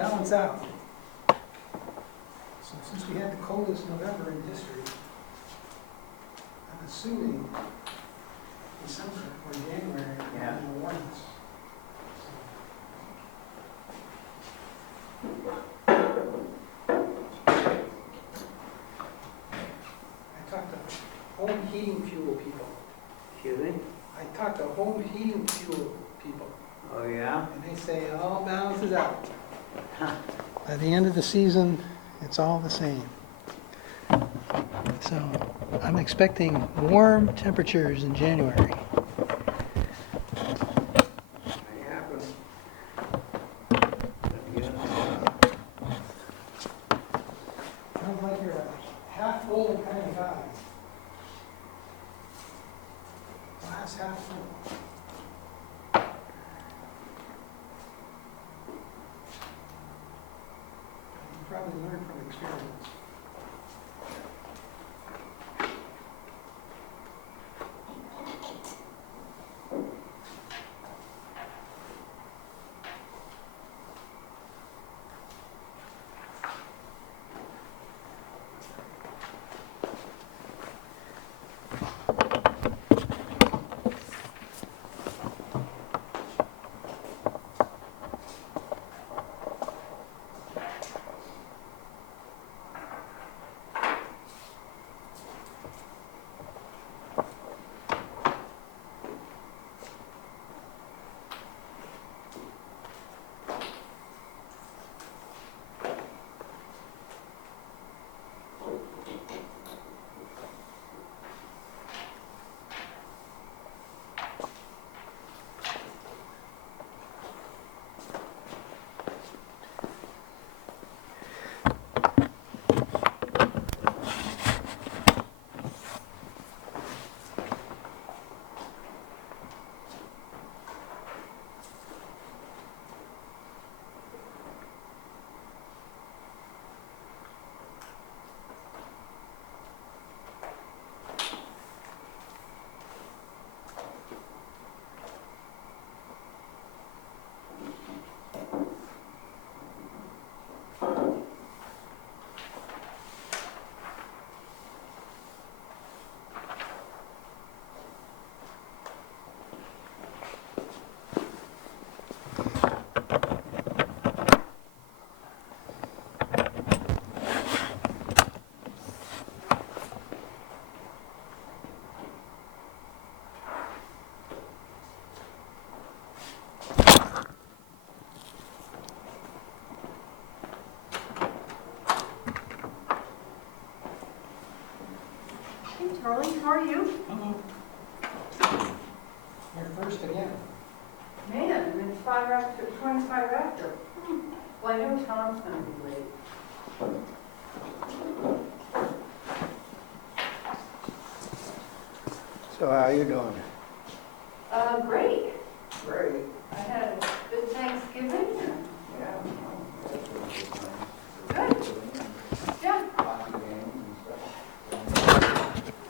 balance out. So since we had the coldest November in history, I'm assuming December or January Yeah. will warn us. I talked to home heating fuel people. Excuse me? I talked to home heating fuel people, Oh, yeah? and they say it all balances out. Huh. By the end of the season, it's all the same. So I'm expecting warm temperatures in January. May happen. Sounds like you're a half full kind of guy. Glass half full. You probably learned from experience. Hey Charlie, how are you? Hello. You're first again. Man, it's 25 after. Well, I know Tom's gonna be late. So how you doing? Great. Great. I had a good Thanksgiving. Yeah. Good. Yeah. Hockey games and stuff.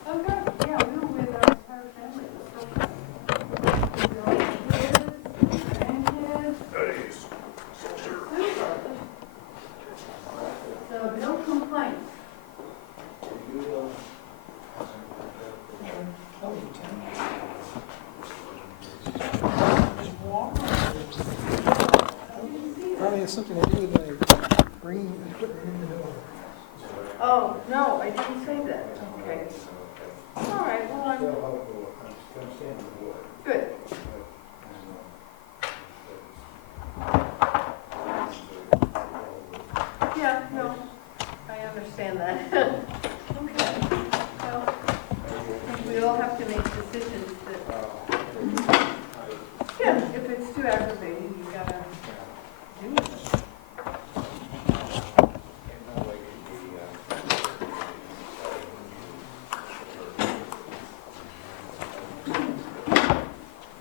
Oh, good. Yeah, we were with our entire family. It was so fun. We all had kids, grandkids. So no complaints. Oh, you can. Probably has something to do with bringing equipment in the door. Oh, no, I didn't say that. Okay. All right, well, I'm good. Yeah, no, I understand that. Okay. Well, I think we all have to make decisions that, yeah, if it's too aggravating, you gotta do it.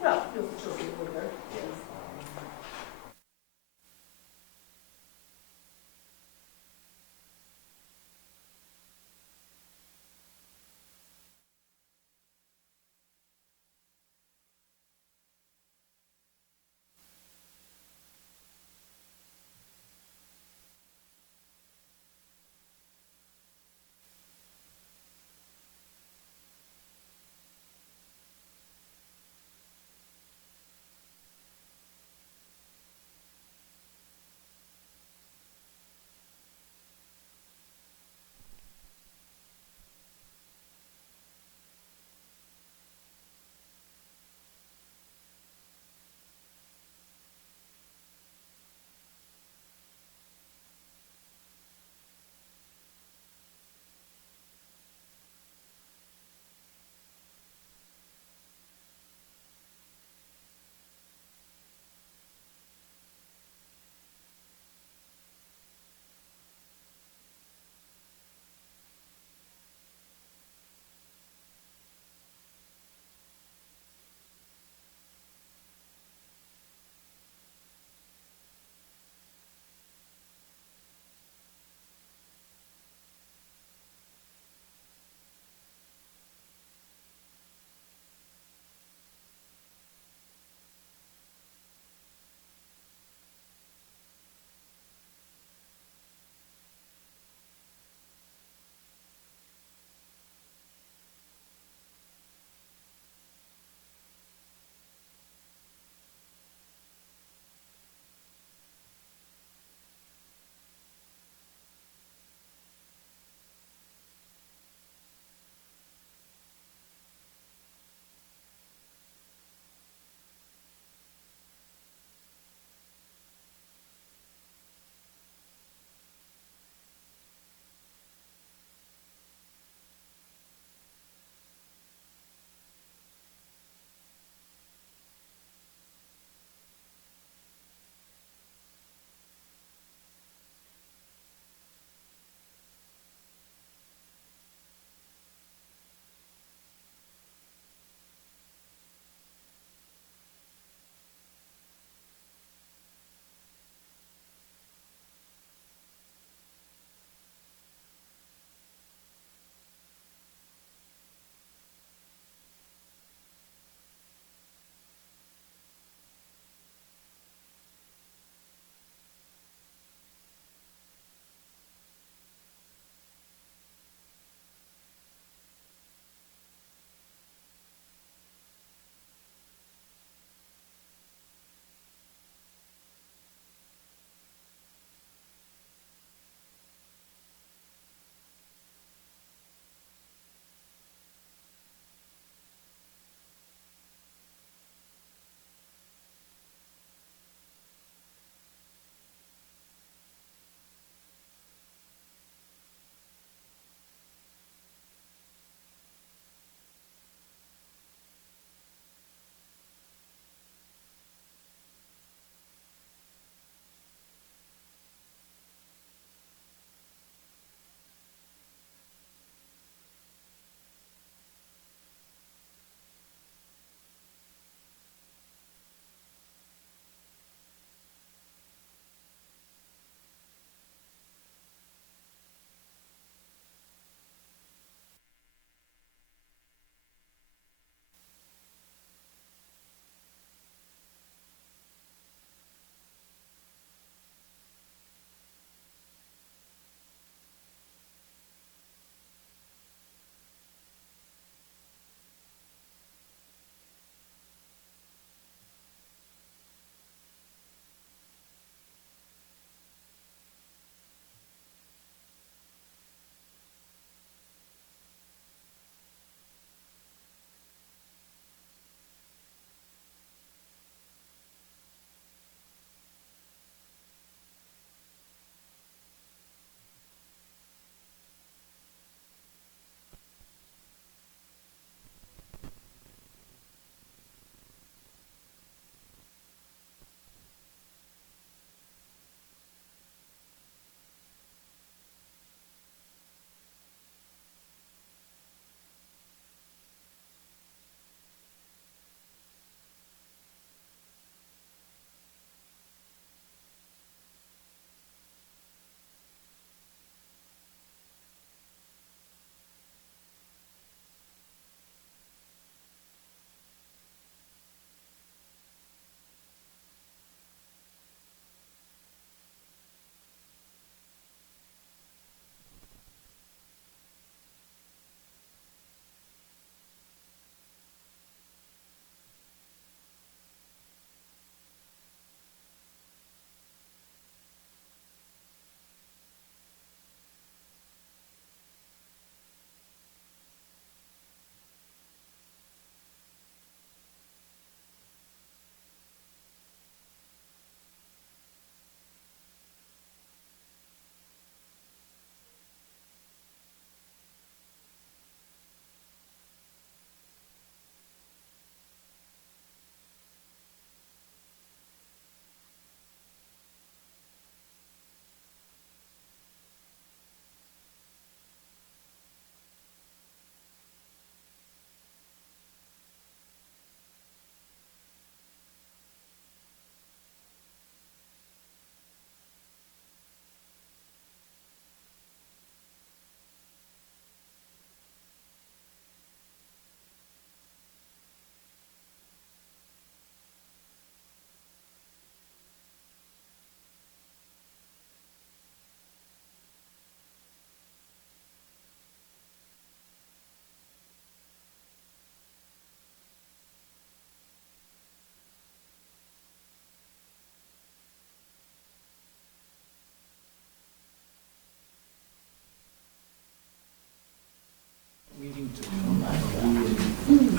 Well, you'll still be with her, yes.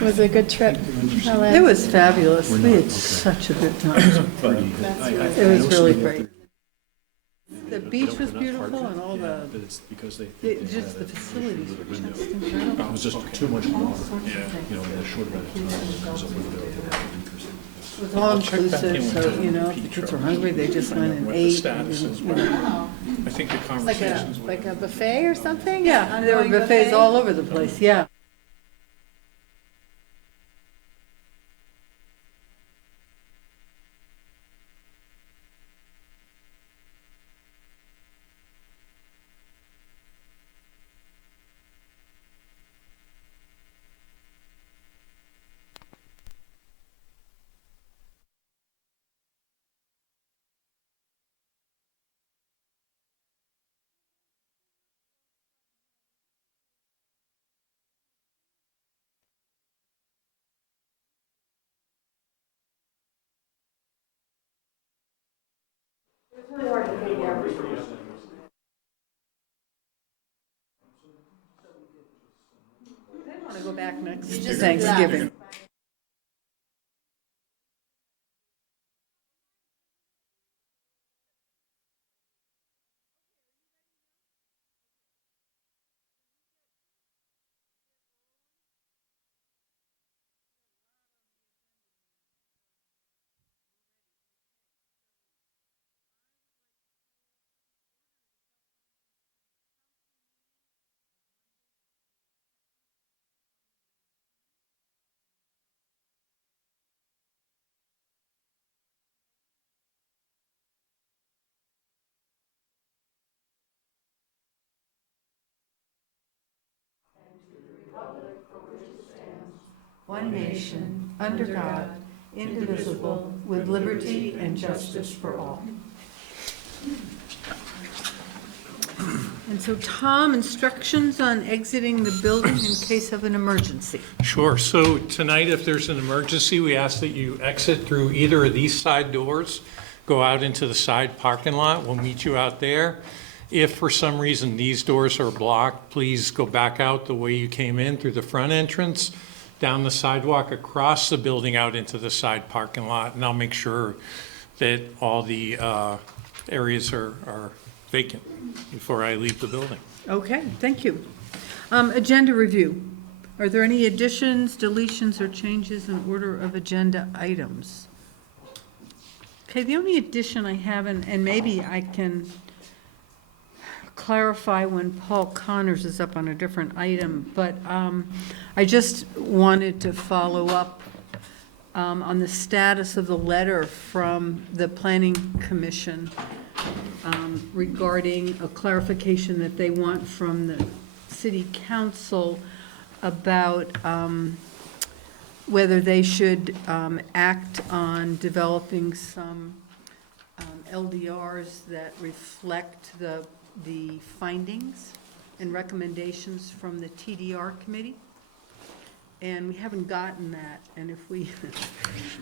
Was it a good trip? It was fabulous. We had such a good time. It was really great. The beach was beautiful and all the, But it's because they just the facilities were just incredible. it was just too much water, you know, in a short amount of time. Because of what they were doing. It was all inclusive, so, you know, if the kids were hungry, they just went and What the ate. status is, you know. I think the Like conversations. like a buffet or something? Yeah, there were Ongoing buffets buffet? all over the place, yeah. I want to go back next Thanksgiving. One nation, under God, indivisible, with liberty and justice for all. And so, Tom, instructions on exiting the building in case of an emergency. Sure. So tonight, if there's an emergency, we ask that you exit through either of these side doors, go out into the side parking lot. We'll meet you out there. If for some reason these doors are blocked, please go back out the way you came in through the front entrance, down the sidewalk, across the building out into the side parking lot, and I'll make sure that all the areas are vacant before I leave the building. Okay, thank you. Agenda review. Are there any additions, deletions, or changes in order of agenda items? Okay, the only addition I have, and maybe I can clarify when Paul Connors is up on a different item, but I just wanted to follow up on the status of the letter from the Planning Commission regarding a clarification that they want from the City Council about whether they should act on developing some LDRs that reflect the findings and recommendations from the TDR committee. And we haven't gotten that, and if we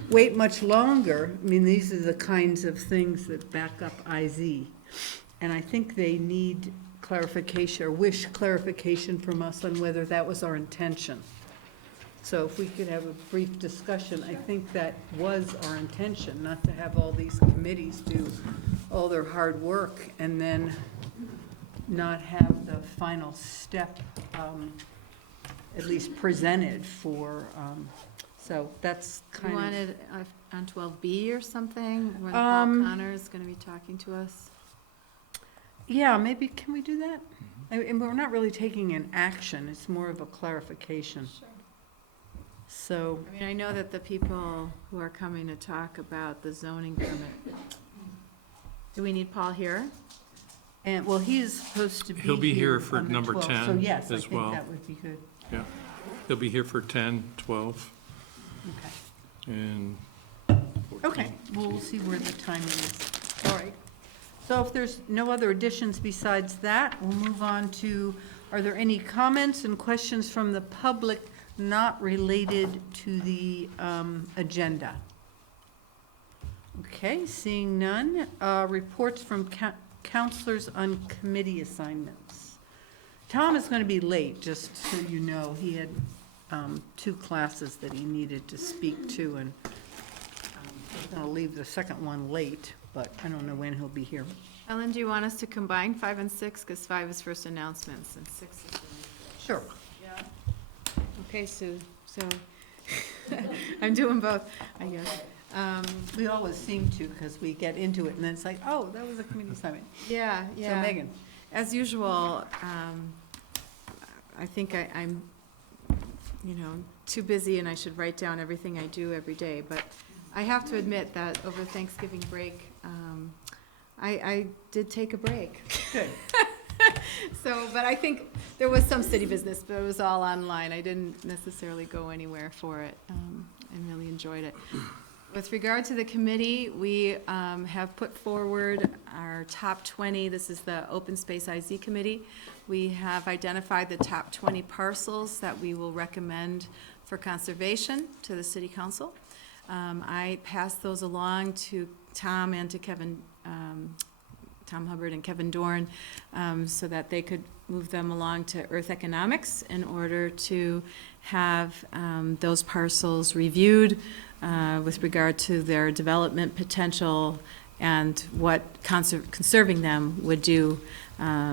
wait much longer, I mean, these are the kinds of things that back up IZ. And I think they need clarification, or wish clarification from us on whether that was our intention. So if we could have a brief discussion, I think that was our intention, not to have all these committees do all their hard work and then not have the final step at least presented for, so that's You kind of. wanted on 12B or something, when Paul Connor is going to be talking to us? Yeah, maybe, can we do that? And we're not really taking an action, it's more of a clarification. Sure. So, I mean, I know that the people who are coming to talk about the zoning permit, do we need Paul here? and, well, he is supposed to be here. He'll be here for on the number 12th, 10 So yes, I as think well. that would be good. Yeah. They'll be here for 10, 12, Okay. and 14. Okay, well, we'll see where the timing is. All right. So if there's no other additions besides that, we'll move on to, are there any comments and questions from the public not related to the agenda? Okay, seeing none. Reports from counselors on committee assignments. Tom is going to be late, just so you know. He had two classes that he needed to speak to, and he's going to leave the second one late, but I don't know when he'll be here. Ellen, do you want us to combine 5 and 6? Because 5 is first announcements and 6 is. Sure. Yeah. Okay, Sue, so I'm doing both, I guess. We always seem to, because we get into it, and then it's like, oh, that was a committee assignment. Yeah, So yeah. Megan. As usual, I think I'm, too busy and I should write down everything I do every day. But I have to admit that over Thanksgiving break, I did take a break. Good. So, but I think there was some city business, but it was all online. I didn't necessarily go anywhere for it, and really enjoyed it. With regard to the committee, we have put forward our top 20. This is the Open Space IZ Committee. We have identified the top 20 parcels that we will recommend for conservation to the City Council. I passed those along to Tom and to Kevin, Tom Hubbard and Kevin Dorn, so that they could move them along to Earth Economics in order to have those parcels reviewed with regard to their development potential and what conserving them would do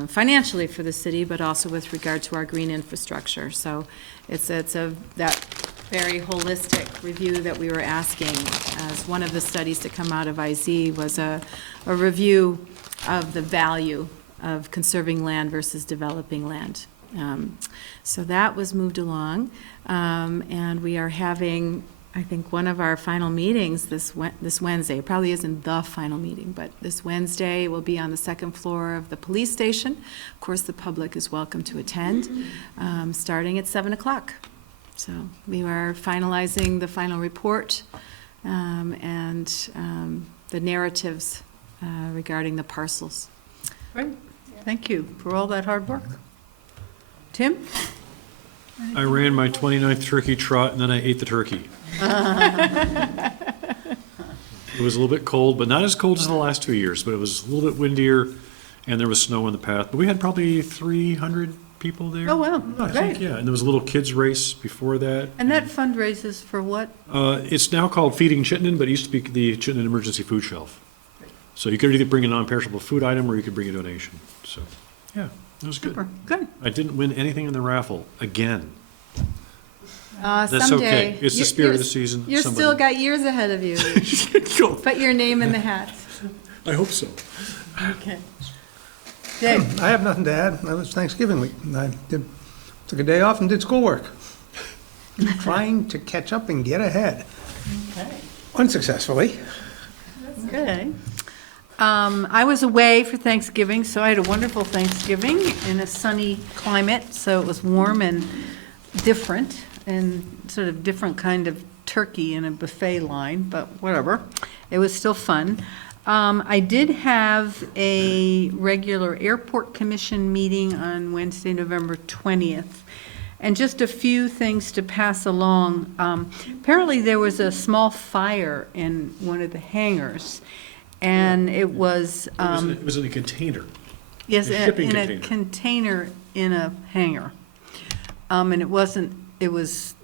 financially for the city, but also with regard to our green infrastructure. So it's that very holistic review that we were asking, as one of the studies to come out of IZ was a review of the value of conserving land versus developing land. So that was moved along, and we are having, I think, one of our final meetings this Wednesday. It probably isn't the final meeting, but this Wednesday will be on the second floor of the police station. Of course, the public is welcome to attend, starting at 7 o'clock. So we are finalizing the final report and the narratives regarding the parcels. Great. Thank you for all that hard work. Tim? I ran my 29th turkey trot, and then I ate the turkey. It was a little bit cold, but not as cold as the last 2 years, but it was a little bit windier, and there was snow on the path. But we had probably 300 people there. Oh, wow. I think, Great. yeah, and there was a little kids' race before that. And that fundraises for what? It's now called Feeding Chittenden, but it used to be the Chittenden Emergency Food Shelf. So you could either bring a non-perishable food item, or you could bring a donation. So, yeah, it was good. Super. Good. I didn't win anything in the raffle, again. That's Someday. okay. It's the spirit of the season. You've still got years ahead of you. Put your name in the hat. I hope so. Okay. Dave? I have nothing to add. That was Thanksgiving week. I took a day off and did schoolwork. Trying to catch up and get ahead. Okay. Unsuccessfully. Okay. I was away for Thanksgiving, so I had a wonderful Thanksgiving in a sunny climate, so it was warm and different, and sort of different kind of turkey in a buffet line, but whatever. It was still fun. I did have a regular airport commission meeting on Wednesday, November 20th. And just a few things to pass along. Apparently there was a small fire in one of the hangars, and it was, It was in a container. yes, a shipping in a container in a hangar. And it was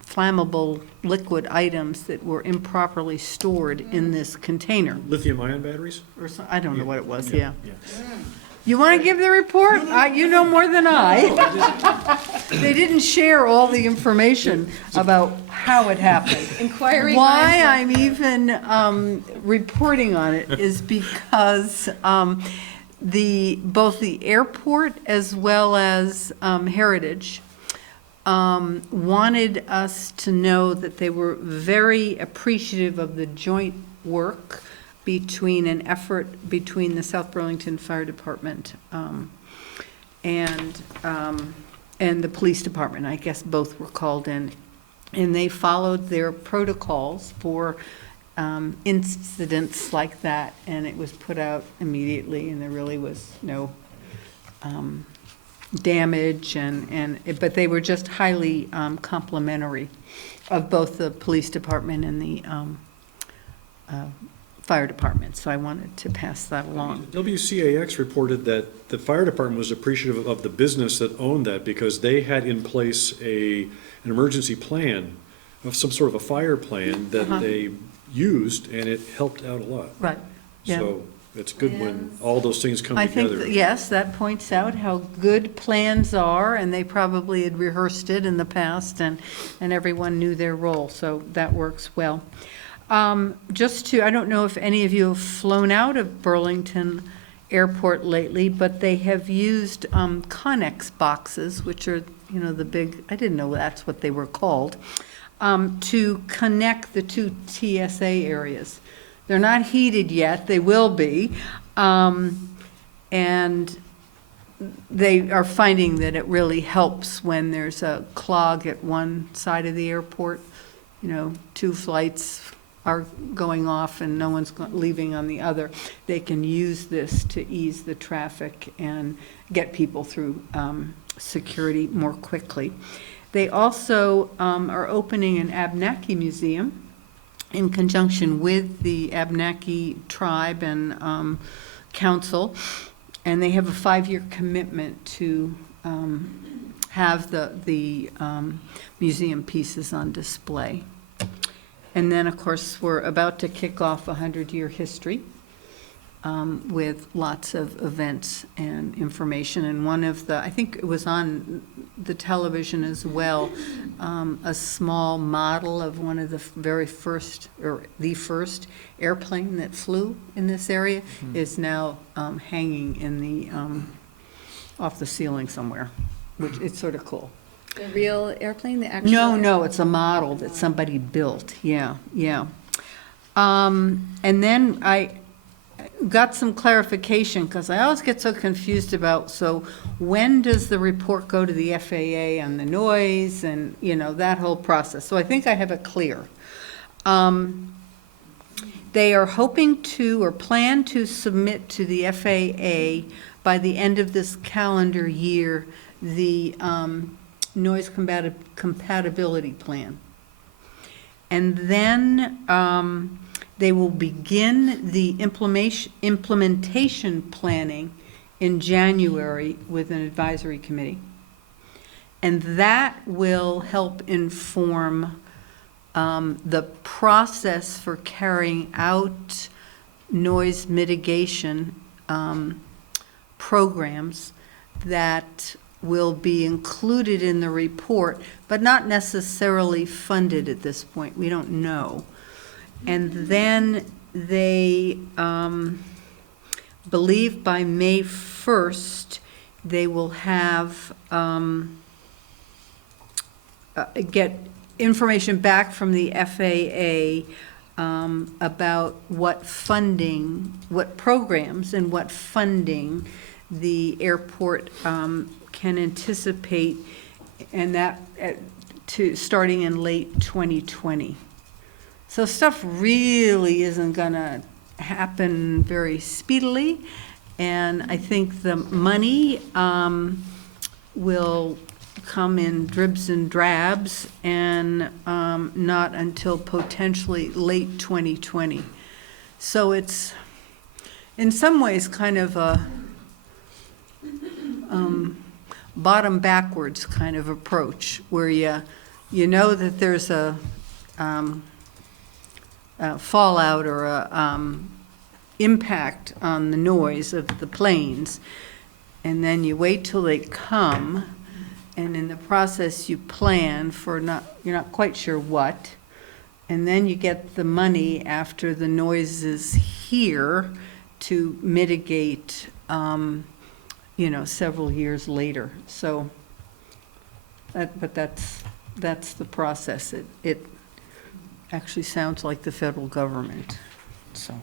flammable liquid items that were improperly stored in this container. Lithium-ion batteries? Or I don't know what it was, yeah. Yeah. You want to give the report? You know more than I. They didn't share all the information about how it happened. Inquiry Why minds. I'm even reporting on it is because both the airport as well as Heritage wanted us to know that they were very appreciative of the joint work between the South Burlington Fire Department and the police department. I guess both were called in, and they followed their protocols for incidents like that, and it was put out immediately, and there really was no damage, but they were just highly complimentary of both the police department and the fire department, so I wanted to pass that along. WCAX reported that the fire department was appreciative of the business that owned that because they had in place an emergency plan of some sort of a fire plan that they used, and it helped out a lot. Right, yeah. So it's good when all those things come I think, together. yes, that points out how good plans are, and they probably had rehearsed it in the past, and everyone knew their role, so that works well. Just to, I don't know if any of you have flown out of Burlington Airport lately, but they have used Connex boxes, which are, the big, I didn't know that's what they were called, to connect the two TSA areas. They're not heated yet, they will be, and they are finding that it really helps when there's a clog at one side of the airport. 2 flights are going off and no one's leaving on the other. They can use this to ease the traffic and get people through security more quickly. They also are opening an Abnaki museum in conjunction with the Abnaki tribe and council, and they have a 5-year commitment to have the museum pieces on display. And then, of course, we're about to kick off 100-year history with lots of events and information. And one of the, I think it was on the television as well, a small model of one of the very first, or the first airplane that flew in this area is now hanging in the, off the ceiling somewhere, which it's sort of cool. The real airplane, the actual? No, it's a model that somebody built, yeah. And then I got some clarification, because I always get so confused about, so when does the report go to the FAA on the noise and, that whole process? So I think I have it clear. They are hoping to, or plan to submit to the FAA by the end of this calendar year, the noise compatibility plan. And then they will begin the implementation planning in January with an advisory committee. And that will help inform the process for carrying out noise mitigation programs that will be included in the report, but not necessarily funded at this point. We don't know. And then they believe by May 1st, they will have, get information back from the FAA about what funding, what programs and what funding the airport can anticipate, and that starting in late 2020. So stuff really isn't gonna happen very speedily, and I think the money will come in dribs and drabs, and not until potentially late 2020. So it's in some ways kind of a bottom backwards kind of approach, where you know that there's a fallout or a impact on the noise of the planes, and then you wait till they come, and in the process you plan for you're not quite sure what, and then you get the money after the noise is here to mitigate several years later. So but that's the process. It actually sounds like the federal government, so.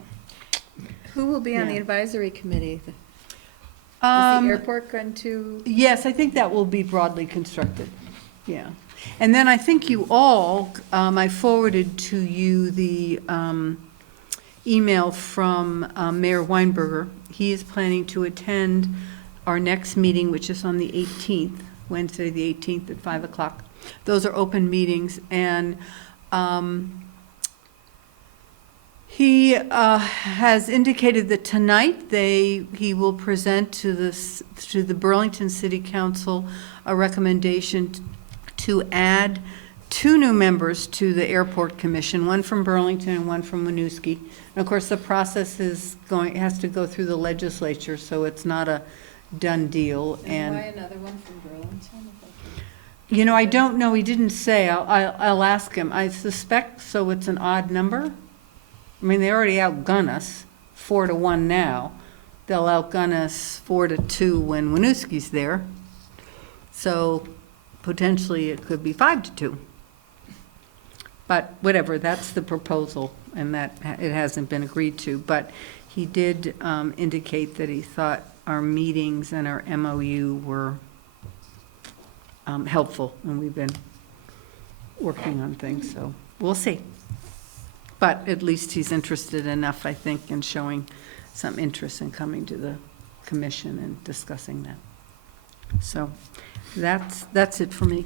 Who will be on the Yeah. advisory committee? Is the airport going to? Yes, I think that will be broadly constructed, yeah. And then I think you all, I forwarded to you the email from Mayor Weinberger. He is planning to attend our next meeting, which is on the 18th, Wednesday the 18th at 5 o'clock. Those are open meetings, and He has indicated that tonight he will present to the Burlington City Council a recommendation to add 2 new members to the Airport Commission, one from Burlington and one from Winooski. And of course, the process has to go through the legislature, so it's not a done deal. And why another one from Burlington? You know, I don't know, he didn't say, I'll ask him. I suspect, so it's an odd number. I mean, they already outgun us 4-1 now. They'll outgun us 4-2 when Winooski's there. So potentially it could be 5-2. But whatever, that's the proposal, and that it hasn't been agreed to. But he did indicate that he thought our meetings and our MOU were helpful, and we've been working on things, so we'll see. But at least he's interested enough, I think, in showing some interest in coming to the commission and discussing that. So that's it for me.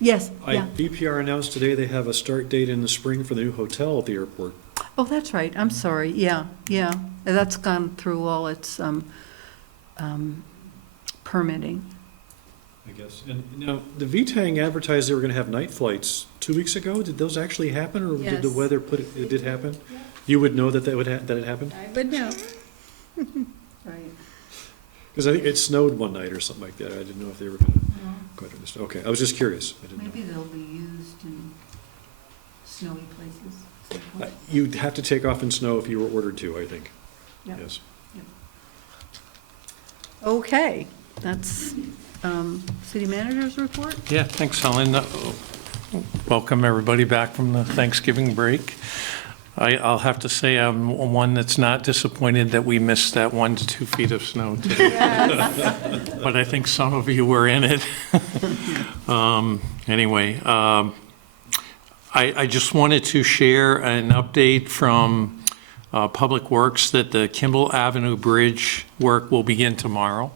Yes, yeah. BPR announced today they have a start date in the spring for the new hotel at the airport. Oh, that's right, I'm sorry, yeah. That's gone through all its permitting. I guess. And now, the VTAG advertised they were going to have night flights 2 weeks ago. Did those actually happen, or did the Yes. weather put it? It did happen. You would know that that it happened, I would know. Right. because I think it snowed one night or something like that. I didn't know if they were going to quite understand. Okay, I was just curious. I didn't Maybe they'll be used in snowy places. know. You'd have to take off in snow if you were ordered to, I think. Yep. Yes. Okay, that's city manager's report? Yeah, thanks, Helen. Welcome, everybody, back from the Thanksgiving break. I'll have to say I'm one that's not disappointed that we missed that 1 to 2 feet of snow today. But I think some of you were in it. Anyway, I just wanted to share an update from Public Works that the Kimball Avenue Bridge work will begin tomorrow.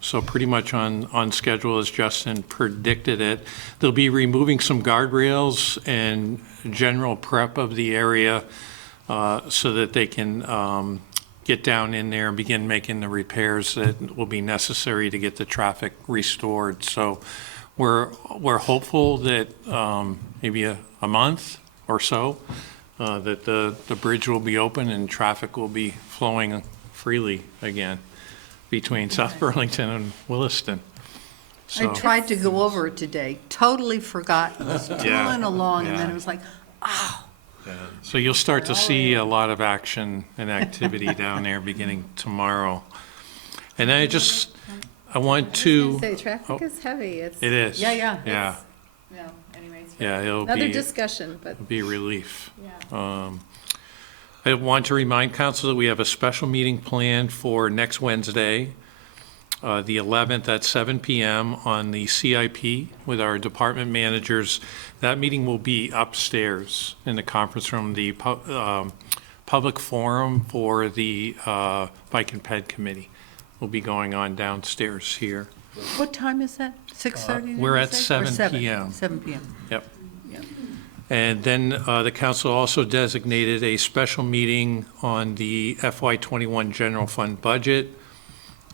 So pretty much on schedule as Justin predicted it. They'll be removing some guardrails and general prep of the area so that they can get down in there and begin making the repairs that will be necessary to get the traffic restored. So we're hopeful that maybe a month or so that the bridge will be open and traffic will be flowing freely again between South Burlington and Williston. I So, tried to go over it today, totally forgot, was tooling along, and then yeah. it was like, oh, yeah. So you'll start to see a lot of action and activity down there beginning tomorrow. And I want to, Say, traffic is heavy. It's, it is. Yeah. Yeah, no, anyways. yeah, it'll Another be discussion, but, a relief. yeah. I want to remind council that we have a special meeting planned for next Wednesday, the 11th at 7 p.m. on the CIP with our department managers. That meeting will be upstairs in the conference room, the public forum for the Bike and Ped Committee will be going on downstairs here. what time is that? 6:30? We're at did you say? Or 7 p.m. 7 p.m. Yep. Yep. And then the council also designated a special meeting on the FY21 general fund budget.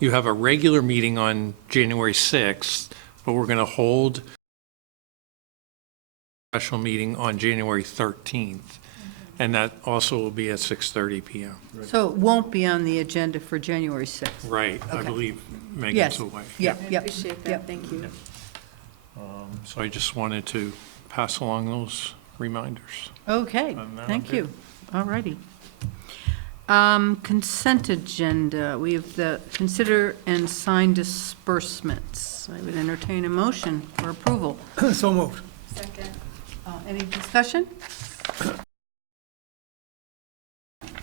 You have a regular meeting on January 6th, but we're going to hold a special meeting on January 13th. And that also will be at 6:30 p.m. So it won't be on the agenda for January 6th? Right, I Okay. believe Megan's Yes. away. Yep, I yep. appreciate yep. that, thank you. So I just wanted to pass along those reminders. Okay, And now thank I'm you. All righty. Consent agenda, we have the consider and sign disbursements. I would entertain a motion for approval. So moved. Second. Any discussion?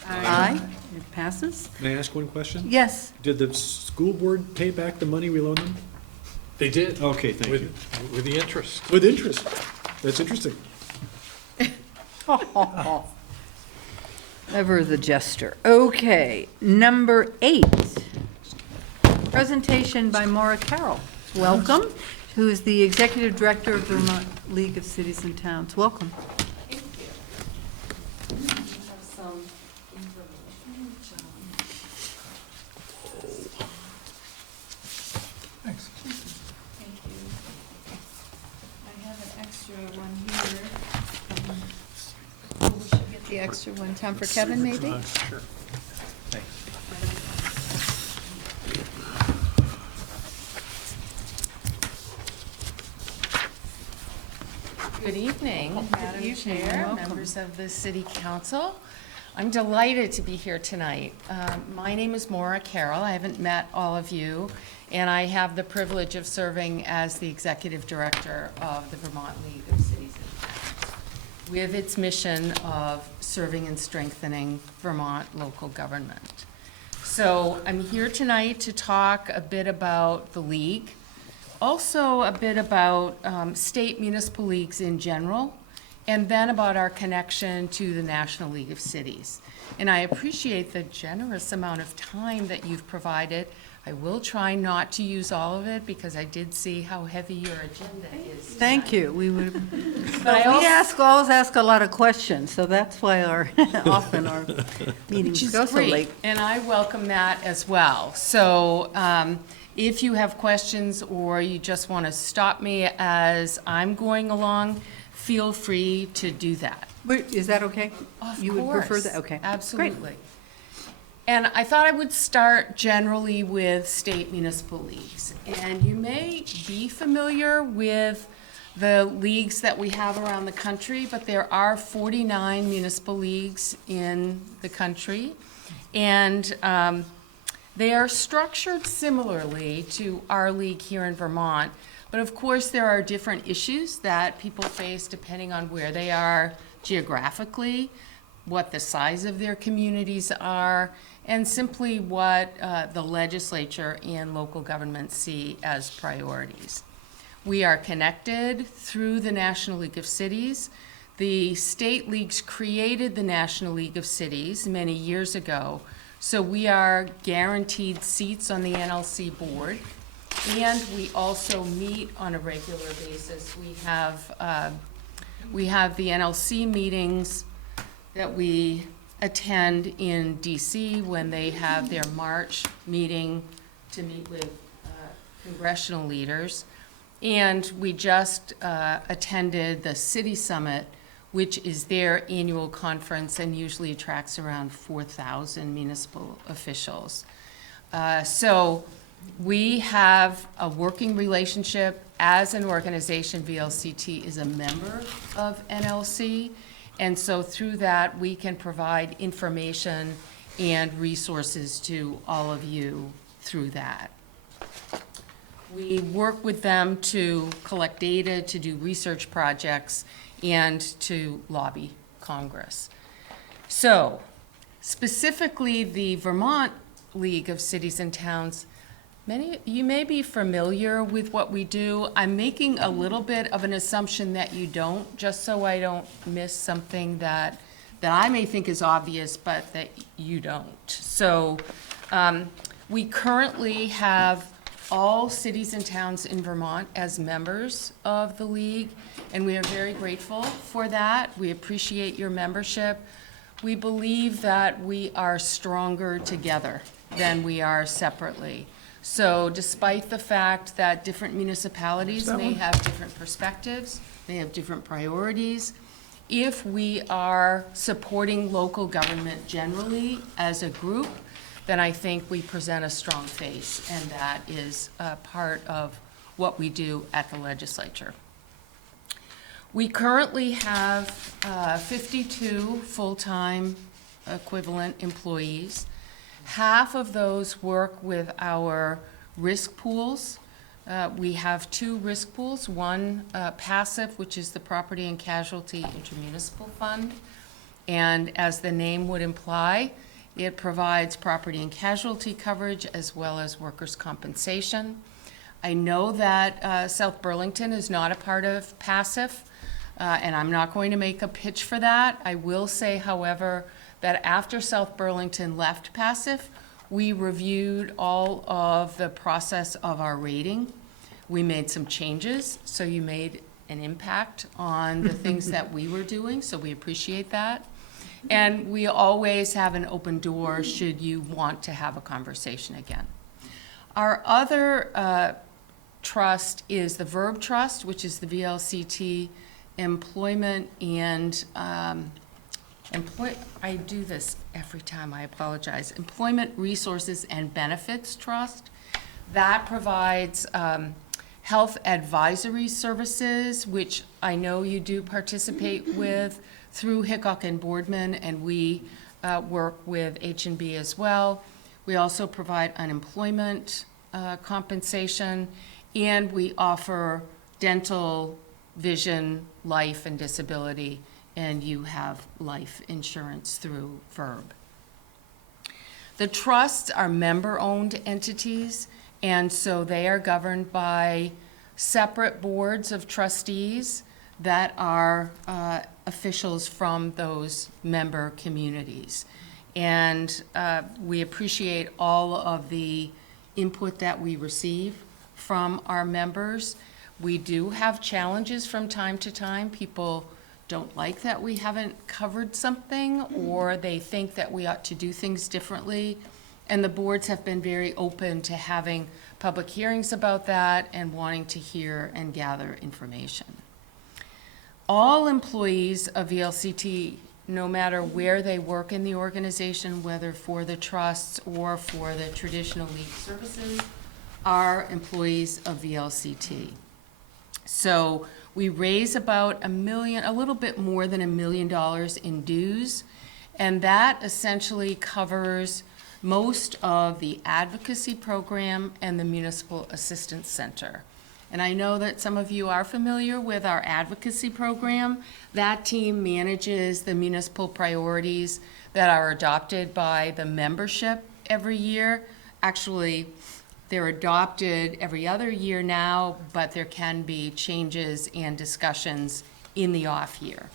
Aye. It passes. May I ask one question? Yes. Did the school board pay back the money we loaned them? They did. Okay, thank you. With the interest. With interest. That's interesting. Ever the jester. Okay, number 8. Presentation by Maura Carroll. Welcome, who is the Executive Director of Vermont League of Cities and Towns. Welcome. The extra one, time for Kevin, maybe? Sure. Thanks. Good evening, Madam evening, Chair, welcome. members of the City Council. I'm delighted to be here tonight. My name is Maura Carroll. I haven't met all of you, and I have the privilege of serving as the Executive Director of the Vermont League of Cities and Towns, with its mission of serving and strengthening Vermont local government. So I'm here tonight to talk a bit about the League, also a bit about state municipal leagues in general, and then about our connection to the National League of Cities. And I appreciate the generous amount of time that you've provided. I will try not to use all of it because I did see how heavy your agenda is. Thank you. We would, But I also- always ask a lot of questions, so that's why often our meetings Which is go so great, late. and I welcome that as well. So if you have questions or you just want to stop me as I'm going along, feel free to do that. Wait, is that okay? Of You would prefer course, that? Okay. Great. Absolutely. And I thought I would start generally with state municipal leagues. And you may be familiar with the leagues that we have around the country, but there are 49 municipal leagues in the country. And they are structured similarly to our league here in Vermont. But of course, there are different issues that people face depending on where they are geographically, what the size of their communities are, and simply what the legislature and local governments see as priorities. We are connected through the National League of Cities. The state leagues created the National League of Cities many years ago, so we are guaranteed seats on the NLC board, and we also meet on a regular basis. We have the NLC meetings that we attend in DC when they have their March meeting to meet with congressional leaders. And we just attended the City Summit, which is their annual conference and usually attracts around 4,000 municipal officials. So we have a working relationship as an organization. VLCT is a member of NLC. And so through that, we can provide information and resources to all of you through that. We work with them to collect data, to do research projects, and to lobby Congress. So specifically, the Vermont League of Cities and Towns, you may be familiar with what we do. I'm making a little bit of an assumption that you don't, just so I don't miss something that I may think is obvious, but that you don't. So we currently have all cities and towns in Vermont as members of the league, and we are very grateful for that. We appreciate your membership. We believe that we are stronger together than we are separately. So despite the fact that different municipalities may have different perspectives, they have different priorities, if we are supporting local government generally as a group, then I think we present a strong face, and that is part of what we do at the legislature. We currently have 52 full-time equivalent employees. Half of those work with our risk pools. We have 2 risk pools, one passive, which is the Property and Casualty Intermunicipal Fund. And as the name would imply, it provides property and casualty coverage as well as workers' compensation. I know that South Burlington is not a part of passive, and I'm not going to make a pitch for that. I will say, however, that after South Burlington left passive, we reviewed all of the process of our rating. We made some changes, so you made an impact on the things that we were doing, so we appreciate that. And we always have an open door should you want to have a conversation again. Our other trust is the Verb Trust, which is the VLCT Employment and I do this every time, I apologize. Employment Resources and Benefits Trust. That provides health advisory services, which I know you do participate with through Hickok and Boardman, and we work with H&B as well. We also provide unemployment compensation, and we offer dental, vision, life, and disability, and you have life insurance through VERB. The trusts are member-owned entities, and so they are governed by separate boards of trustees that are officials from those member communities. And we appreciate all of the input that we receive from our members. We do have challenges from time to time. People don't like that we haven't covered something, or they think that we ought to do things differently. And the boards have been very open to having public hearings about that and wanting to hear and gather information. All employees of VLCT, no matter where they work in the organization, whether for the trusts or for the traditional league services, are employees of VLCT. So we raise about a little bit more than $1 million in dues, and that essentially covers most of the advocacy program and the Municipal Assistance Center. And I know that some of you are familiar with our advocacy program. That team manages the municipal priorities that are adopted by the membership every year. Actually, they're adopted every other year now, but there can be changes and discussions in the off year.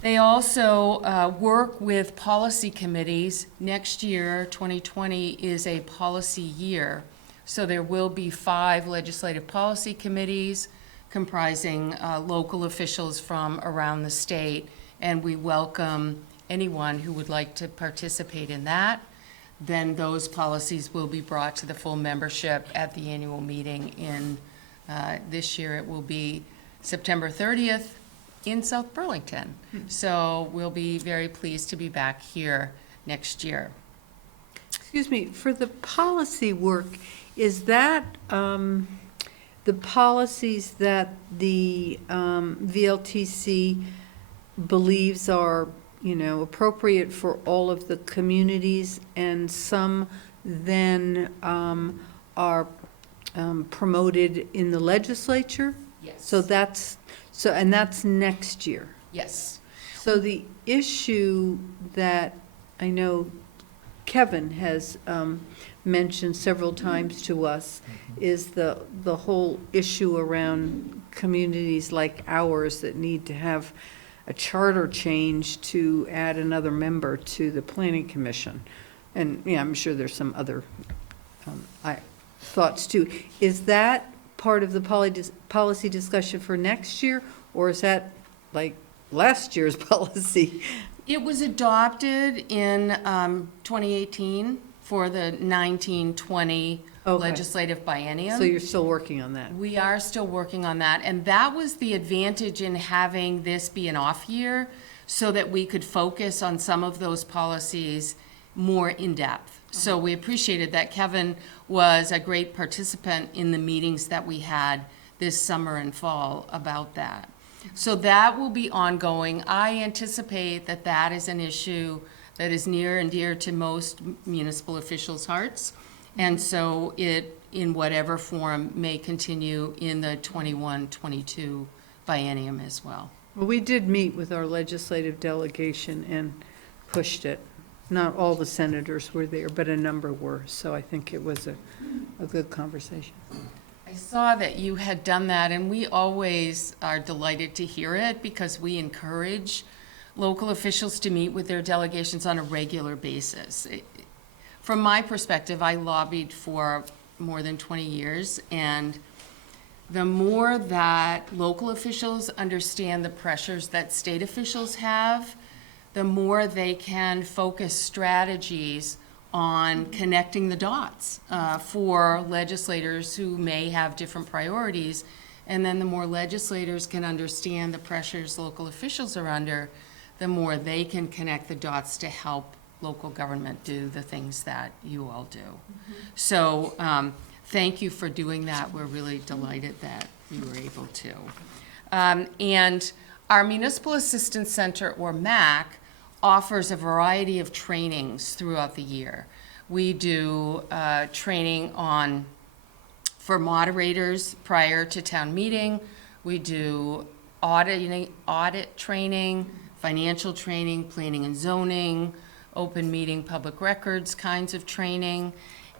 They also work with policy committees. Next year, 2020, is a policy year. So there will be 5 legislative policy committees comprising local officials from around the state, and we welcome anyone who would like to participate in that. Then those policies will be brought to the full membership at the annual meeting in, this year it will be September 30th in South Burlington. So we'll be very pleased to be back here next year. Excuse me, for the policy work, is that the policies that the VLTC believes are, appropriate for all of the communities, and some then are promoted in the legislature? Yes. And that's next year. Yes. So the issue that I know Kevin has mentioned several times to us is the whole issue around communities like ours that need to have a charter change to add another member to the planning commission. And, I'm sure there's some other thoughts too. Is that part of the policy discussion for next year, or is that like last year's policy? It was adopted in 2018 for the 19-20 Okay. legislative biennium. So you're still working on that? We are still working on that, and that was the advantage in having this be an off year, so that we could focus on some of those policies more in depth. So we appreciated that Kevin was a great participant in the meetings that we had this summer and fall about that. So that will be ongoing. I anticipate that that is an issue that is near and dear to most municipal officials' hearts. And so it, in whatever form, may continue in the 21-22 biennium as well. Well, we did meet with our legislative delegation and pushed it. Not all the senators were there, but a number were, so I think it was a good conversation. I saw that you had done that, and we always are delighted to hear it, because we encourage local officials to meet with their delegations on a regular basis. From my perspective, I lobbied for more than 20 years, and the more that local officials understand the pressures that state officials have, the more they can focus strategies on connecting the dots for legislators who may have different priorities. And then the more legislators can understand the pressures local officials are under, the more they can connect the dots to help local government do the things that you all do. So thank you for doing that. We're really delighted that you were able to. And our Municipal Assistance Center, or MAC, offers a variety of trainings throughout the year. We do training for moderators prior to town meeting. We do audit training, financial training, planning and zoning, open meeting, public records kinds of training.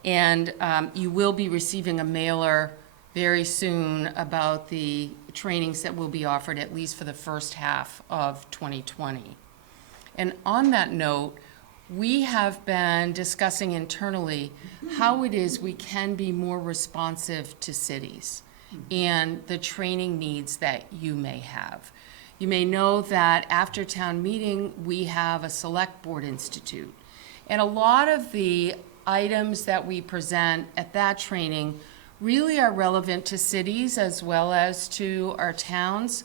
And you will be receiving a mailer very soon about the trainings that will be offered, at least for the first half of 2020. And on that note, we have been discussing internally how it is we can be more responsive to cities and the training needs that you may have. You may know that after town meeting, we have a select board institute. And a lot of the items that we present at that training really are relevant to cities as well as to our towns.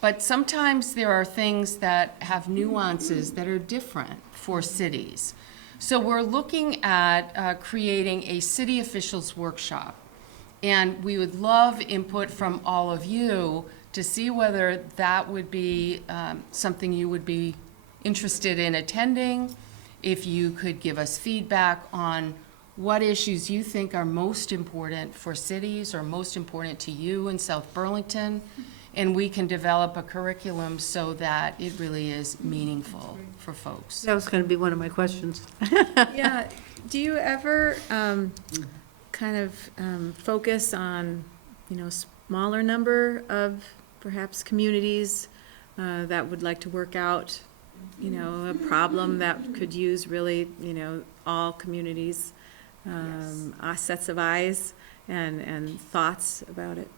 But sometimes there are things that have nuances that are different for cities. So we're looking at creating a city officials workshop. And we would love input from all of you to see whether that would be something you would be interested in attending. If you could give us feedback on what issues you think are most important for cities or most important to you in South Burlington, and we can develop a curriculum so that it really is meaningful for folks. That was going to be one of my questions. Yeah, do you ever kind of focus on, smaller number of perhaps communities that would like to work out, a problem that could use really, all communities, sets of eyes and thoughts about it?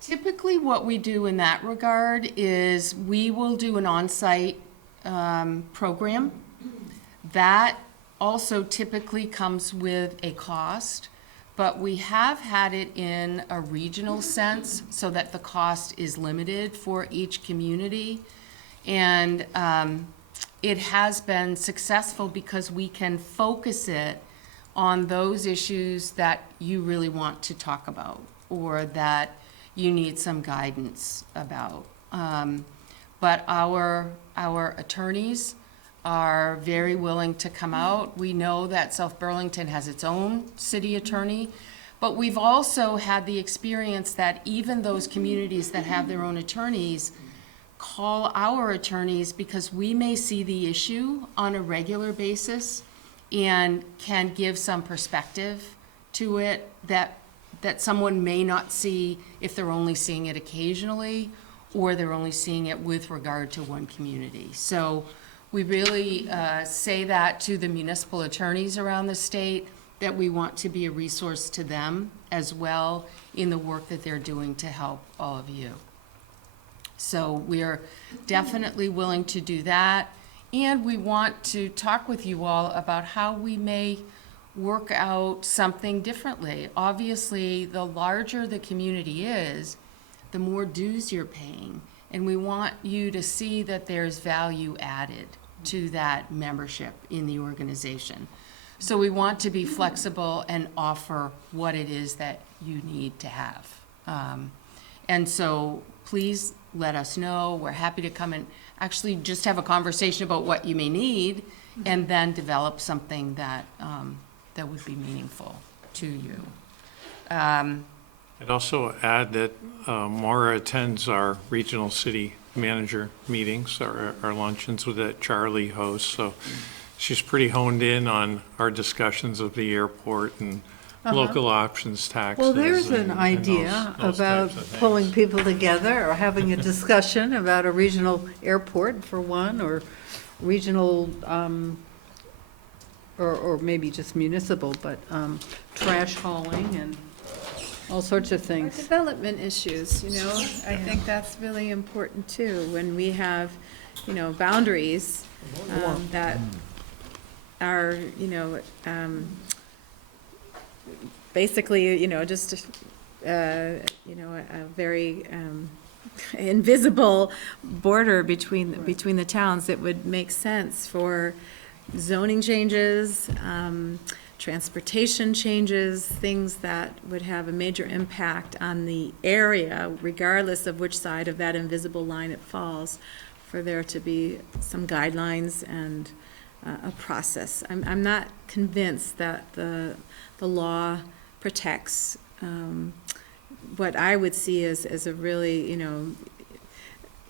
Typically, what we do in that regard is we will do an on-site program. That also typically comes with a cost, but we have had it in a regional sense so that the cost is limited for each community. And it has been successful because we can focus it on those issues that you really want to talk about or that you need some guidance about. But our attorneys are very willing to come out. We know that South Burlington has its own city attorney, but we've also had the experience that even those communities that have their own attorneys call our attorneys because we may see the issue on a regular basis and can give some perspective to it that someone may not see if they're only seeing it occasionally or they're only seeing it with regard to one community. So we really say that to the municipal attorneys around the state, that we want to be a resource to them as well in the work that they're doing to help all of you. So we are definitely willing to do that. And we want to talk with you all about how we may work out something differently. Obviously, the larger the community is, the more dues you're paying. And we want you to see that there's value added to that membership in the organization. So we want to be flexible and offer what it is that you need to have. And so please let us know. We're happy to come and actually just have a conversation about what you may need and then develop something that that would be meaningful to you. I'd also add that Maura attends our regional city manager meetings, our luncheons that Charlie hosts, so she's pretty honed in on our discussions of the airport and local options taxes. Well, there's an and idea those about types of things. pulling people together or having a discussion about a regional airport for one, or regional, or maybe just municipal, but trash hauling and all sorts of Or things. development issues, I think that's really important too, when we have, boundaries that are, basically, just, a very invisible border between the towns, it would make sense for zoning changes, transportation changes, things that would have a major impact on the area, regardless of which side of that invisible line it falls, for there to be some guidelines and a process. I'm not convinced that the law protects what I would see as a really,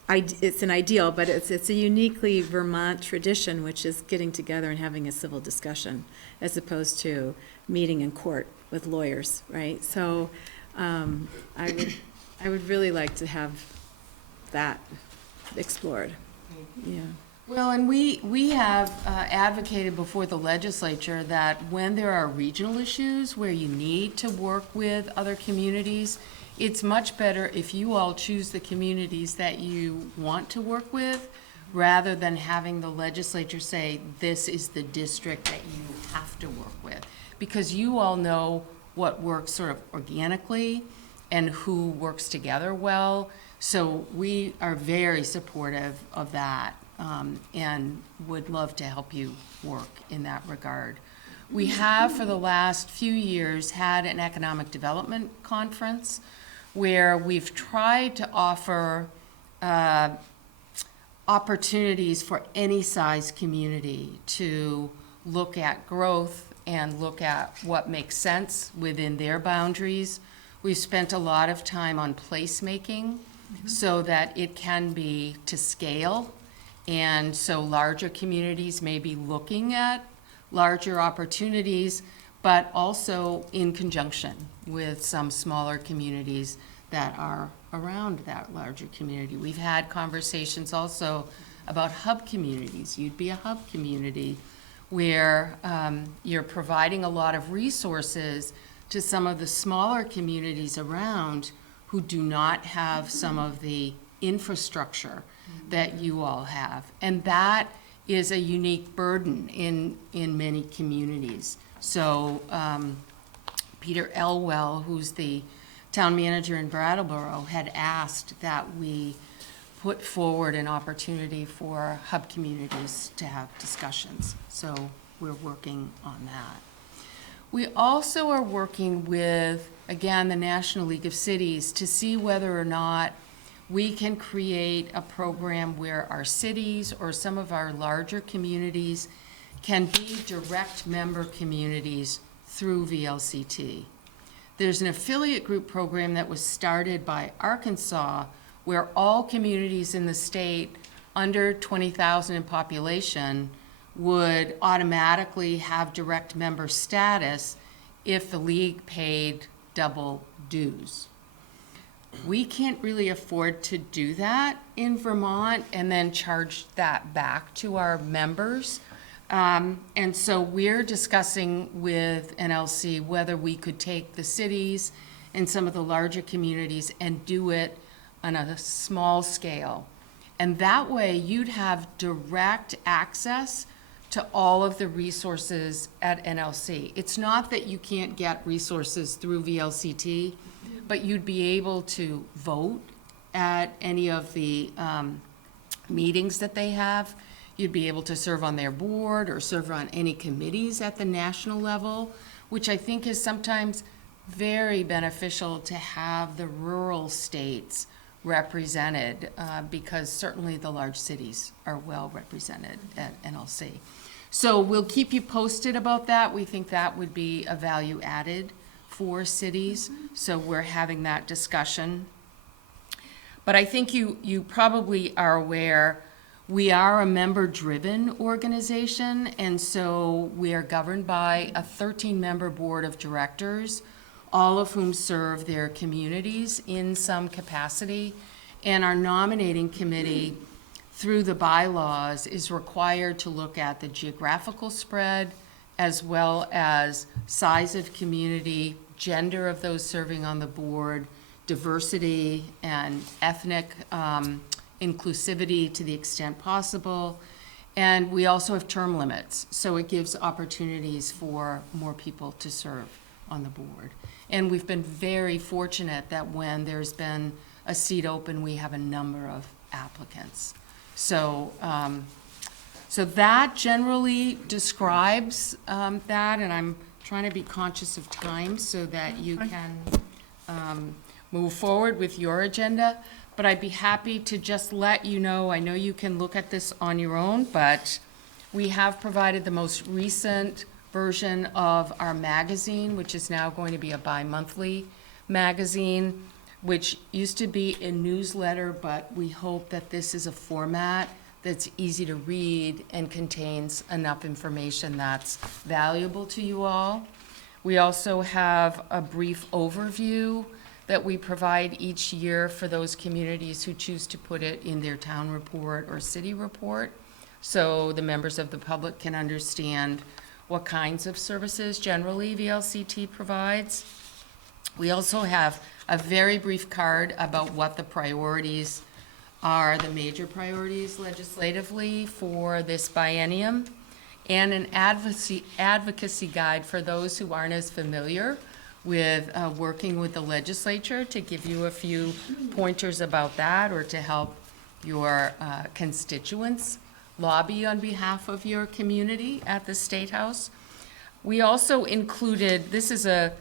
it's an ideal, but it's a uniquely Vermont tradition, which is getting together and having a civil discussion, as opposed to meeting in court with lawyers, right? So I would really like to have that explored. Yeah. Well, and we have advocated before the legislature that when there are regional issues where you need to work with other communities, it's much better if you all choose the communities that you want to work with, rather than having the legislature say, this is the district that you have to work with. Because you all know what works sort of organically and who works together well. So we are very supportive of that. And would love to help you work in that regard. We have, for the last few years, had an economic development conference where we've tried to offer opportunities for any size community to look at growth and look at what makes sense within their boundaries. We've spent a lot of time on placemaking so that it can be to scale. And so larger communities may be looking at larger opportunities, but also in conjunction with some smaller communities that are around that larger community. We've had conversations also about hub communities. You'd be a hub community where you're providing a lot of resources to some of the smaller communities around who do not have some of the infrastructure that you all have. And that is a unique burden in many communities. So Peter Elwell, who's the town manager in Brattleboro, had asked that we put forward an opportunity for hub communities to have discussions. So we're working on that. We also are working with, again, the National League of Cities to see whether or not we can create a program where our cities or some of our larger communities can be direct member communities through VLCT. There's an affiliate group program that was started by Arkansas where all communities in the state under 20,000 in population would automatically have direct member status if the league paid double dues. We can't really afford to do that in Vermont and then charge that back to our members. And so we're discussing with NLC whether we could take the cities and some of the larger communities and do it on a small scale. And that way you'd have direct access to all of the resources at NLC. It's not that you can't get resources through VLCT, but you'd be able to vote at any of the meetings that they have. You'd be able to serve on their board or serve on any committees at the national level, which I think is sometimes very beneficial to have the rural states represented, because certainly the large cities are well represented at NLC. So we'll keep you posted about that. We think that would be a value added for cities, so we're having that discussion. But I think you probably are aware, we are a member-driven organization, and so we are governed by a 13-member board of directors, all of whom serve their communities in some capacity, and our nominating committee, through the bylaws, is required to look at the geographical spread, as well as size of community, gender of those serving on the board, diversity and ethnic inclusivity to the extent possible. And we also have term limits, so it gives opportunities for more people to serve on the board. And we've been very fortunate that when there's been a seat open, we have a number of applicants. So, so that generally describes that, and I'm trying to be conscious of time so that you can move forward with your agenda. But I'd be happy to just let you know, I know you can look at this on your own, but we have provided the most recent version of our magazine, which is now going to be a bi-monthly magazine, which used to be a newsletter, but we hope that this is a format that's easy to read and contains enough information that's valuable to you all. We also have a brief overview that we provide each year for those communities who choose to put it in their town report or city report, so the members of the public can understand what kinds of services generally VLCT provides. We also have a very brief card about what the priorities are, the major priorities legislatively for this biennium, and an advocacy guide for those who aren't as familiar with working with the legislature, to give you a few pointers about that, or to help your constituents lobby on behalf of your community at the State House. We also included, this is a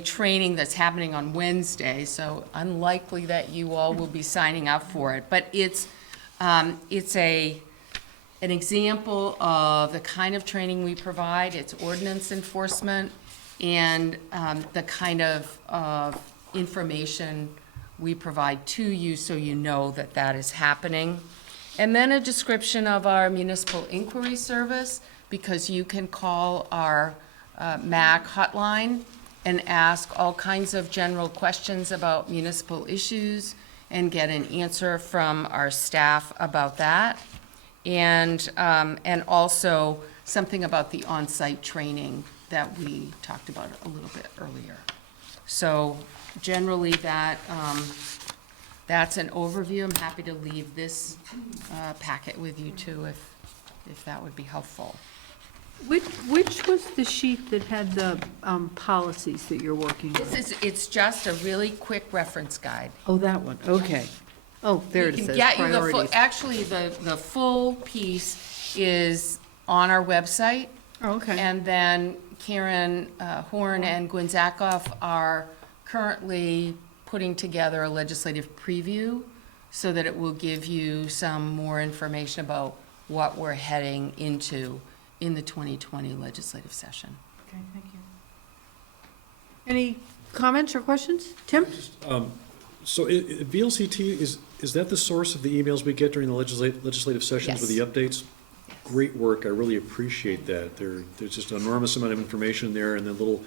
training that's happening on Wednesday, so unlikely that you all will be signing up for it, but it's an example of the kind of training we provide. It's ordinance enforcement, and the kind of information we provide to you so you know that that is happening. And then a description of our municipal inquiry service, because you can call our MAC hotline and ask all kinds of general questions about municipal issues and get an answer from our staff about that. And also something about the on-site training that we talked about a little bit earlier. So generally that's an overview. I'm happy to leave this packet with you too, if that would be helpful. Which was the sheet that had the policies that you're working on? It's just a really quick reference guide. Oh, that one, okay. Oh, there it We can says get you the full, priorities. actually, the full piece is on our website. Oh, okay. And then Karen Horn and Gwen Zakoff are currently putting together a legislative preview so that it will give you some more information about what we're heading into in the 2020 legislative session. Okay, thank you. Any comments or questions? Tim? So VLCT, is that the source of the emails we get during the legislative sessions with the updates? Great work, I really appreciate that. There's just an enormous amount of information there, and then little,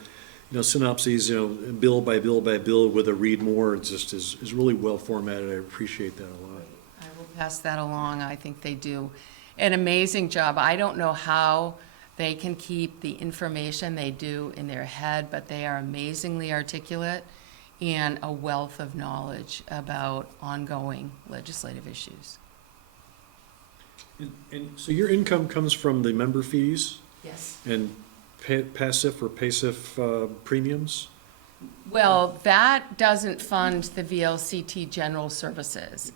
synopses, bill by bill by bill with a read more. It just is really well formatted. I appreciate that a lot. I will pass that along. I think they do an amazing job. I don't know how they can keep the information they do in their head, but they are amazingly articulate and a wealth of knowledge about ongoing legislative issues. And so your income comes from the member fees Yes. and passive or PASIF premiums? Well, that doesn't fund the VLCT general services.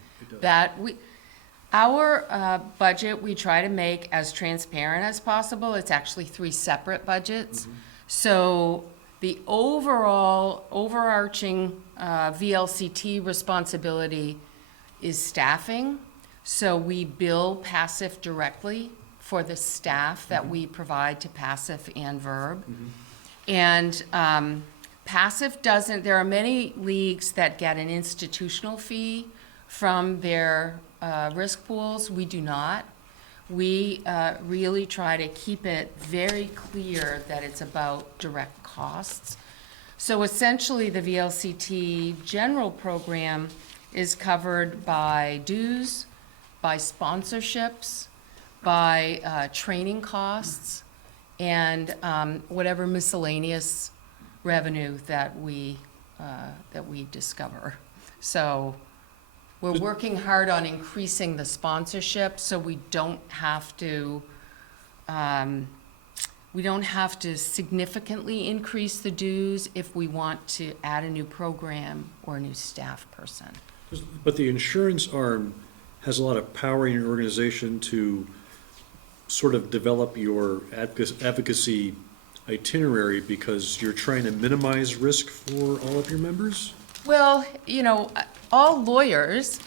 Our budget, we try to make as transparent as possible. It's actually 3 separate budgets. Mm-hmm. So the overarching VLCT responsibility is staffing. So we bill passive directly for the staff that we provide to passive and verb. And passive doesn't, there are many leagues that get an institutional fee from their risk pools. We do not. We really try to keep it very clear that it's about direct costs. So essentially, the VLCT general program is covered by dues, by sponsorships, by training costs, and whatever miscellaneous revenue that we discover. So we're working hard on increasing the sponsorship so we don't have to significantly increase the dues if we want to add a new program or a new staff person. But the insurance arm has a lot of power in your organization to sort of develop your advocacy itinerary because you're trying to minimize risk for all of your members? Well, all lawyers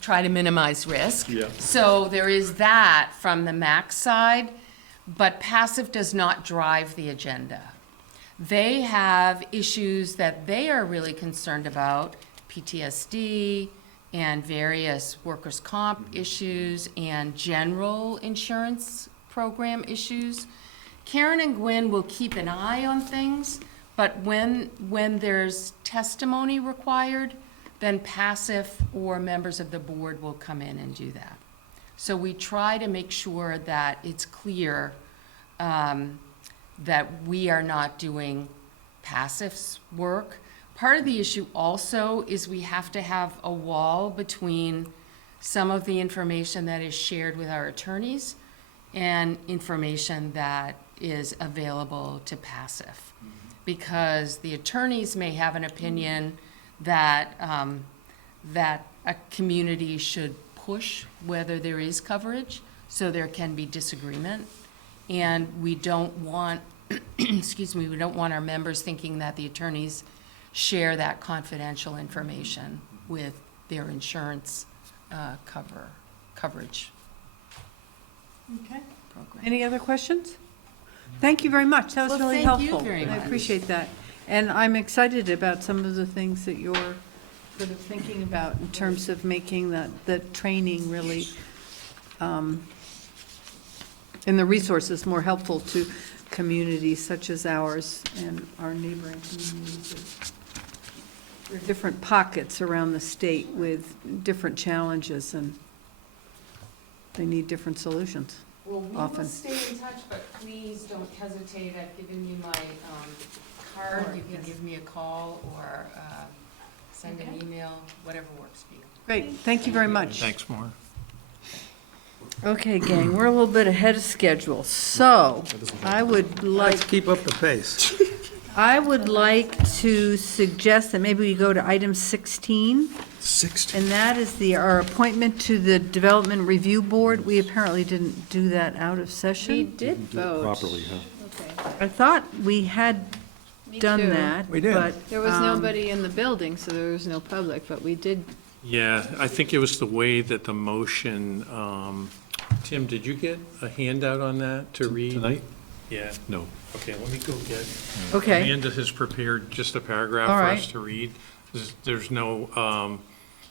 try to minimize risk. Yeah. So there is that from the MAC side, but passive does not drive the agenda. They have issues that they are really concerned about, PTSD and various workers' comp issues and general insurance program issues. Karen and Gwen will keep an eye on things, but when there's testimony required, then passive or members of the board will come in and do that. So we try to make sure that it's clear that we are not doing passive work. Part of the issue also is we have to have a wall between some of the information that is shared with our attorneys and information that is available to passive. Because the attorneys may have an opinion that, that a community should push whether there is coverage, so there can be disagreement. And we don't want, excuse me, we don't want our members thinking that the attorneys share that confidential information with their insurance coverage Okay. program. Any other questions? Thank you very much. That was Well, really thank you helpful. very I much. appreciate that. And I'm excited about some of the things that you're sort of thinking about in terms of making the training really, and the resources more helpful to communities such as ours and our neighboring communities. There are different pockets around the state with different challenges, and they need different solutions. Well, we Often. will stay in touch, but please don't hesitate. I've given you my card. You can give me a call or send an email, whatever works for you. Great, thank you very much. Thanks, Maura. Okay, gang, we're a little bit ahead of schedule, so I would like, Keep up the pace. to suggest that maybe we go to item 16, 60. and that is our appointment to the Development Review Board. We apparently didn't do that out of We session. did vote. Properly, huh? Okay. I thought we had Me done too. that. We did. But, There was um, nobody in the building, so there was no public, but we did, Yeah, I think it was the way that the motion, Tim, did you get a handout on that to read? Tonight? Yeah, No. okay, let me go get. Okay, Amanda has prepared just a paragraph All for right. us to read. There's no,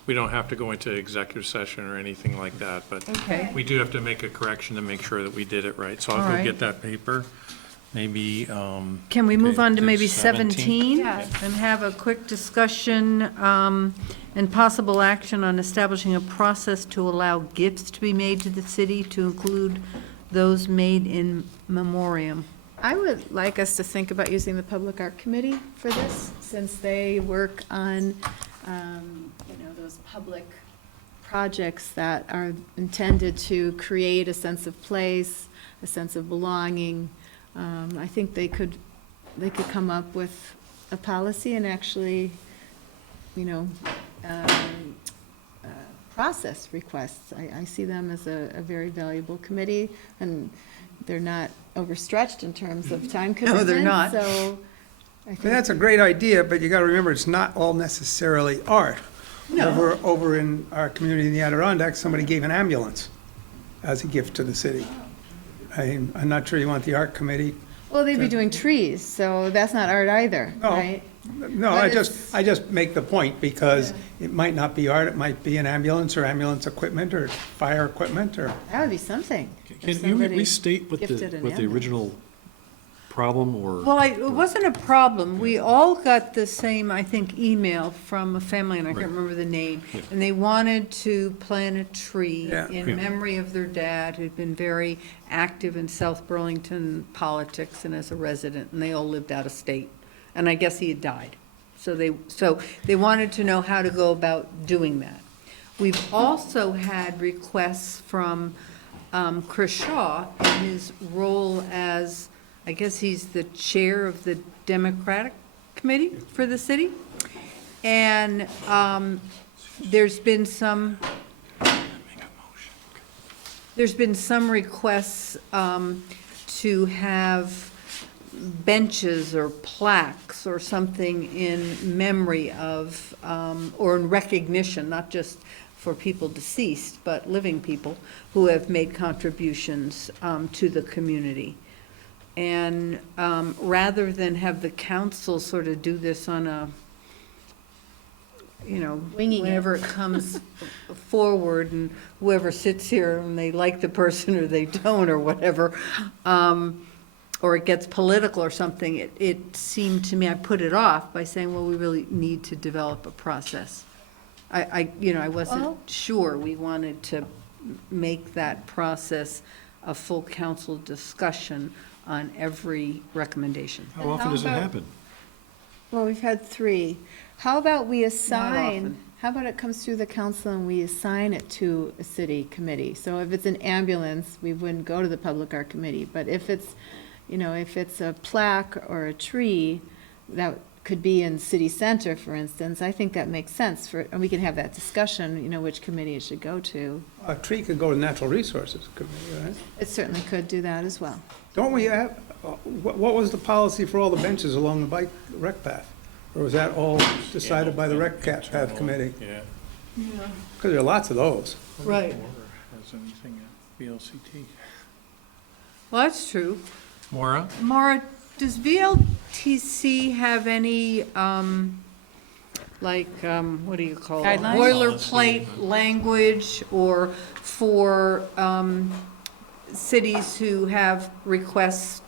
we don't have to go into executive session or anything like that, but okay. we do have to make a correction to make sure that we did it right. So All I'll go right. get that paper, maybe, Can we move Okay, on to to maybe 17? 17? Yes. And have a quick discussion and possible action on establishing a process to allow gifts to be made to the city, to include those made in memoriam. I would like us to think about using the Public Art Committee for this, since they work on, those public projects that are intended to create a sense of place, a sense of belonging. I think they could come up with a policy and actually, process requests. I see them as a very valuable committee, and they're not overstretched in terms of time commitment. they're not. So I I mean, think, that's a great idea, but you gotta remember, it's not all necessarily art. No. Over in our community in the Adirondacks, somebody gave an ambulance as a gift to the city. I'm not sure you want the art committee. well, they'd be doing trees, so that's not art either, No. right? No, But I just make the point, because it might not be art, it might be an ambulance or ambulance equipment or fire equipment or. That would be something. if Can you somebody restate what gifted the, an what the ambulance. original problem or? Well, it wasn't a problem. We all got the same, I think, email from a family, and I can't Right. remember the name. Yeah. And they wanted to plant a tree Yeah. in Yeah. memory of their dad, who'd been very active in South Burlington politics and as a resident, and they all lived out of state. And I guess he had died. So they wanted to know how to go about doing that. We've also had requests from Chris Shaw in his role as, I guess he's the chair of the Democratic Committee for the city. And there's been some requests to have benches or plaques or something in memory of, or in recognition, not just for people deceased, but living people who have made contributions to the community. And rather than have the council sort of do this on a, Winging it. whenever it comes forward and whoever sits here and they like the person or they don't or whatever, or it gets political or something, it seemed to me, I put it off by saying, well, we really need to develop a process. I wasn't Well- sure we wanted to make that process a full council discussion on every recommendation. How often does it happen? Well, we've had 3. How about we assign, often. how about it comes through the council and we assign it to a city committee? So if it's an ambulance, we wouldn't go to the public art committee, but if it's, if it's a plaque or a tree, that could be in city center, for instance, I think that makes sense and we can have that discussion, which committee it should go to. A tree could go to Natural Resources Committee, right? It certainly could do that as well. Don't we have, what was the policy for all the benches along the bike rec path? Or was that all decided by the rec path committee? Yeah. Because there are lots of those. Right. Has anything at VLCT? Well, that's true. Maura? Mara, does VLTC have any, what do you call it? Guidelines? Boilerplate language or for cities who have requests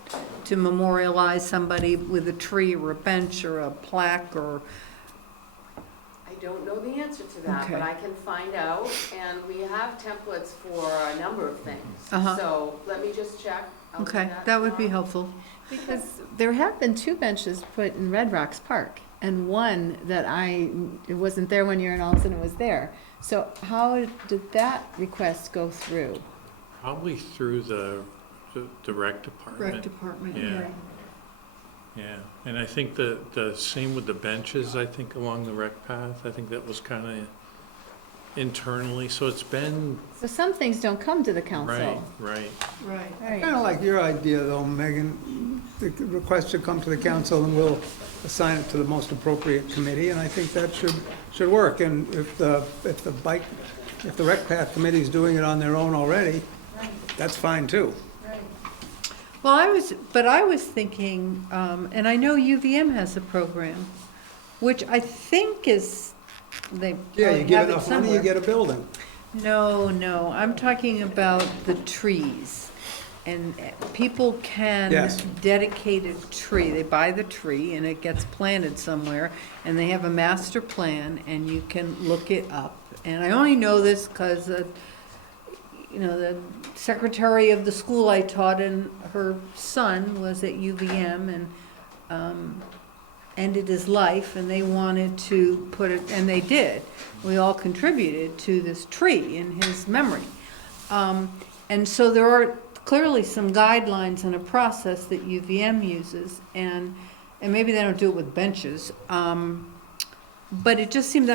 to memorialize somebody with a tree or a bench or a plaque or? I don't know the answer to that, Okay. but I can find out, and we have templates for a number of things. Uh-huh. So let me just check. I'll do Okay, that would be tomorrow. helpful. Because there have been 2 benches put in Red Rocks Park, and one that it wasn't there one year and all of a sudden it was there. So how did that request go through? Probably through the rec department. Rec department, Yeah. Yeah, and I think the same with the benches, I think along the rec path, I think that was kind of internally, so it's been, So some things don't come to the council. right. Right. Right. Kind of like your idea though, Megan, the request should come to the council and we'll assign it to the most appropriate committee, and I think that should work. And if the rec path committee is doing it on their own already, that's fine too. Well, I was thinking, and I know UVM has a program, which I think is, they Yeah, you have give it enough money, you somewhere. get a building. No, I'm talking about the trees. And people can Yes. dedicate a tree, they buy the tree and it gets planted somewhere, and they have a master plan, and you can look it up. And I only know this because, the secretary of the school I taught in, her son was at UVM and ended his life, and they wanted to put it, and they did. We all contributed to this tree in his memory. And so there are clearly some guidelines and a process that UVM uses, and maybe they don't do it with benches, but it just seemed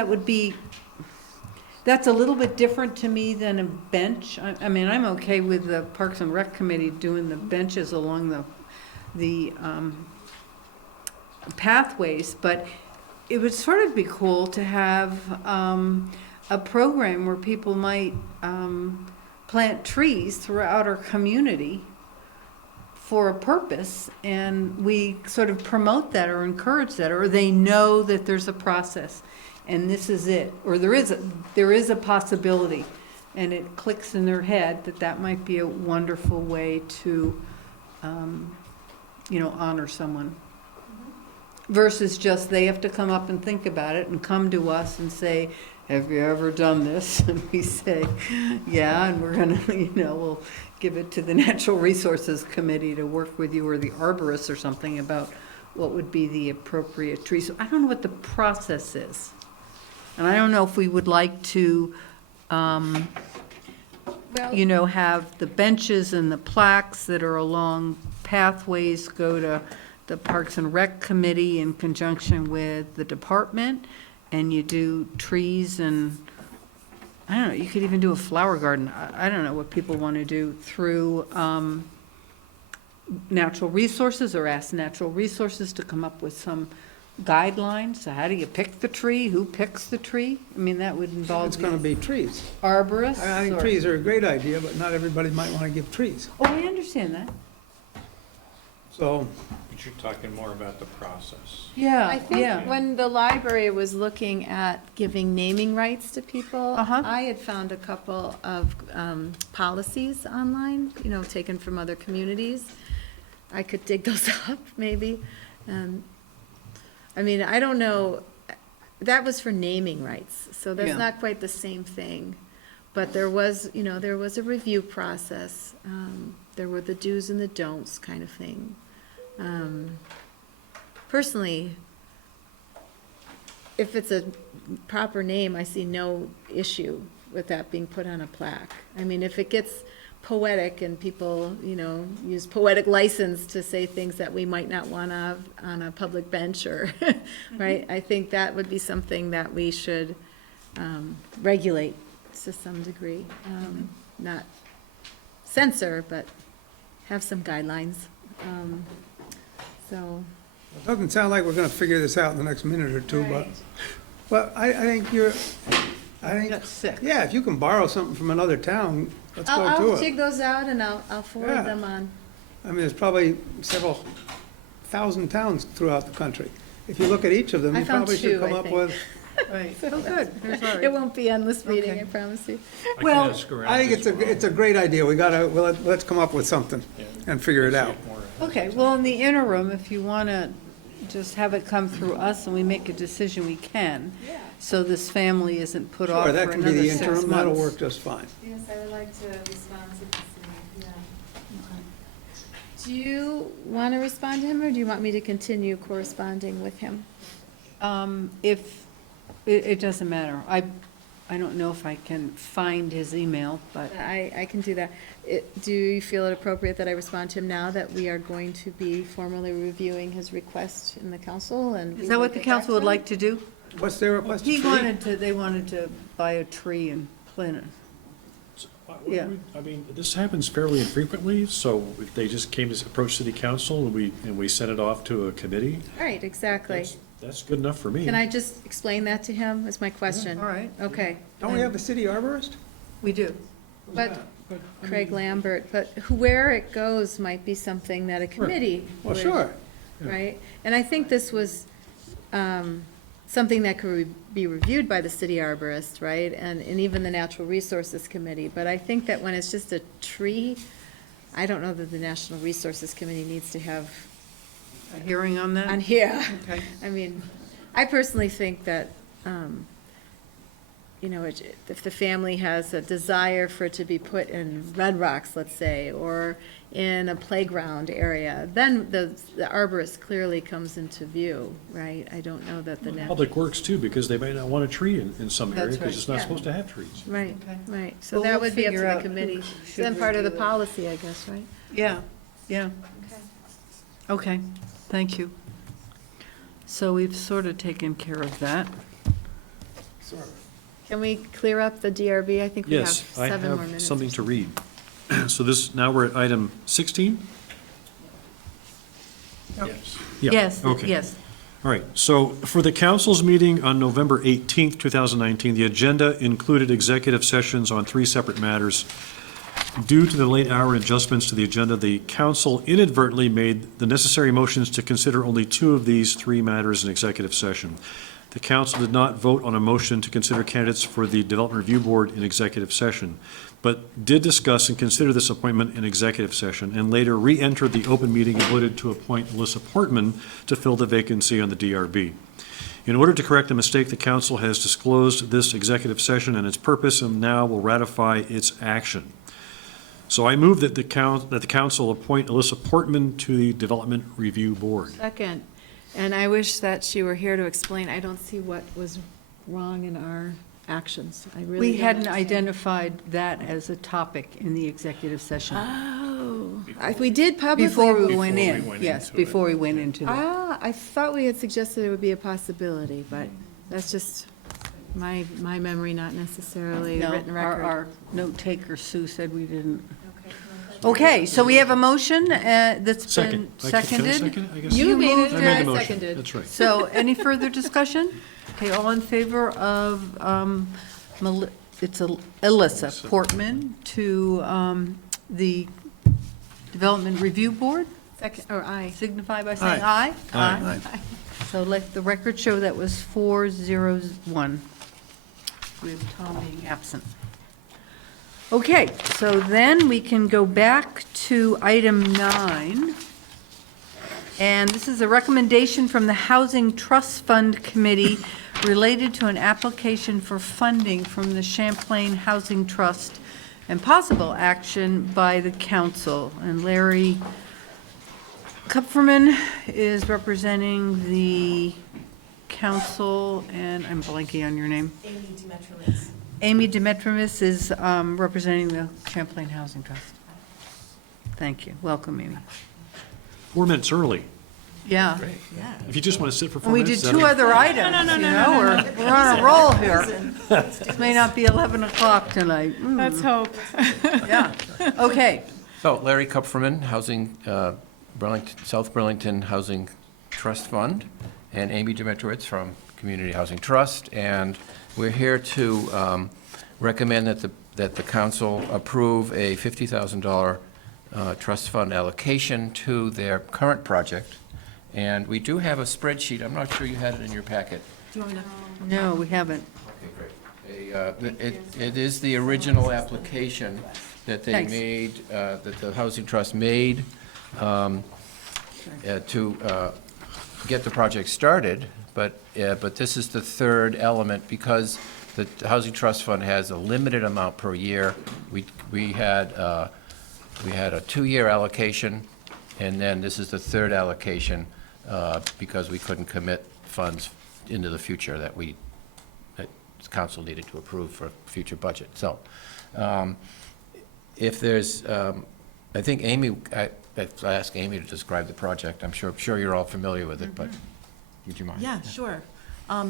that's a little bit different to me than a bench. I mean, I'm okay with the Parks and Rec Committee doing the benches along the pathways, but it would sort of be cool to have a program where people might plant trees throughout our community for a purpose, and we sort of promote that or encourage that, or they know that there's a process and this is it, or there is a possibility, and it clicks in their head that might be a wonderful way to honor someone, versus just they have to come up and think about it and come to us and say, have you ever done this? And we say, yeah, and we're gonna, we'll give it to the Natural Resources Committee to work with you, or the arborist or something, about what would be the appropriate tree. So I don't know what the process is. And I don't know if we would like to, have the benches and the plaques that are along pathways go to the Parks and Rec Committee in conjunction with the department, and you do trees and, I don't know, you could even do a flower garden. I don't know what people want to do through natural resources, or ask natural resources to come up with some guidelines. So how do you pick the tree? Who picks the tree? I mean, that would involve It's gonna the be trees. arborists. I think or- trees are a great idea, but not everybody might wanna give trees. Oh, I understand that. So, But you're talking more about the process. Yeah, I yeah. think when the library was looking at giving naming rights to people, Uh-huh. I had found a couple of policies online, you know, taken from other communities. I could dig those up, maybe. I mean, I don't know, that was for naming rights, so that's Yeah. not quite the same thing. But there was, you know, there was a review process. There were the do's and the don'ts kind of thing. Personally, if it's a proper name, I see no issue with that being put on a plaque. I mean, if it gets poetic and people, you know, use poetic license to say things that we might not want to have on a public bench or, right? I think that would be something that we should regulate to some degree. Not censor, but have some guidelines. So. it doesn't sound like we're gonna figure this out in the next minute or two, but, Right. but I think I think, That's sick. yeah, if you can borrow something from another town, let's go I'll to it. dig those out and I'll forward Yeah. them on. I mean, there's probably several thousand towns throughout the country. If you look at each of them, I you found probably should two, come I up think. with, Right, oh, good. There's our- It won't be endless reading, Okay. I promise you. I can Well, ask around I think as well. it's a great idea. We gotta, well, let's come up with something Yeah. and figure it See out. it more. Okay, well, in the interim, if you want to just have it come through us and we make a decision, we can. So this family isn't put off Sure, for that can be another the 6 interim, that'll months. work just fine. Yes, I would like to respond to this, yeah. Do you want to respond to him, or do you want me to continue corresponding with him? If, it doesn't matter. I don't know if I can find his email, but I can do that. Do you feel it appropriate that I respond to him now that we are going to be formally reviewing his request in the council, and? is that what the council would like to do? What's their request? He Tree? wanted to, they wanted to buy a tree and plant it. Yeah. I mean, this happens fairly infrequently, so if they just came to approach city council and we sent it off to a committee, Right, exactly. that's good enough for me. Can I just explain that to him, is my question? All right, Okay. Don't we have a city arborist? we do. But Craig Lambert, but where it goes might be something that a committee Well, would. sure. Right? And I think this was something that could be reviewed by the city arborist, right? And even the Natural Resources Committee. But I think that when it's just a tree, I don't know that the National Resources Committee needs to have A hearing on that? on here. Okay. I mean, I personally think that, you know, if the family has a desire for it to be put in Red Rocks, let's say, or in a playground area, then the arborist clearly comes into view, right? I don't know that the natural. Public Works too, because they might not want a tree in some That's area, right. because it's not Yeah. supposed to have trees. Right, Okay. right. So Well, that we'll would be up to figure the out who committee. should Then part of the review it. policy, I guess, right? Yeah, yeah, okay, thank you. So we've sort of taken care of that. Can we clear up the DRB? I think we have Yes, I 7 more have minutes. something to read. So now we're at item 16? Yes. Yeah, Yes, okay. yes. All right, so for the council's meeting on November 18th, 2019, the agenda included executive sessions on 3 separate matters. Due to the late hour adjustments to the agenda, the council inadvertently made the necessary motions to consider only 2 of these 3 matters in executive session. The council did not vote on a motion to consider candidates for the Development Review Board in executive session, but did discuss and consider this appointment in executive session, and later re-entered the open meeting and voted to appoint Melissa Portman to fill the vacancy on the DRB. In order to correct the mistake, the council has disclosed this executive session and its purpose, and now will ratify its action. So I move that the council appoint Alyssa Portman to the Development Review Board. Second, and I wish that she were here to explain. I don't see what was wrong in our actions. I really We don't hadn't understand. identified that as a topic in the executive session. Oh, we did publicly. Before we Before went we in, went yes, into it. before we went into it. I thought we had suggested it would be a possibility, but That's just my memory, not necessarily No, written our, record. our note taker, Sue, said we didn't. Okay, so we have a motion that's been Second. Can I seconded. second it, I guess? You made moved it, I made the I motion. seconded. That's right. So any further discussion? Okay, all in favor of, it's Alyssa Portman to the Development Review Board? Second, or aye. Signify by saying aye. Aye. So let the record show that was 401, with Tom being absent. Okay, so then we can go back to item 9. And this is a recommendation from the Housing Trust Fund Committee related to an application for funding from the Champlain Housing Trust and possible action by the council. And Larry Kupferman is representing the council, and I'm blanking on your name. Amy Demetrius. Amy Demetrius is representing the Champlain Housing Trust. Thank you. Welcome, Amy. 4 minutes early. Yeah. If you just want to sit for 4 And we minutes. did 2 other items, you know, we're on a roll here. It may not be 11 o'clock tonight. Let's hope. Yeah, okay. So Larry Kupferman, Housing, Burlington, South Burlington Housing Trust Fund, and Amy Demetrius from Community Housing Trust, and we're here to recommend that the council approve a $50,000 trust fund allocation to their current project. And we do have a spreadsheet. I'm not sure you had it in your packet. Do you want me to? No, we haven't. Okay, great. It is the original application that they Thanks. made, that the Housing Trust made to get the project started, but this is the third element because the Housing Trust Fund has a limited amount per year. We had a 2-year allocation, and then this is the third allocation because we couldn't commit funds into the future that the council needed to approve for future budget. So if there's, I think Amy, I asked Amy to describe the project. I'm sure you're all familiar with it, but would you mind? Yeah, sure.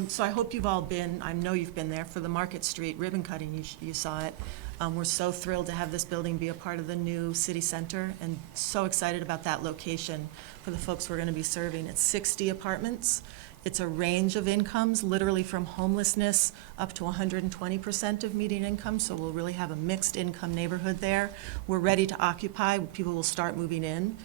So I hope you've all been, I know you've been there for the Market Street ribbon cutting, you saw it. We're so thrilled to have this building be a part of the new city center and so excited about that location for the folks we're going to be serving. It's 60 apartments. It's a range of incomes, literally from homelessness up to 120% of median income, so we'll really have a mixed income neighborhood there. We're ready to occupy. People will start moving in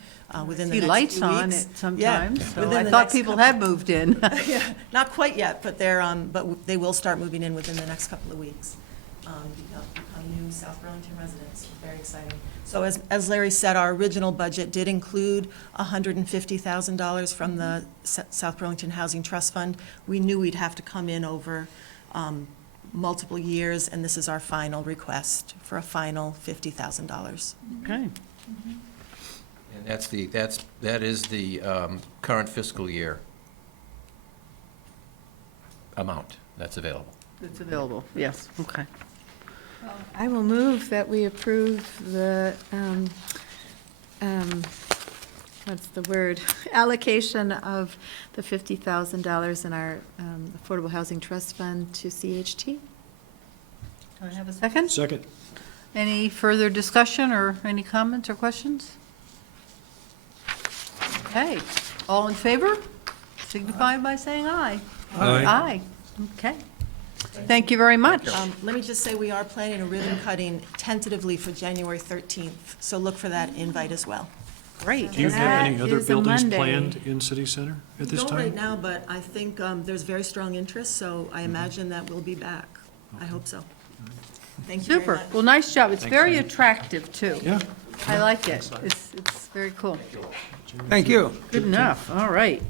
within the See next lights few on weeks. it sometimes, so within I the thought next people couple- had moved in. Yeah, not quite yet, but they will start moving in within the next couple of weeks. Become new South Burlington residents. Very exciting. So as Larry said, our original budget did include $150,000 from the South Burlington Housing Trust Fund. We knew we'd have to come in over multiple years, and this is our final request for a final $50,000. Okay. And that is the current fiscal year amount that's available. It's available, yes, okay. I will move that we approve the, what's the word, allocation of the $50,000 in our Affordable Housing Trust Fund to CHT. Do I have a second? Second. Any further discussion or any comments or questions? Okay, all in favor? Signify by saying aye. Aye. Aye, okay. Thank you very much. Let me just say, we are planning a ribbon cutting tentatively for January 13th, so look for that invite as well. Great. Do you have any That other is a buildings Monday. planned in City Center at this Don't right time? now, but I think there's very strong interest, so I imagine that we'll be back. I hope so. Thank you very Super, much. well, nice job. It's very attractive, too. Yeah. I like it. It's very cool. Thank you. Good enough, all right.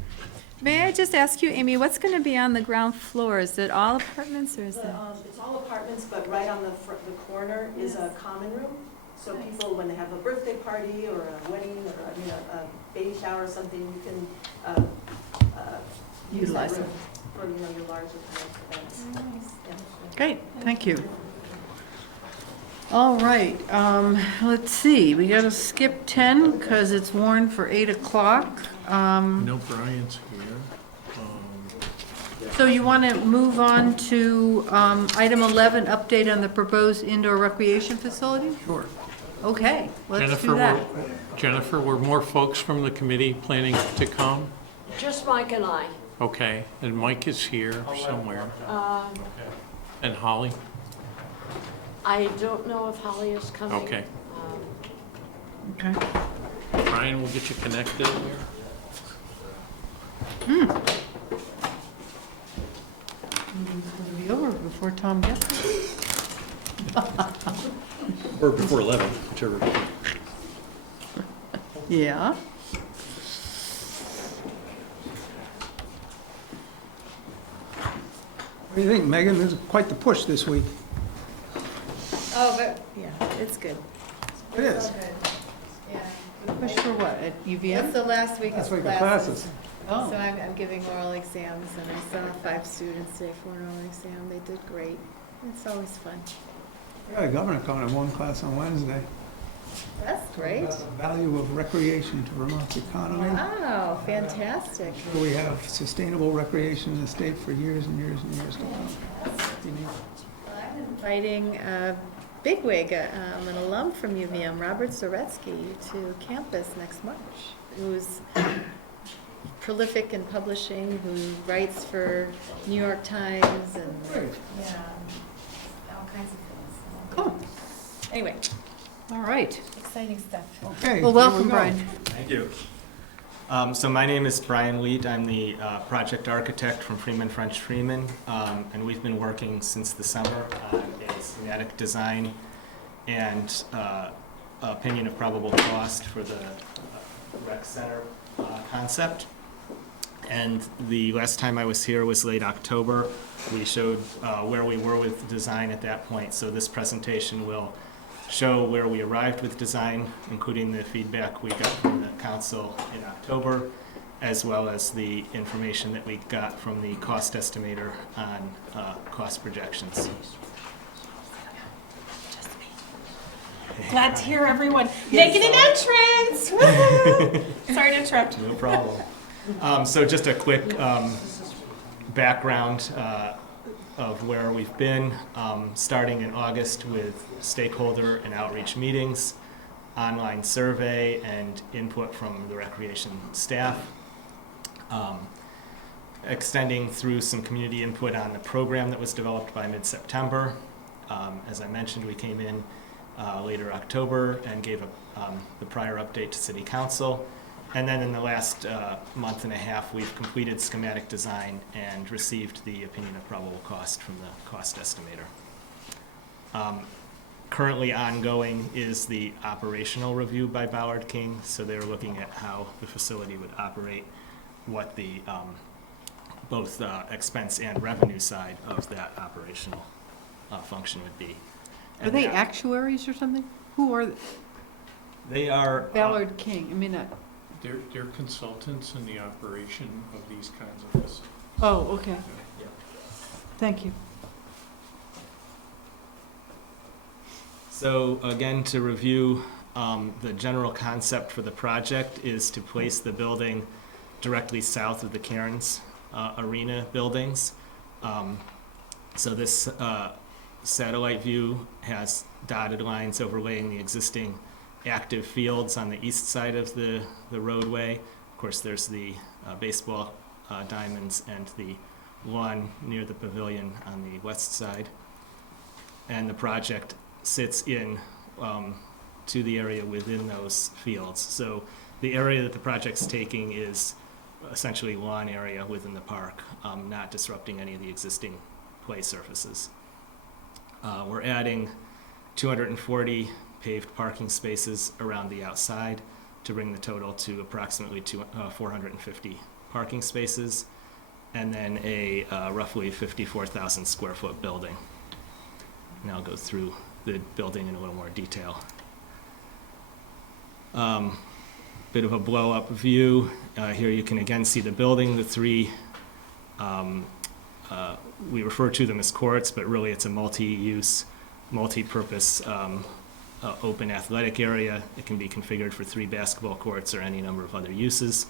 May I just ask you, Amy, what's going to be on the ground floor? Is it all apartments or is it? It's all apartments, but right on the corner is a common room. So people, when they have a birthday party or a wedding or, a baby shower or something, you can use that Utilize it. room for, your larger kind of events. Yeah. Great, thank you. All right, let's see, we gotta skip 10 because it's warned for 8 o'clock. No Brian's here. So you want to move on to item 11, update on the proposed indoor recreation facility? Sure. Okay, let's do that. Jennifer, were more folks from the committee planning to come? Just Mike and I. Okay, and Mike is here somewhere. And Holly? I don't know if Holly is coming. Okay. Okay. Brian will get you connected. Meeting's going to be over before Tom gets here. Or before 11, whichever. Yeah. What do you think, Megan? There's quite the push this week. Oh, but, yeah, it's good. It is. Yeah. Push for what, at It's UVM? the last week That's of like the classes. classes. Oh. So I'm giving oral exams, and I saw 5 students today for an oral exam. They did great. It's always fun. We got a governor coming to one class on Wednesday. That's great. About the value of recreation to Vermont's economy. Wow, fantastic. Sure, we have sustainable recreation in the state for years and years and years to come. Unique. I'm inviting a bigwig, an alum from UVM, Robert Zaretsky, to campus next March, who's prolific in publishing, who writes for New York Times and, Great. yeah, all kinds of things. Cool. Anyway, All right. exciting stuff. Okay. Well, here welcome, we go. Brian. Thank you. So my name is Brian Wheat. I'm the project architect from Freeman French Freeman, and we've been working since the summer on a schematic design and opinion of probable cost for the rec center concept. And the last time I was here was late October. We showed where we were with design at that point. So this presentation will show where we arrived with design, including the feedback we got from the council in October, as well as the information that we got from the cost estimator on cost projections. Glad to hear everyone making an entrance. Woohoo! Sorry to interrupt. No problem. So just a quick background of where we've been, starting in August with stakeholder and outreach meetings, online survey, and input from the recreation staff. Extending through some community input on the program that was developed by mid-September. As I mentioned, we came in later October and gave the prior update to City Council. And then in the last month and a half, we've completed schematic design and received the opinion of probable cost from the cost estimator. Currently ongoing is the operational review by Ballard King. So they're looking at how the facility would operate, what the both expense and revenue side of that operational function would be. Are they actuaries or something? Who are They are Ballard King? I mean, They're consultants in the operation of these kinds of facilities. oh, okay. Yeah. Thank you. So again, to review, the general concept for the project is to place the building directly south of the Cairns Arena buildings. So this satellite view has dotted lines overlaying the existing active fields on the east side of the roadway. Of course, there's the baseball diamonds and the lawn near the pavilion on the west side. And the project sits in to the area within those fields. So the area that the project's taking is essentially lawn area within the park, not disrupting any of the existing play surfaces. We're adding 240 paved parking spaces around the outside to bring the total to approximately 450 parking spaces, and then a roughly 54,000 square foot building. And I'll go through the building in a little more detail. Bit of a blow-up view. Here you can again see the building, the three, we refer to them as courts, but really it's a multi-use, multi-purpose open athletic area. It can be configured for 3 basketball courts or any number of other uses.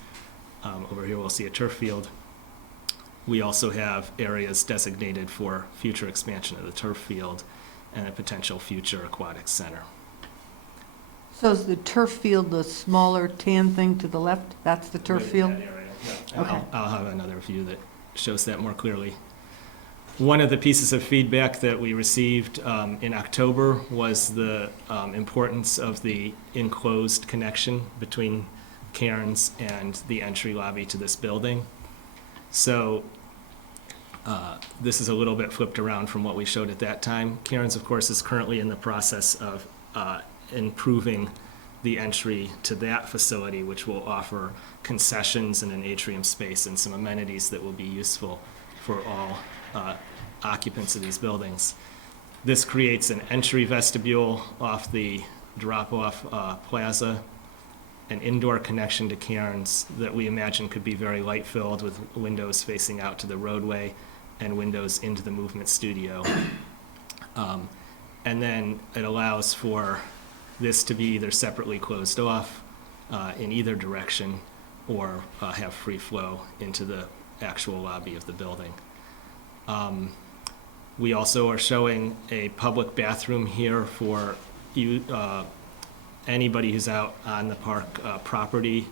Over here we'll see a turf field. We also have areas designated for future expansion of the turf field and a potential future aquatic center. So is the turf field the smaller tan thing to the left? That's the turf Within field? that area, yeah. And Okay. I'll have another view that shows that more clearly. One of the pieces of feedback that we received in October was the importance of the enclosed connection between Cairns and the entry lobby to this building. So this is a little bit flipped around from what we showed at that time. Cairns, of course, is currently in the process of improving the entry to that facility, which will offer concessions and an atrium space and some amenities that will be useful for all occupants of these buildings. This creates an entry vestibule off the drop-off plaza, an indoor connection to Cairns that we imagine could be very light-filled with windows facing out to the roadway and windows into the movement studio. And then it allows for this to be either separately closed off in either direction or have free flow into the actual lobby of the building. We also are showing a public bathroom here for anybody who's out on the park property,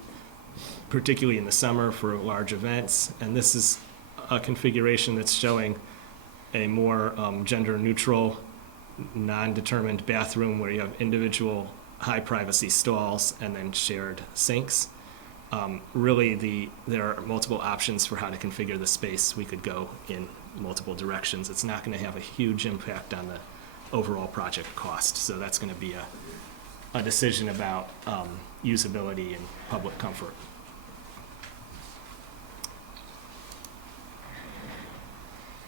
particularly in the summer for large events. And this is a configuration that's showing a more gender-neutral, non-determined bathroom where you have individual high-privacy stalls and then shared sinks. Really, there are multiple options for how to configure the space. We could go in multiple directions. It's not going to have a huge impact on the overall project cost. So that's going to be a decision about usability and public comfort.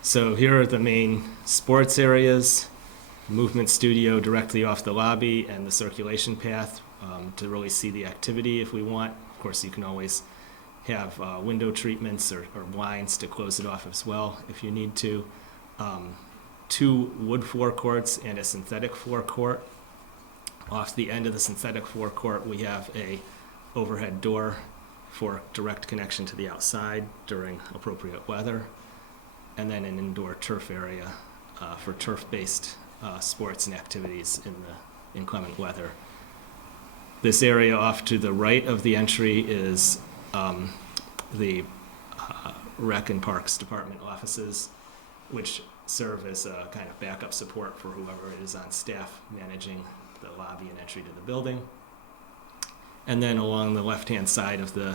So here are the main sports areas, movement studio directly off the lobby, and the circulation path to really see the activity if we want. Of course, you can always have window treatments or blinds to close it off as well if you need to. 2 wood floor courts and a synthetic floor court. Off the end of the synthetic floor court, we have a overhead door for direct connection to the outside during appropriate weather, and then an indoor turf area for turf-based sports and activities in the inclement weather. This area off to the right of the entry is the Rec and Parks Department offices, which serve as a kind of backup support for whoever is on staff managing the lobby and entry to the building. And then along the left-hand side of the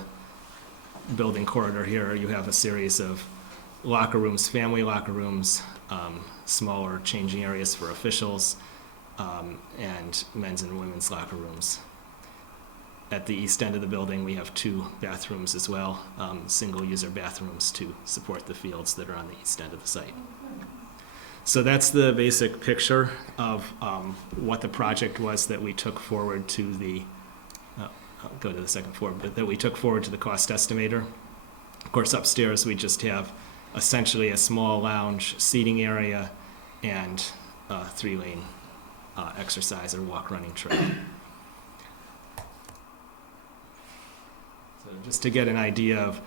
building corridor here, you have a series of locker rooms, family locker rooms, smaller changing areas for officials, and men's and women's locker rooms. At the east end of the building, we have 2 bathrooms as well, single-user bathrooms to support the fields that are on the east end of the site. So that's the basic picture of what the project was that we took forward to the, I'll go to the second floor, but that we took forward to the cost estimator. Of course, upstairs, we just have essentially a small lounge seating area and a 3-lane exercise or walk running trail. So just to get an idea of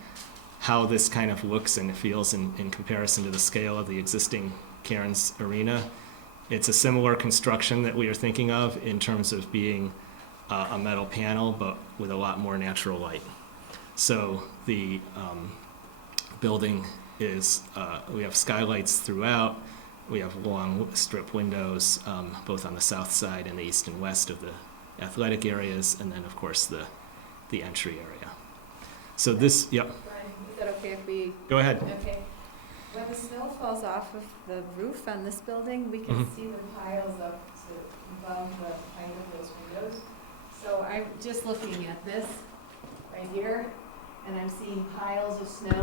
how this kind of looks and feels in comparison to the scale of the existing Cairns Arena, it's a similar construction that we are thinking of in terms of being a metal panel, but with a lot more natural light. So the building is, we have skylights throughout. We have long strip windows, both on the south side and the east and west of the athletic areas, and then, of course, the entry area. So this, yep. Brian, is that okay if we? Go ahead. Okay. When the snow falls off of the roof on this building, we can see the piles up to above the height of those windows. So I'm just looking at this right here, and I'm seeing piles of snow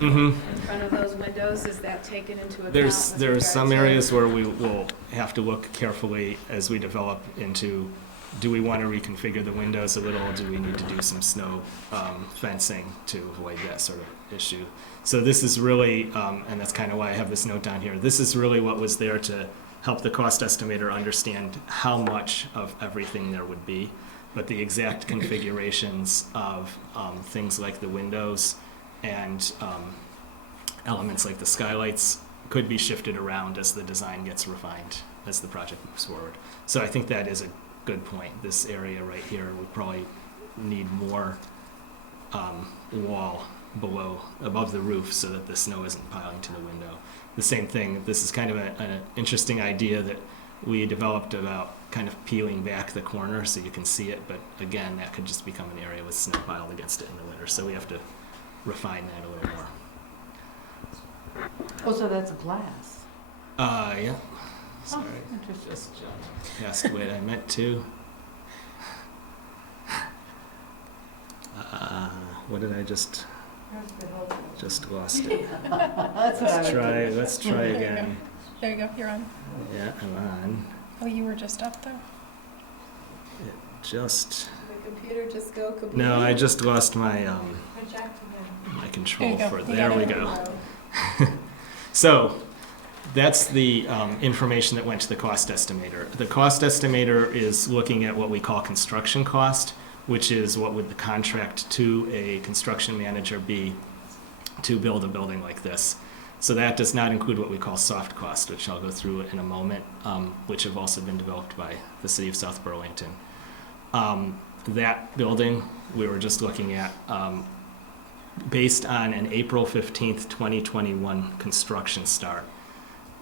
in front of those windows. Is that taken into account? There's some areas where we will have to look carefully as we develop into, do we want to reconfigure the windows a little? Do we need to do some snow fencing to avoid that sort of issue? So this is really, and that's kind of why I have this note down here, this is really what was there to help the cost estimator understand how much of everything there would be. But the exact configurations of things like the windows and elements like the skylights could be shifted around as the design gets refined, as the project moves forward. So I think that is a good point. This area right here would probably need more wall above the roof so that the snow isn't piling to the window. The same thing, this is kind of an interesting idea that we developed about kind of peeling back the corner so you can see it, but again, that could just become an area with snow piled against it in the winter, so we have to refine that a little more. Oh, so that's glass. Yeah. Sorry, Interesting. just passed what I meant to. What did I just lost it. That's what I would do. Let's try again. There you go, you're on. Yeah, I'm on. Oh, you were just up though? It just, The computer just go kaboom? no, I just lost my, Project again. my control There you go. for, You there got we it. go. So, that's the information that went to the cost estimator. The cost estimator is looking at what we call construction cost, which is what would the contract to a construction manager be to build a building like this. So that does not include what we call soft cost, which I'll go through in a moment, which have also been developed by the city of South Burlington. That building we were just looking at, based on an April 15th, 2021 construction start,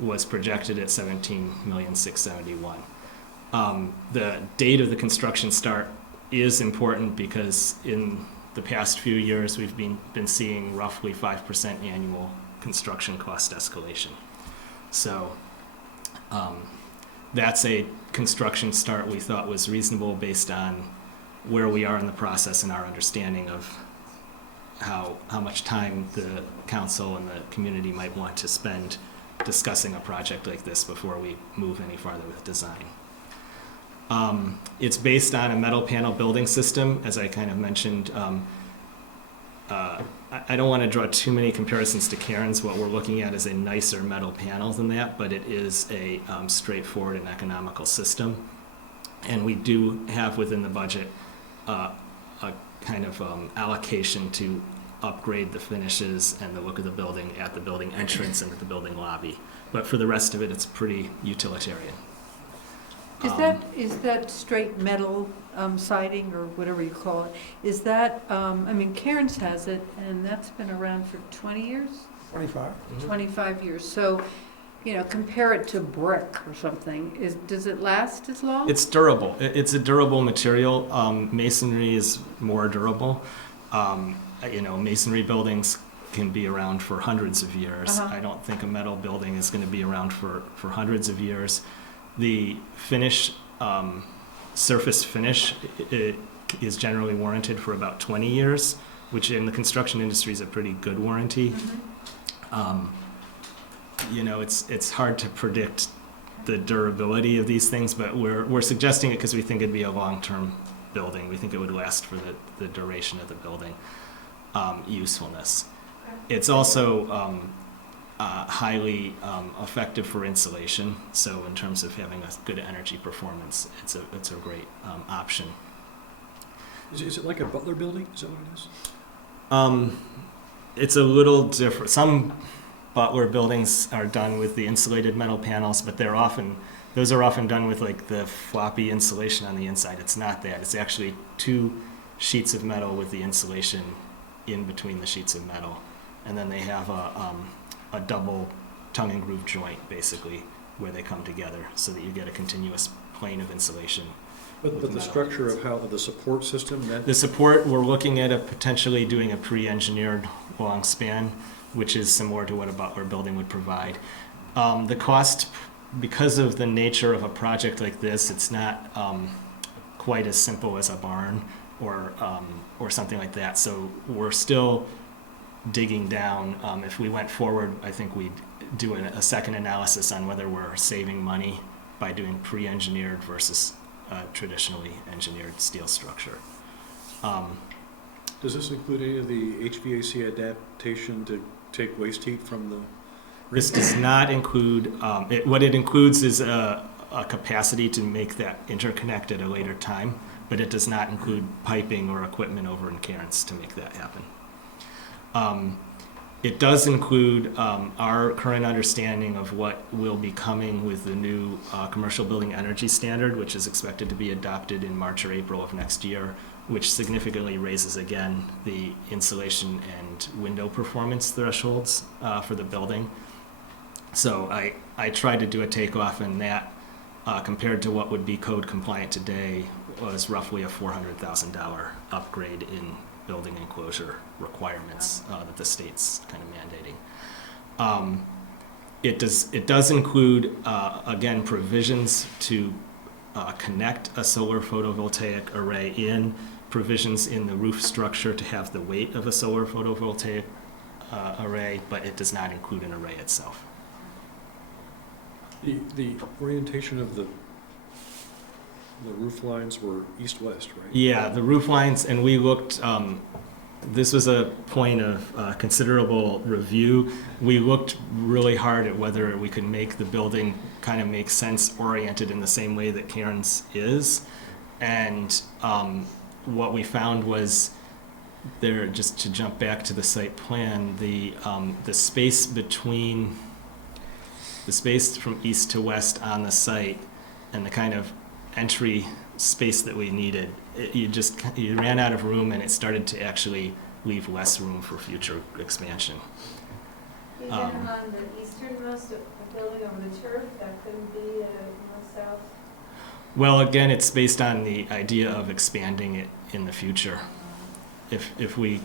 was projected at $17,671,000. The date of the construction start is important because in the past few years we've been seeing roughly 5% annual construction cost escalation. So that's a construction start we thought was reasonable based on where we are in the process and our understanding of how much time the council and the community might want to spend discussing a project like this before we move any farther with design. It's based on a metal panel building system, as I kind of mentioned. I don't want to draw too many comparisons to Karen's. What we're looking at is a nicer metal panel than that, but it is a straightforward and economical system. And we do have within the budget a kind of allocation to upgrade the finishes and the look of the building at the building entrance and at the building lobby. But for the rest of it, it's pretty utilitarian. Is that straight metal siding or whatever you call it? Is that, I mean, Karen's has it, and that's been around for 20 years? 25. 25 years. So, you know, compare it to brick or something. Does it last as long? It's durable. It's a durable material. Masonry is more durable. Masonry buildings can be around for hundreds of years. Uh-huh. I don't think a metal building is going to be around for hundreds of years. The finish, surface finish, it is generally warranted for about 20 years, which in the construction industry is a pretty good warranty. Mm-hmm. It's hard to predict the durability of these things, but we're suggesting it because we think it'd be a long-term building. We think it would last for the duration of the building usefulness. It's also highly effective for insulation. So in terms of having a good energy performance, it's a great option. Is it like a Butler building? Is that what it is? It's a little different. Some Butler buildings are done with the insulated metal panels, but those are often done with like the floppy insulation on the inside. It's not that. It's actually 2 sheets of metal with the insulation in between the sheets of metal. And then they have a double tongue and groove joint, basically, where they come together so that you get a continuous plane of insulation. But the structure of the support system, The support, we're looking at potentially doing a pre-engineered long span, which is similar to what a Butler building would provide. The cost, because of the nature of a project like this, it's not quite as simple as a barn or something like that. So we're still digging down. If we went forward, I think we'd do a second analysis on whether we're saving money by doing pre-engineered versus traditionally engineered steel structure. does this include any of the HVAC adaptation to take waste heat from the? This does not include, what it includes is a capacity to make that interconnect at a later time, but it does not include piping or equipment over in Cairns to make that happen. It does include our current understanding of what will be coming with the new commercial building energy standard, which is expected to be adopted in March or April of next year, which significantly raises again the insulation and window performance thresholds for the building. So I tried to do a takeoff, and that compared to what would be code compliant today was roughly a $400,000 upgrade in building enclosure requirements that the state's kind of mandating. It does include, again, provisions to connect a solar photovoltaic array in, provisions in the roof structure to have the weight of a solar photovoltaic array, but it does not include an array itself. The orientation of the roof lines were east-west, right? Yeah, the roof lines, and we looked, this was a point of considerable review. We looked really hard at whether we could make the building kind of make sense oriented in the same way that Cairns is. And what we found was there, just to jump back to the site plan, the space between, the space from east to west on the site and the kind of entry space that we needed, you ran out of room, and it started to actually leave less room for future expansion. Even on the easternmost building over the turf, that couldn't be north-south? Well, again, it's based on the idea of expanding it in the future. If we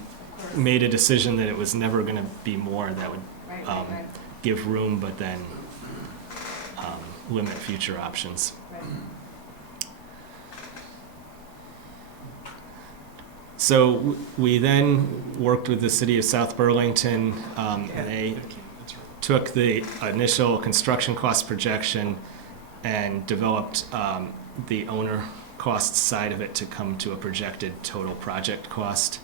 made a decision that it was never going to be more, that would give room, but then limit future options. Right. So we then worked with the city of South Burlington, and they took the initial construction cost projection and developed the owner cost side of it to come to a projected total project cost.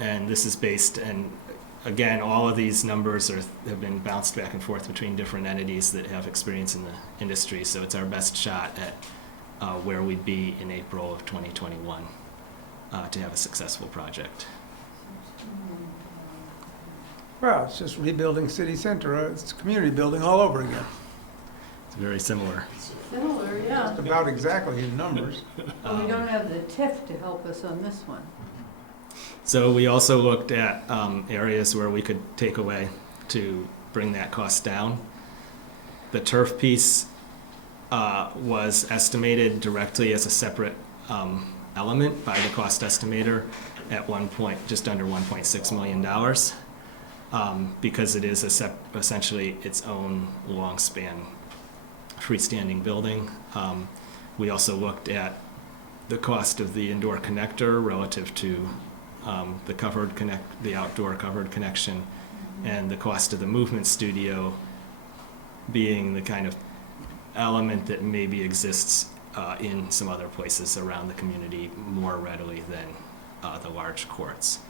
And this is based, and again, all of these numbers have been bounced back and forth between different entities that have experience in the industry, so it's our best shot at where we'd be in April of 2021 to have a successful project. Well, it's just rebuilding city center. It's community building all over again. It's very similar. Similar, yeah. Just about exactly in numbers. Well, we don't have the TIF to help us on this one. So we also looked at areas where we could take away to bring that cost down. The turf piece was estimated directly as a separate element by the cost estimator at just under $1.6 million, because it is essentially its own long span freestanding building. We also looked at the cost of the indoor connector relative to the outdoor covered connection, and the cost of the movement studio being the kind of element that maybe exists in some other places around the community more readily than the large courts.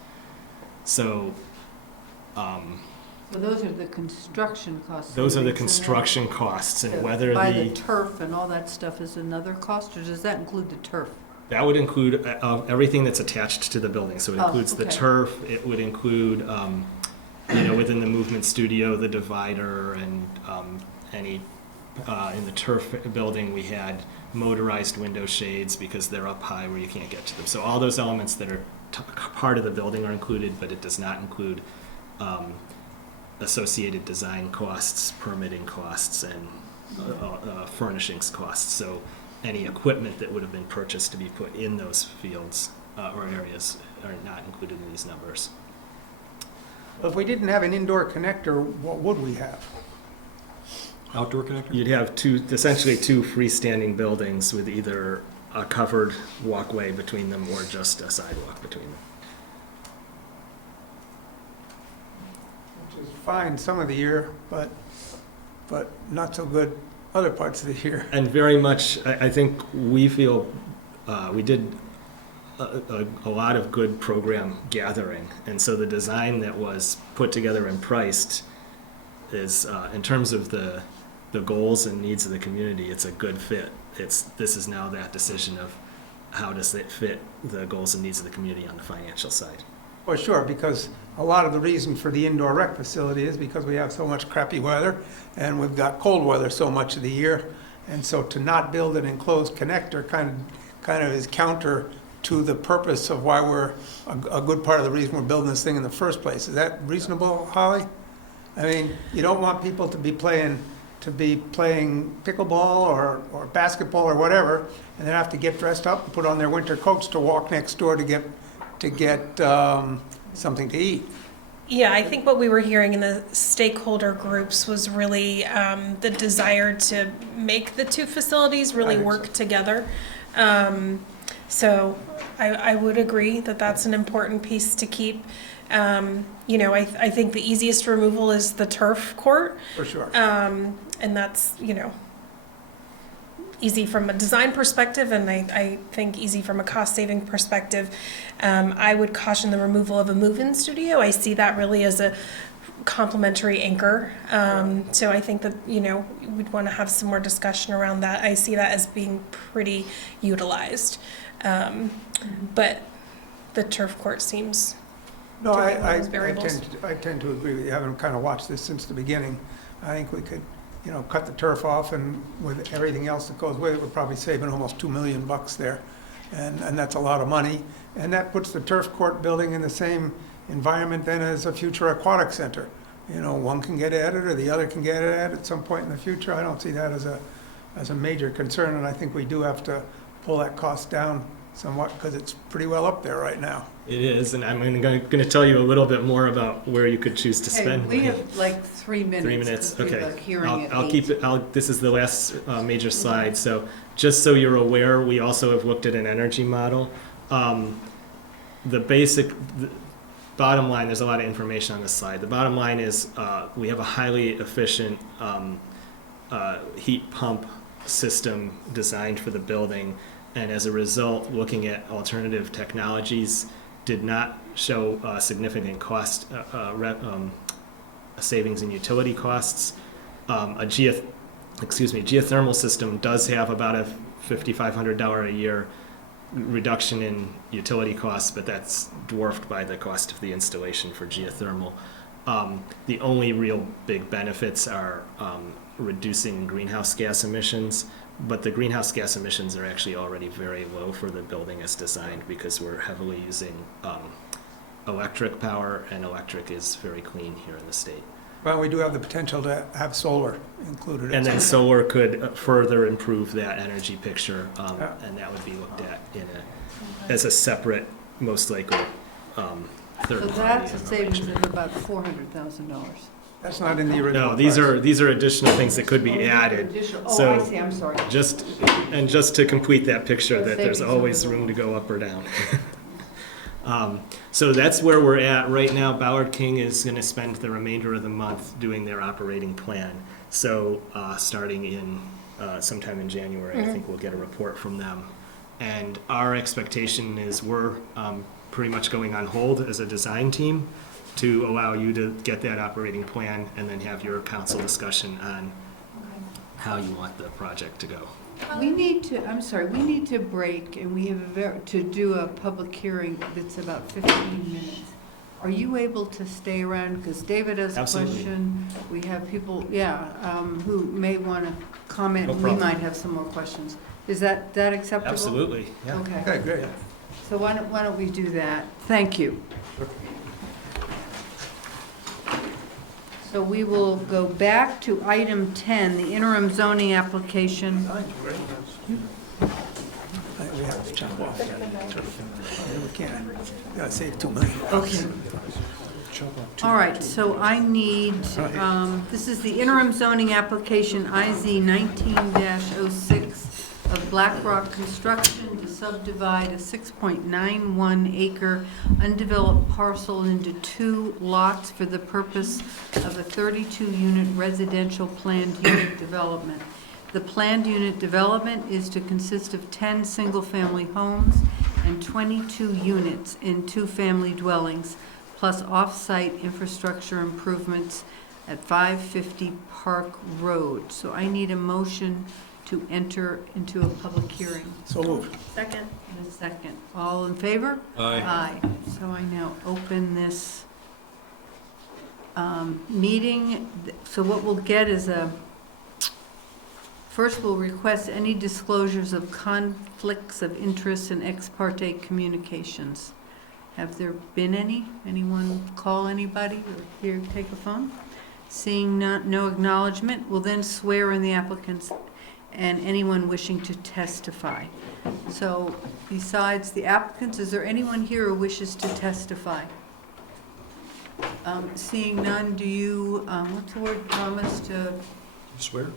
So those are the construction costs. those are the construction costs, and whether By the turf and all that stuff is another cost, or does that include the turf? that would include everything that's attached to the building. So it includes the turf, it would include, within the movement studio, the divider, and any, in the turf building, we had motorized window shades because they're up high where you can't get to them. So all those elements that are part of the building are included, but it does not include associated design costs, permitting costs, and furnishings costs. So any equipment that would have been purchased to be put in those fields or areas are not included in these numbers. If we didn't have an indoor connector, what would we have? Outdoor connector? You'd have essentially two freestanding buildings with either a covered walkway between them or just a sidewalk between them. Which is fine some of the year, but not so good other parts of the year. And very much, I think we feel we did a lot of good program gathering. And so the design that was put together and priced is, in terms of the goals and needs of the community, it's a good fit. This is now that decision of how does it fit the goals and needs of the community on the financial side. Well, sure, because a lot of the reason for the indoor rec facility is because we have so much crappy weather, and we've got cold weather so much of the year. And so to not build an enclosed connector kind of is counter to the purpose of why we're, a good part of the reason we're building this thing in the first place. Is that reasonable, Holly? I mean, you don't want people to be playing pickleball or basketball or whatever, and then have to get dressed up and put on their winter coats to walk next door to get something to eat. Yeah, I think what we were hearing in the stakeholder groups was really the desire to make the two facilities really work together. So I would agree that that's an important piece to keep. You know, I think the easiest removal is the turf court. For sure. And that's, you know, easy from a design perspective, and I think easy from a cost-saving perspective. I would caution the removal of a move-in studio. I see that really as a complementary anchor. So I think that, you know, we'd want to have some more discussion around that. I see that as being pretty utilized. But the turf court seems No, to be one of I those variables. tend to agree with you. Having kind of watched this since the beginning, I think we could, you know, cut the turf off, and with everything else that goes with it, we're probably saving almost $2 million there. And that's a lot of money. And that puts the turf court building in the same environment then as a future aquatic center. You know, one can get added or the other can get added at some point in the future. I don't see that as a major concern, and I think we do have to pull that cost down somewhat because it's pretty well up there right now. It is, and I'm going to tell you a little bit more about where you could choose to Hey, spend. we have like 3 minutes. 3 minutes, 'cause we have okay. a hearing at I'll 8. keep it, this is the last major slide. So just so you're aware, we also have looked at an energy model. The bottom line, there's a lot of information on this slide. The bottom line is we have a highly efficient heat pump system designed for the building. And as a result, looking at alternative technologies did not show significant cost savings in utility costs. A geothermal system does have about a $5,500 a year reduction in utility costs, but that's dwarfed by the cost of the installation for geothermal. The only real big benefits are reducing greenhouse gas emissions, but the greenhouse gas emissions are actually already very low for the building as designed because we're heavily using electric power, and electric is very clean here in the state. Well, we do have the potential to have solar included. And then solar could further improve that energy picture, and that would be looked at as a separate, most likely, third So party. that's a savings of about $400,000. That's not in the original No, these price. are additional things that could be added. Oh, I see, I'm sorry. Just to complete that picture, that there's Savings always over the room to go up or down. So that's where we're at right now. Ballard King is going to spend the remainder of the month doing their operating plan. So starting in sometime in January, I think we'll get a report from them. And our expectation is we're pretty much going on hold as a design team to allow you to get that operating plan and then have your council discussion on how you want the project to go. We need to break, and we have to do a public hearing that's about 15 minutes. Are you able to stay around? Because David has a Absolutely. question. We have people, who may want to comment. No We problem. might have some more questions. Is that acceptable? Absolutely, yeah. Okay. Okay, great. So why don't we do that? Thank you. So we will go back to item 10, the interim zoning application. We have to chop off. We can't. We gotta save $2 million. Okay. All right, so I need, this is the interim zoning application IZ 19-06 of BlackRock Construction to subdivide a 6.91 acre undeveloped parcel into 2 lots for the purpose of a 32-unit residential planned unit development. The planned unit development is to consist of 10 single-family homes and 22 units in 2-family dwellings, plus off-site infrastructure improvements at 550 Park Road. So I need a motion to enter into a public hearing? So moved. Second. In a second. All in favor? Aye. Aye. So I now open this meeting. So what we'll get is first we'll request any disclosures of conflicts of interest and ex parte communications. Have there been any? Anyone call anybody or here take a phone? Seeing no acknowledgement, we'll then swear in the applicants and anyone wishing to testify. So besides the applicants, is there anyone here who wishes to testify? Seeing none, do you, what's the word, promise to? Swear?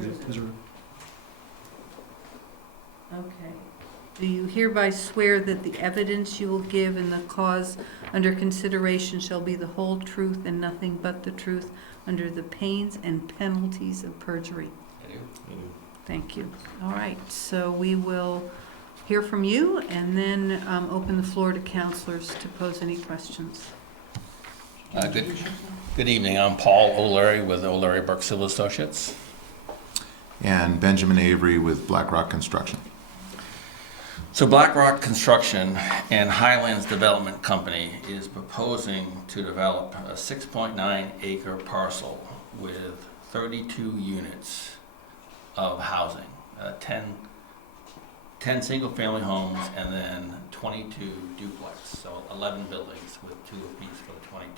Is there- Okay. Do you hereby swear that the evidence you will give in the cause under consideration shall be the whole truth and nothing but the truth under the pains and penalties of perjury? I do. Thank you. All right, so we will hear from you and then open the floor to counselors to pose any questions. Good evening. I'm Paul O'Leary with O'Leary Burke Civil Associates. And Benjamin Avery with BlackRock Construction. So BlackRock Construction and Highlands Development Company is proposing to develop a 6.9 acre parcel with 32 units of housing, 10 single-family homes and then 22 duplex, so 11 buildings with 2 apiece for the 22.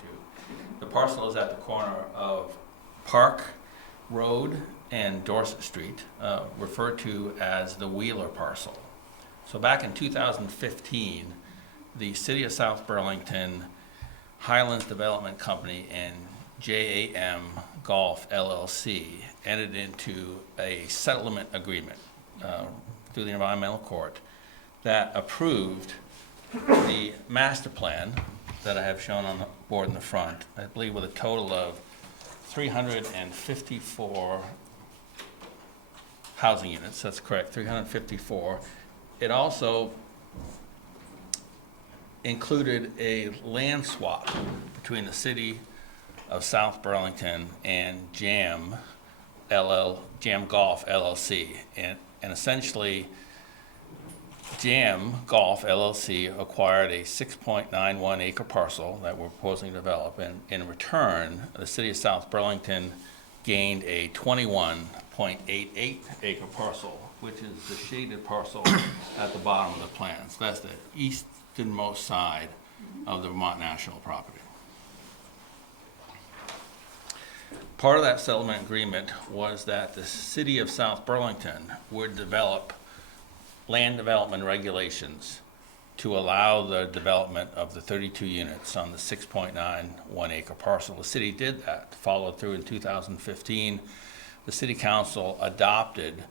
The parcel is at the corner of Park Road and Dorset Street, referred to as the Wheeler parcel. So back in 2015, the City of South Burlington, Highlands Development Company, and JAM Golf LLC entered into a settlement agreement through the Environmental Court that approved the master plan that I have shown on the board in the front, I believe with a total of 354 housing units. That's correct, 354. It also included a land swap between the City of South Burlington and JAM Golf LLC. And essentially, JAM Golf LLC acquired a 6.91 acre parcel that we're proposing to develop. And in return, the City of South Burlington gained a 21.88 acre parcel, which is the shaded parcel at the bottom of the plan. So that's the easternmost side of the Vermont National property. Part of that settlement agreement was that the City of South Burlington would develop land development regulations to allow the development of the 32 units on the 6.91 acre parcel. The city did that, followed through in 2015. The City Council adopted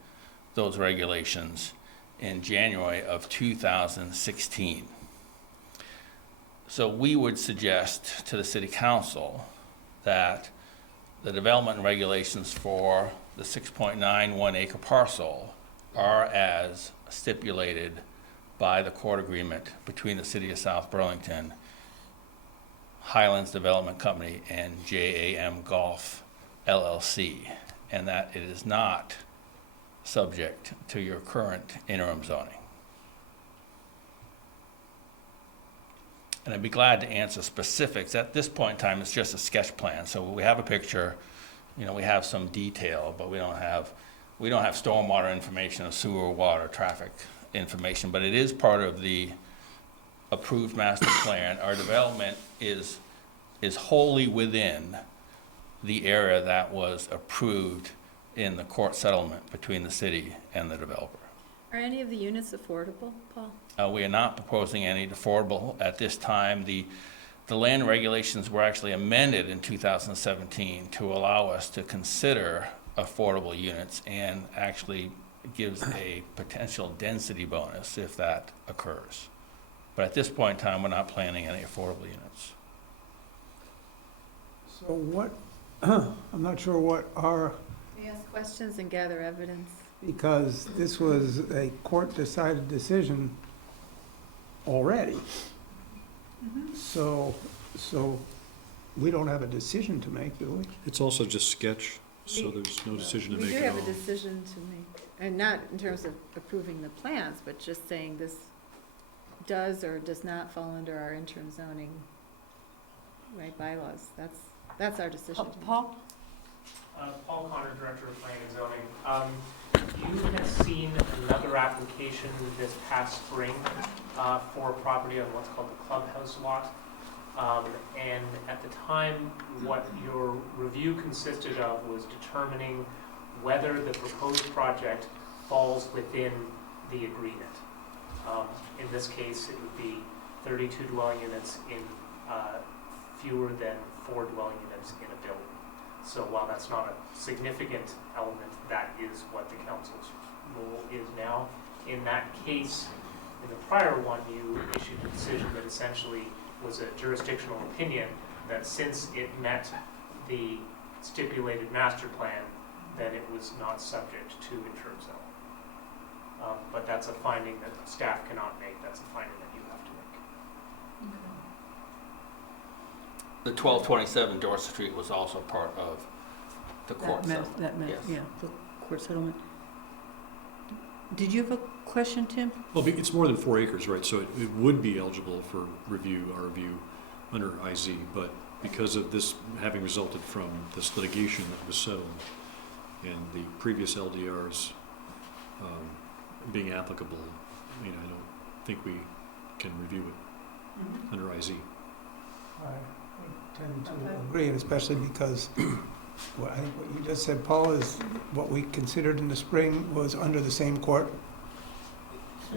those regulations in January of 2016. So we would suggest to the City Council that the development regulations for the 6.91 acre parcel are as stipulated by the court agreement between the City of South Burlington, Highlands Development Company, and JAM Golf LLC, and that it is not subject to your current interim zoning. And I'd be glad to answer specifics. At this point in time, it's just a sketch plan. So we have a picture, you know, we have some detail, but we don't have stormwater information or sewer, water, traffic information, but it is part of the approved master plan. Our development is wholly within the area that was approved in the court settlement between the city and the developer. Are any of the units affordable, Paul? We are not proposing any affordable at this time. The land regulations were actually amended in 2017 to allow us to consider affordable units and actually gives a potential density bonus if that occurs. But at this point in time, we're not planning any affordable units. So what, I'm not sure what our, We ask questions and gather evidence. because this was a court-decided decision already. So we don't have a decision to make, do we? It's also just sketch so there's no decision to We make do at have a all. decision to make, and not in terms of approving the plans, but just saying this does or does not fall under our interim zoning, right, bylaws. That's our decision. to make. Paul? Paul Connor, Director of Planning and Zoning. You had seen another application this past spring for a property on what's called the clubhouse lot. And at the time, what your review consisted of was determining whether the proposed project falls within the agreement. In this case, it would be 32 dwelling units in fewer than 4 dwelling units in a building. So while that's not a significant element, that is what the council's rule is now. In that case, in the prior one, you issued a decision that essentially was a jurisdictional opinion that since it met the stipulated master plan, then it was not subject to interim zone. But that's a finding that staff cannot make. That's a finding that you have to make. The 1227 Dorset Street was also part of the court That settlement. meant, Yes. yeah, the court settlement. Did you have a question, Tim? Well, it's more than 4 acres, right, so it would be eligible for review, our review, under IZ, but because of this having resulted from this litigation that was settled, and the previous LDRs being applicable, I mean, I don't think we can review it under IZ. I tend to agree, and especially because I think what you just said, Paul, is what we considered in the spring was under the same court.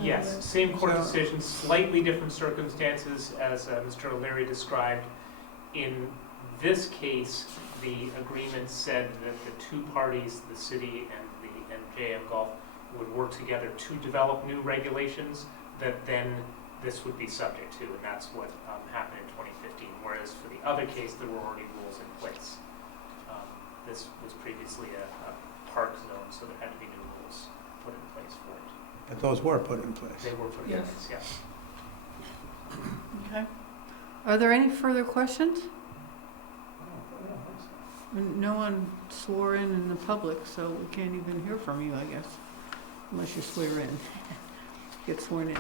Yes, same court So- decision, slightly different circumstances as Mr. O'Leary described. In this case, the agreement said that the two parties, the city and JM Golf, would work together to develop new regulations that then this would be subject to, and that's what happened in 2015. Whereas for the other case, there were already rules in place. This was previously a park zone, so there had to be new rules put in place for it. But those were put in place. They were put in place, yes. Okay. Are there any further questions? No one swore in the public, so we can't even hear from you, I guess, unless you swear in, get sworn in.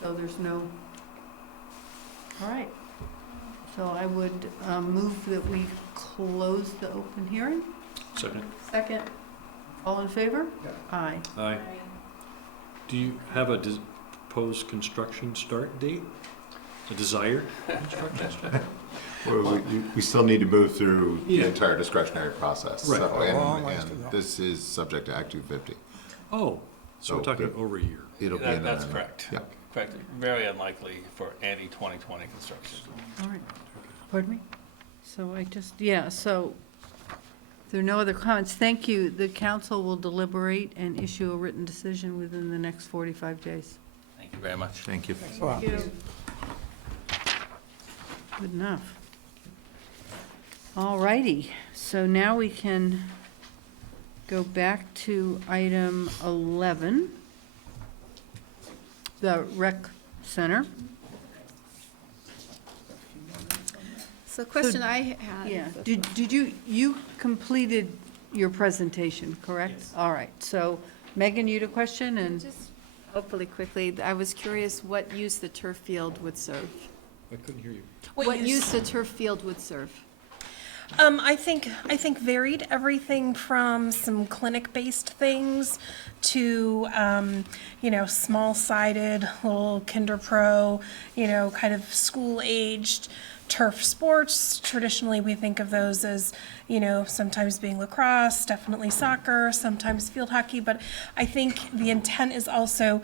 So there's no, all right. So I would move that we close the open hearing. Second? Second. All in favor? Yeah. Aye. Aye. Do you have a proposed construction start date? A desired construction start? Well, we still need to move through the Yeah. entire discretionary process. Right. So, Oh, nice to and know. this is subject to Act 250. Oh, so we're So talking the- over a year. It'll be That- in That's an- correct. Yeah. Correct. Very unlikely for any 2020 construction. All right. Pardon me? So I just, yeah, so if there are no other comments, thank you. The council will deliberate and issue a written decision within the next 45 days. Thank you very much. Thank you. Thanks a lot. Good enough. All righty, so now we can go back to item 11, the rec center. So the question I had. Yeah, did you completed your presentation, correct? Yes. All right, so Megan, you had a question, and Just hopefully quickly, I was curious what use the turf field would serve. I couldn't hear you. What use the turf field would serve? I think varied, everything from some clinic-based things to, small-sided little kinder pro, kind of school-aged turf sports. Traditionally, we think of those as, sometimes being lacrosse, definitely soccer, sometimes field hockey, but I think the intent is also,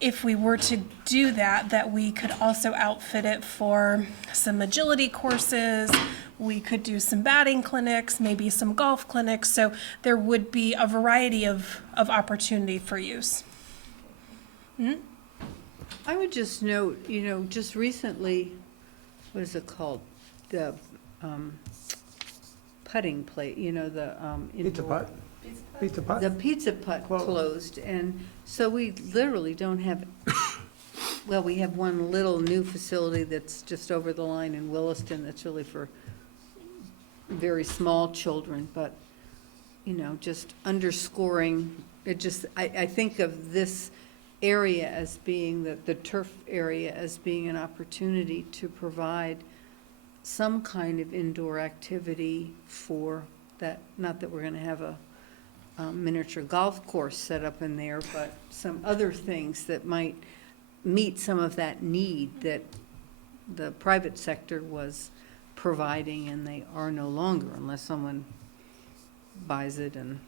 if we were to do that, that we could also outfit it for some agility courses. We could do some batting clinics, maybe some golf clinics. So there would be a variety of opportunity for use. I would just note, just recently, what is it called? The putting play, the Pizza indoor. putt? Pizza putt? The Pizza Putt closed, and so we literally don't have, well, we have one little new facility that's just over the line in Williston that's really for very small children, but just underscoring, I think of this area as being, the turf area as being an opportunity to provide some kind of indoor activity for that, not that we're gonna have a miniature golf course set up in there, but some other things that might meet some of that need that the private sector was providing, and they are no longer, unless someone buys it and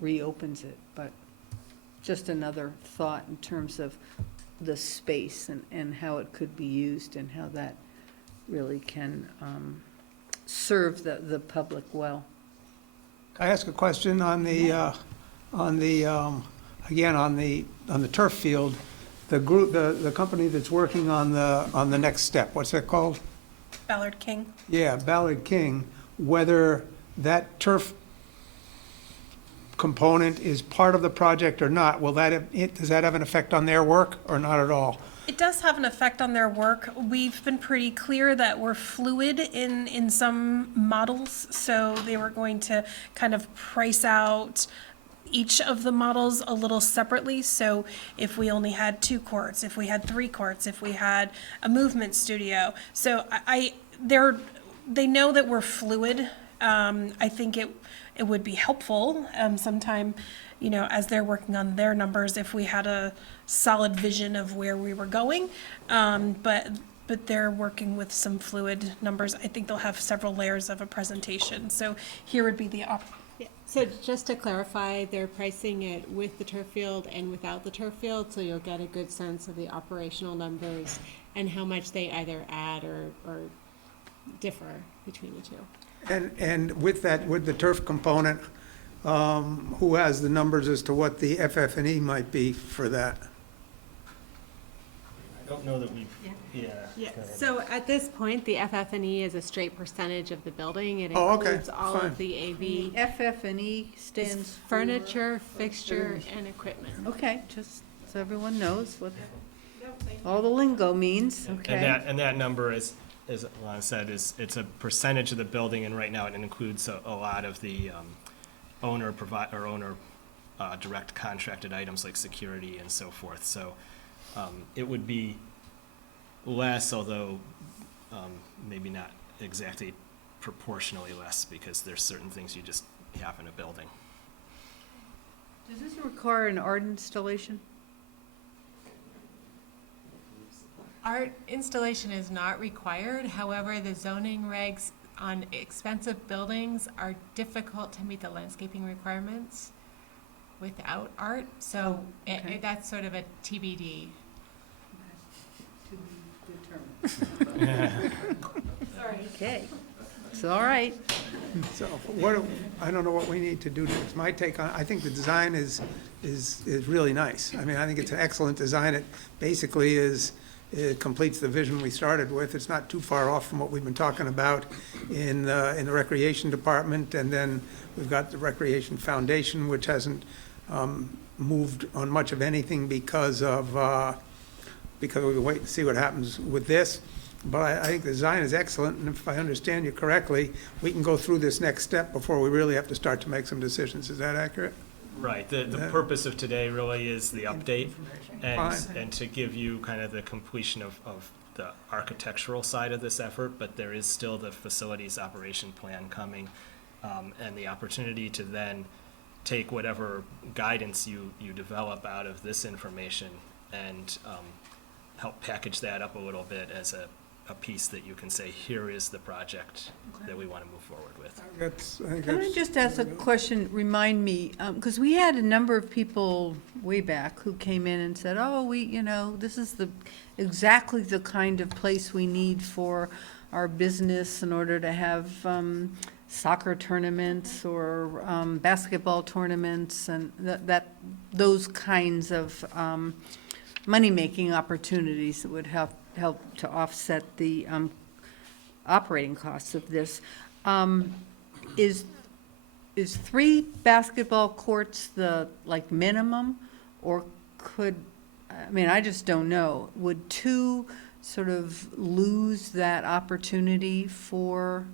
reopens it. But just another thought in terms of the space and how it could be used, and how that really can serve the public well. Can I ask a question on the, again, on the turf field? The group, the company that's working on the next step, what's that called? Ballard King. Yeah, Ballard King, whether that turf component is part of the project or not, does that have an effect on their work or not at all? It does have an effect on their work. We've been pretty clear that we're fluid in some models, so they were going to kind of price out each of the models a little separately. So if we only had 2 courts, if we had 3 courts, if we had a movement studio. So they know that we're fluid. I think it would be helpful sometime, as they're working on their numbers, if we had a solid vision of where we were going. But they're working with some fluid numbers. I think they'll have several layers of a presentation. So here would be the Yeah. So just to clarify, they're pricing it with the turf field and without the turf field, so you'll get a good sense of the operational numbers and how much they either add or differ between the two. And with that, with the turf component, who has the numbers as to what the FF&E might be for that? I don't know that we've, Yeah, so at this point, the FF&E is a straight percentage of the building. It Oh, okay, includes all fine. of the AV. FF&E stands for? Furniture, fixture, and equipment. Okay, just so everyone knows what all the lingo means, okay? and that number is, as Alana said, it's a percentage of the building, and right now it includes a lot of the owner direct contracted items like security and so forth. So it would be less, although maybe not exactly proportionally less, because there's certain things you just have in a building. Does this require an art installation? Art installation is not required. However, the zoning regs on expensive buildings are difficult to meet the landscaping requirements without art. So okay. that's sort of a TBD. To be determined. Sorry. Okay, it's all right. So I don't know what we need to do. It's my take on, I think the design is really nice. I mean, I think it's an excellent design. It basically it completes the vision we started with. It's not too far off from what we've been talking about in the recreation department. And then we've got the Recreation Foundation, which hasn't moved on much of anything because we wait to see what happens with this. But I think the design is excellent, and if I understand you correctly, we can go through this next step before we really have to start to make some decisions. Is that accurate? Right. The purpose of today really is the update and to give you kind of the completion of the architectural side of this effort, but there is still the facilities operation plan coming, and the opportunity to then take whatever guidance you develop out of this information and help package that up a little bit as a piece that you can say, here is the project that we want to move forward with. Can I just ask a question, remind me, because we had a number of people way back who came in and said, oh, this is exactly the kind of place we need for our business in order to have soccer tournaments or basketball tournaments, and those kinds of money-making opportunities that would help to offset the operating costs of this. Is 3 basketball courts the minimum, or I just don't know. Would 2 sort of lose that opportunity for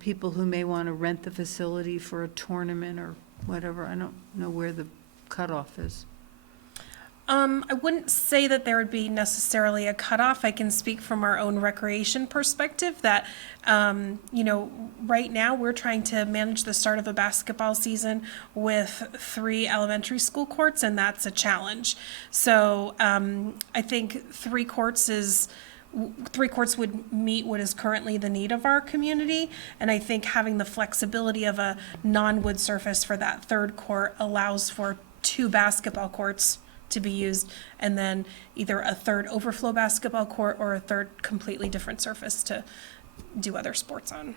people who may want to rent the facility for a tournament or whatever. I don't know where the cutoff is. I wouldn't say that there would be necessarily a cutoff. I can speak from our own recreation perspective that, right now we're trying to manage the start of a basketball season with 3 elementary school courts, and that's a challenge. So I think 3 courts would meet what is currently the need of our community. And I think having the flexibility of a non-wood surface for that 3rd court allows for 2 basketball courts to be used, and then either a 3rd overflow basketball court or a 3rd completely different surface to do other sports on.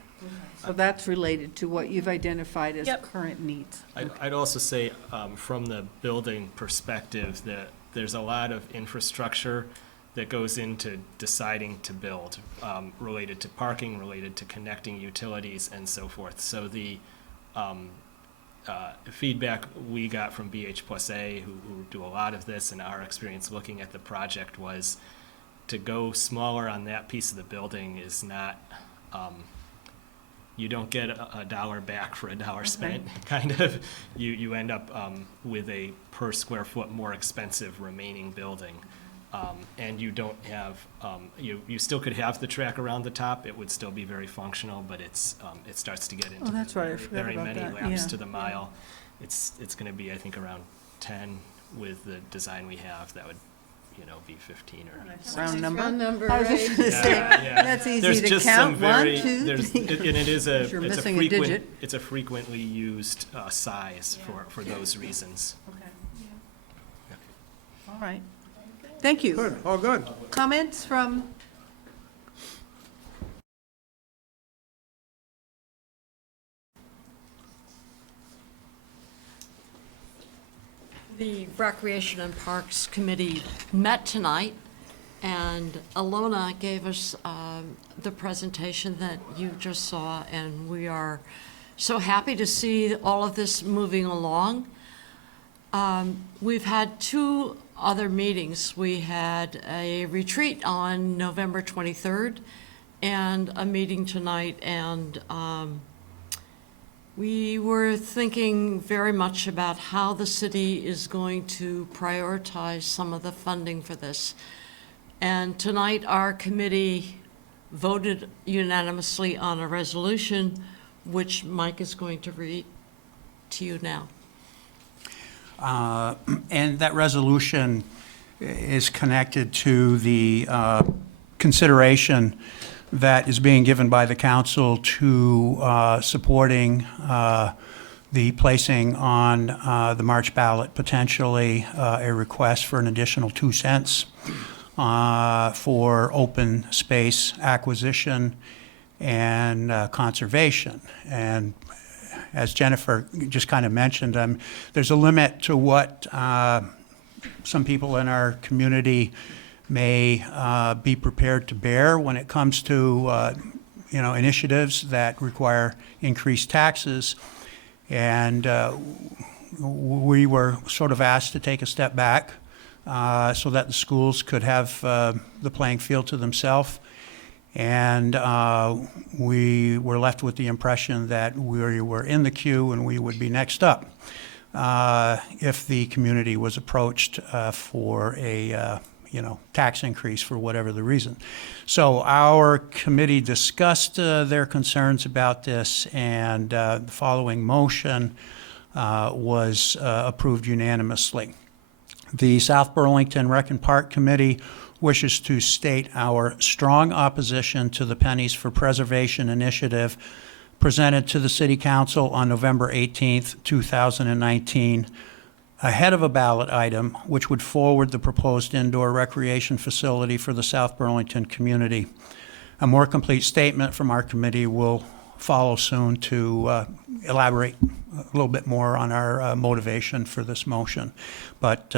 So that's related to what you've identified as Yep. current needs. I'd also say, from the building perspective, that there's a lot of infrastructure that goes into deciding to build, related to parking, related to connecting utilities, and so forth. So the feedback we got from BH+A, who do a lot of this, and our experience looking at the project was to go smaller on that piece of the building is not, you don't get a dollar back for a dollar spent, kind of. You end up with a per square foot more expensive remaining building. And you don't have, you still could have the track around the top. It would still be very functional, but it starts to get into that's right, I forgot very about many that, laps yeah. to the mile. It's going to be, I think, around 10 with the design we have. That would, be 15 or Round number? Round number, I was just gonna say, that's There's easy to just some count. 1, very, 2, there's, 3. and it is If you're it's a missing a frequent, digit. it's a frequently used size for those reasons. All right. Thank you. Good, all good. Comments from? The Recreation and Parks Committee met tonight, and Alona gave us the presentation that you just saw, and we are so happy to see all of this moving along. We've had 2 other meetings. We had a retreat on November 23rd and a meeting tonight, and we were thinking very much about how the city is going to prioritize some of the funding for this. And tonight, our committee voted unanimously on a resolution, which Mike is going to read to you now. And that resolution is connected to the consideration that is being given by the council to supporting the placing on the March ballot, potentially a request for an additional 2 cents for open space acquisition and conservation. And as Jennifer just kind of mentioned, there's a limit to what some people in our community may be prepared to bear when it comes to initiatives that require increased taxes. And we were sort of asked to take a step back so that the schools could have the playing field to themselves. And we were left with the impression that we were in the queue and we would be next up if the community was approached for a tax increase for whatever the reason. So our committee discussed their concerns about this, and the following motion was approved unanimously. The South Burlington Rec and Park Committee wishes to state our strong opposition to the Pennies for Preservation initiative presented to the City Council on November 18th, 2019, ahead of a ballot item which would forward the proposed indoor recreation facility for the South Burlington community. A more complete statement from our committee will follow soon to elaborate a little bit more on our motivation for this motion. But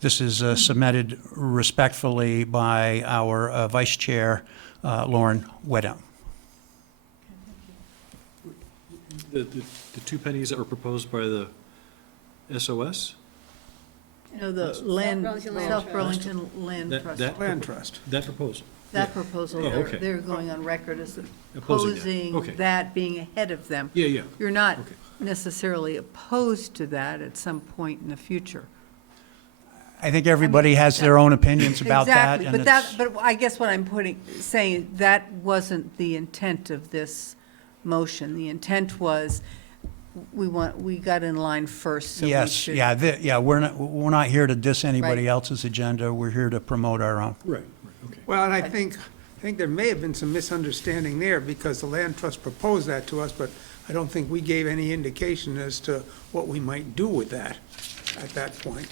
this is submitted respectfully by our Vice Chair, Lauren Wedham. The 2 pennies that were proposed by the SOS? No, the land, South Burlington Land That- Trust. that- Land trust. That proposal. That proposal, Oh, okay. they're going on record as Opposing that. opposing Okay. that being ahead of them. Yeah, yeah. You're not Okay. necessarily opposed to that at some point in the future. I think everybody has their own opinions about that. Exactly, and but it's- but I guess what I'm saying, that wasn't the intent of this motion. The intent was, we got in line first, so we Yes, should. yeah, we're not here to diss anybody Right. else's agenda. We're here to promote our own. Right, okay. Well, and I think there may have been some misunderstanding there, because the land trust proposed that to us, but I don't think we gave any indication as to what we might do with that at that point.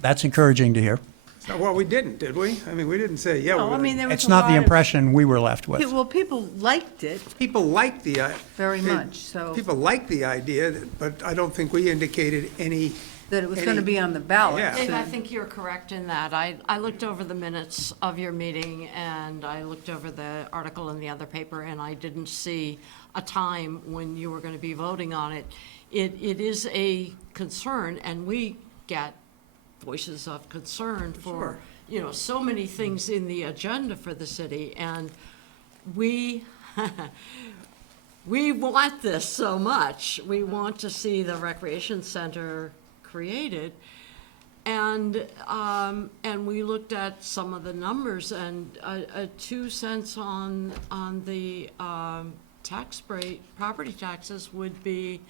That's encouraging to hear. So, well, we didn't, did we? I mean, we didn't say, yeah, No, we're I mean, gonna. there was It's a not lot the of- impression we were left with. Well, people liked it People liked the, very much, so, people liked the idea, but I don't think we indicated any. that it was gonna be on the ballot. Yeah. Dave, I so- think you're correct in that. I looked over the minutes of your meeting, and I looked over the article in the other paper, and I didn't see a time when you were going to be voting on it. It is a concern, and we get voices of concern for, so many things in the agenda for the city, and we, we want this so much. We want to see the recreation center created. And we looked at some of the numbers, and 2 cents on the tax rate, property taxes would be,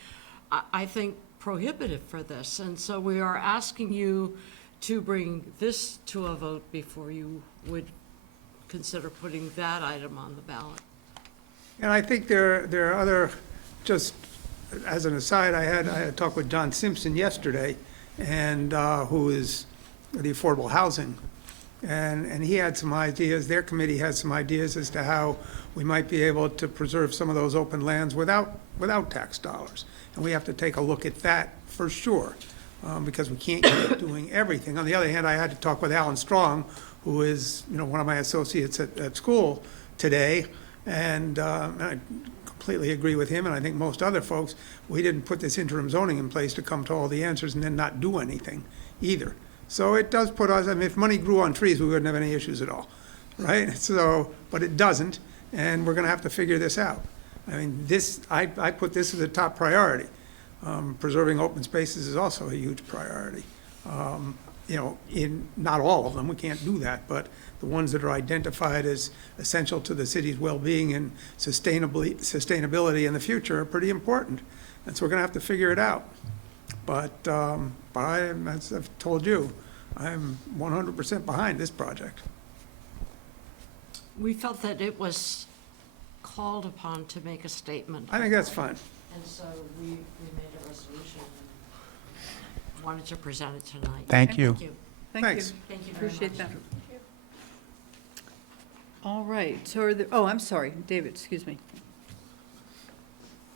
I think, prohibitive for this. And so we are asking you to bring this to a vote before you would consider putting that item on the ballot. And I think there are other, just as an aside, I had a talk with John Simpson yesterday, and who is the affordable housing. And he had some ideas, their committee had some ideas as to how we might be able to preserve some of those open lands without tax dollars. And we have to take a look at that for sure, because we can't keep doing everything. On the other hand, I had to talk with Alan Strong, who is, one of my associates at school today, and I completely agree with him, and I think most other folks. We didn't put this interim zoning in place to come to all the answers and then not do anything either. So it does put us, I mean, if money grew on trees, we wouldn't have any issues at all, right? So, but it doesn't, and we're gonna have to figure this out. I mean, I put this as a top priority. Preserving open spaces is also a huge priority. In not all of them, we can't do that, but the ones that are identified as essential to the city's well-being and sustainability in the future are pretty important. And so we're gonna have to figure it out. But as I've told you, I'm 100% behind this project. We felt that it was called upon to make a statement. I think that's fine. And so we made a resolution and wanted to present it tonight. Thank you. Thank you. Thanks. Thank you very Appreciate much. that. All right, so I'm sorry, David, excuse me.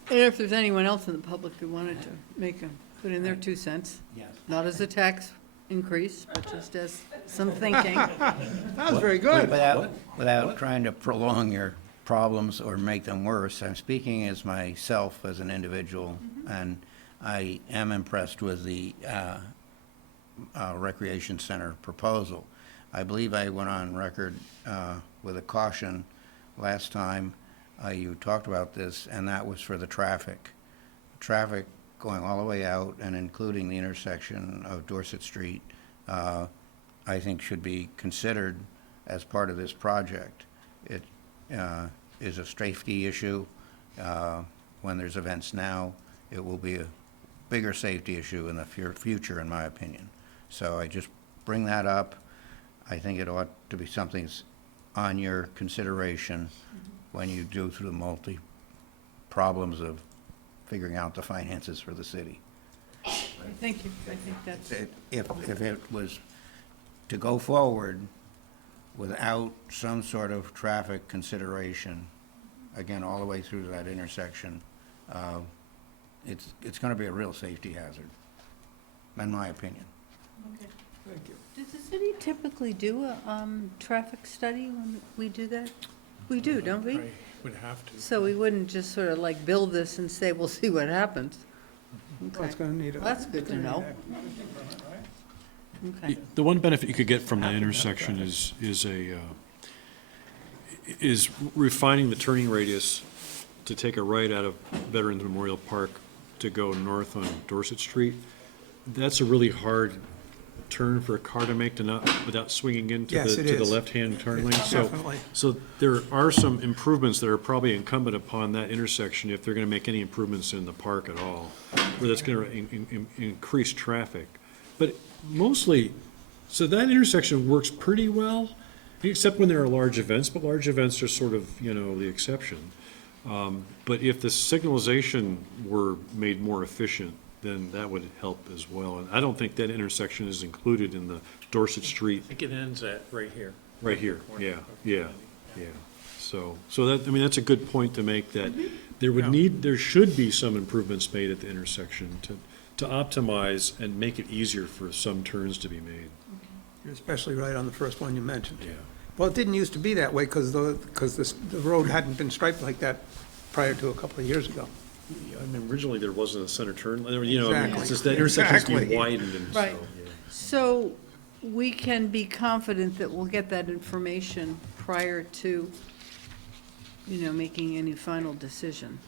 I don't know if there's anyone else in the public who wanted to put in their 2 cents. Yes. Not as a tax increase, but just as some thinking. That was very good. Without trying to prolong your problems or make them worse, I'm speaking as myself as an individual, and I am impressed with the recreation center proposal. I believe I went on record with a caution last time you talked about this, and that was for the traffic. Traffic going all the way out and including the intersection of Dorset Street, I think should be considered as part of this project. It is a safety issue. When there's events now, it will be a bigger safety issue in the future, in my opinion. So I just bring that up. I think it ought to be something on your consideration when you do through the problems of figuring out the finances for the city. Thank you, I think that's. If it was to go forward without some sort of traffic consideration, again, all the way through that intersection, it's going to be a real safety hazard, in my opinion. Thank you. Does the city typically do a traffic study when we do that? We do, don't we? Would have to. So we wouldn't just sort of like build this and say, we'll see what happens. Well, it's gonna need Well, that's good to know. Okay. The one benefit you could get from that intersection is is refining the turning radius to take a right out of Veterans Memorial Park to go north on Dorset Street. That's a really hard turn for a car to make without swinging into Yes, it the is. left-hand turn lane. Definitely. So there are some improvements that are probably incumbent upon that intersection if they're gonna make any improvements in the park at all, where that's gonna increase traffic. But mostly, so that intersection works pretty well, except when there are large events, but large events are sort of, the exception. But if the signalization were made more efficient, then that would help as well. And I don't think that intersection is included in the Dorset Street. I think it ends at right here. Right here, yeah. So that, that's a good point to make, that there should be some improvements made at the intersection to optimize and make it easier for some turns to be made. You're especially right on the first one you mentioned. Yeah. Well, it didn't used to be that way because the road hadn't been striped like that prior to a couple of years ago. Originally there wasn't a center turn, Exactly. it's just that intersection's being Exactly. widened and so, Right. yeah. So we can be confident that we'll get that information prior to, making any final decision.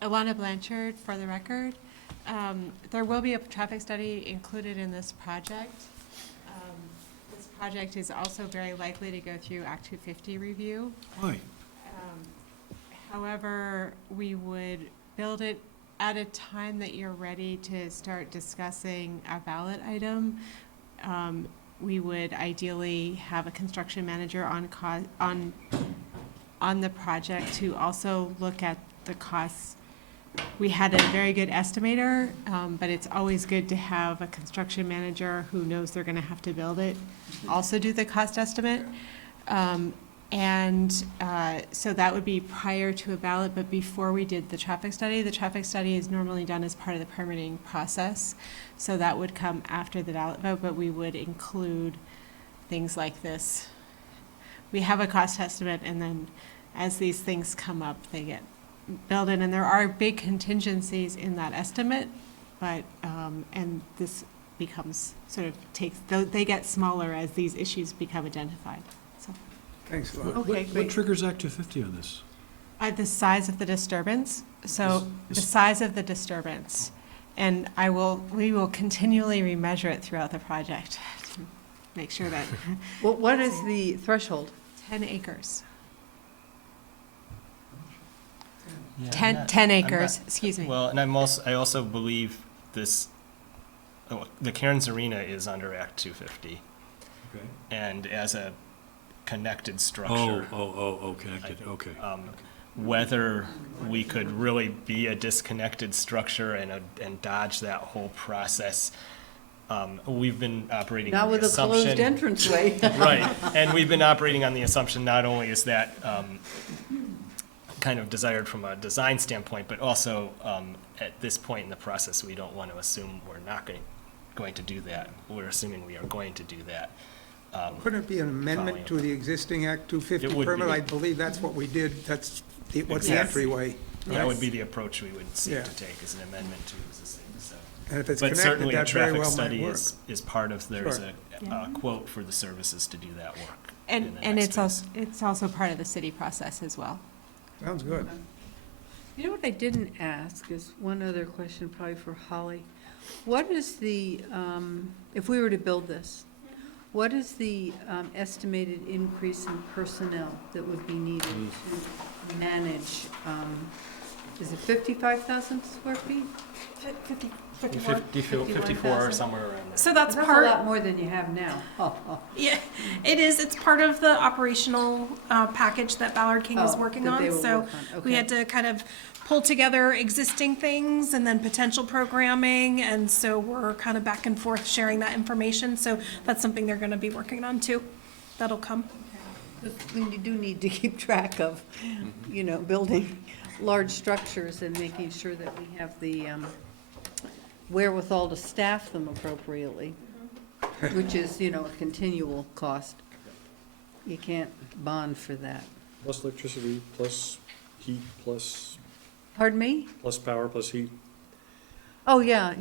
Alana Blanchard, for the record. There will be a traffic study included in this project. This project is also very likely to go through Act 250 review. Why? However, we would build it at a time that you're ready to start discussing a ballot item. We would ideally have a construction manager on the project to also look at the costs. We had a very good estimator, but it's always good to have a construction manager who knows they're gonna have to build it, also do the cost estimate. So that would be prior to a ballot, but before we did the traffic study. The traffic study is normally done as part of the permitting process, so that would come after the ballot vote, but we would include things like this. We have a cost estimate, and then as these things come up, they get built in, and there are big contingencies in that estimate, but, and this becomes, they get smaller as these issues become identified, so. Thanks a lot. Okay, What great. triggers Act 250 on this? The size of the disturbance, so the size of the disturbance. And we will continually remeasure it throughout the project to make sure that What is the threshold? 10 acres. Yeah, 10 acres, excuse me. Well, and I also believe the Cairns Arena is under Act 250. Okay. And as a connected structure. Connected, okay. Whether we could really be a disconnected structure and dodge that whole process. We've been operating Not on the with a assumption. closed entranceway. Right, and we've been operating on the assumption not only is that kind of desired from a design standpoint, but also at this point in the process, we don't want to assume we're not going to do that. We're assuming we are going to do that. Couldn't it be an amendment to the existing Act 250 It would permit? be. I believe that's what we did. That's what's the Yes. entryway. That would be the approach we would seek Yeah. to take as an amendment to existing, so. And if it's But connected, certainly a that very traffic well might study work. is part of, there's Sure. a quote for the services to do that work. And in the and next it's also part of the city process as well. Sounds good. You know what I didn't ask is one other question probably for Holly. What is the, if we were to build this, what is the estimated increase in personnel that would be needed to manage, is it 55,000 square feet? 54 or somewhere around there. So that's That's a part. lot more than you have now. Yeah, it is. It's part of the operational package that Ballard King is Oh, working that on. they will So work on. we Okay. had to kind of pull together existing things and then potential programming. And so we're kind of back and forth sharing that information. So that's something they're going to be working on too. That'll come. I mean, you do need to keep track of, building large structures and making sure that we have the wherewithal to staff them appropriately, which is, a continual cost. You can't bond for that. Plus electricity, plus heat, plus Pardon me? power, plus heat. Oh, yeah,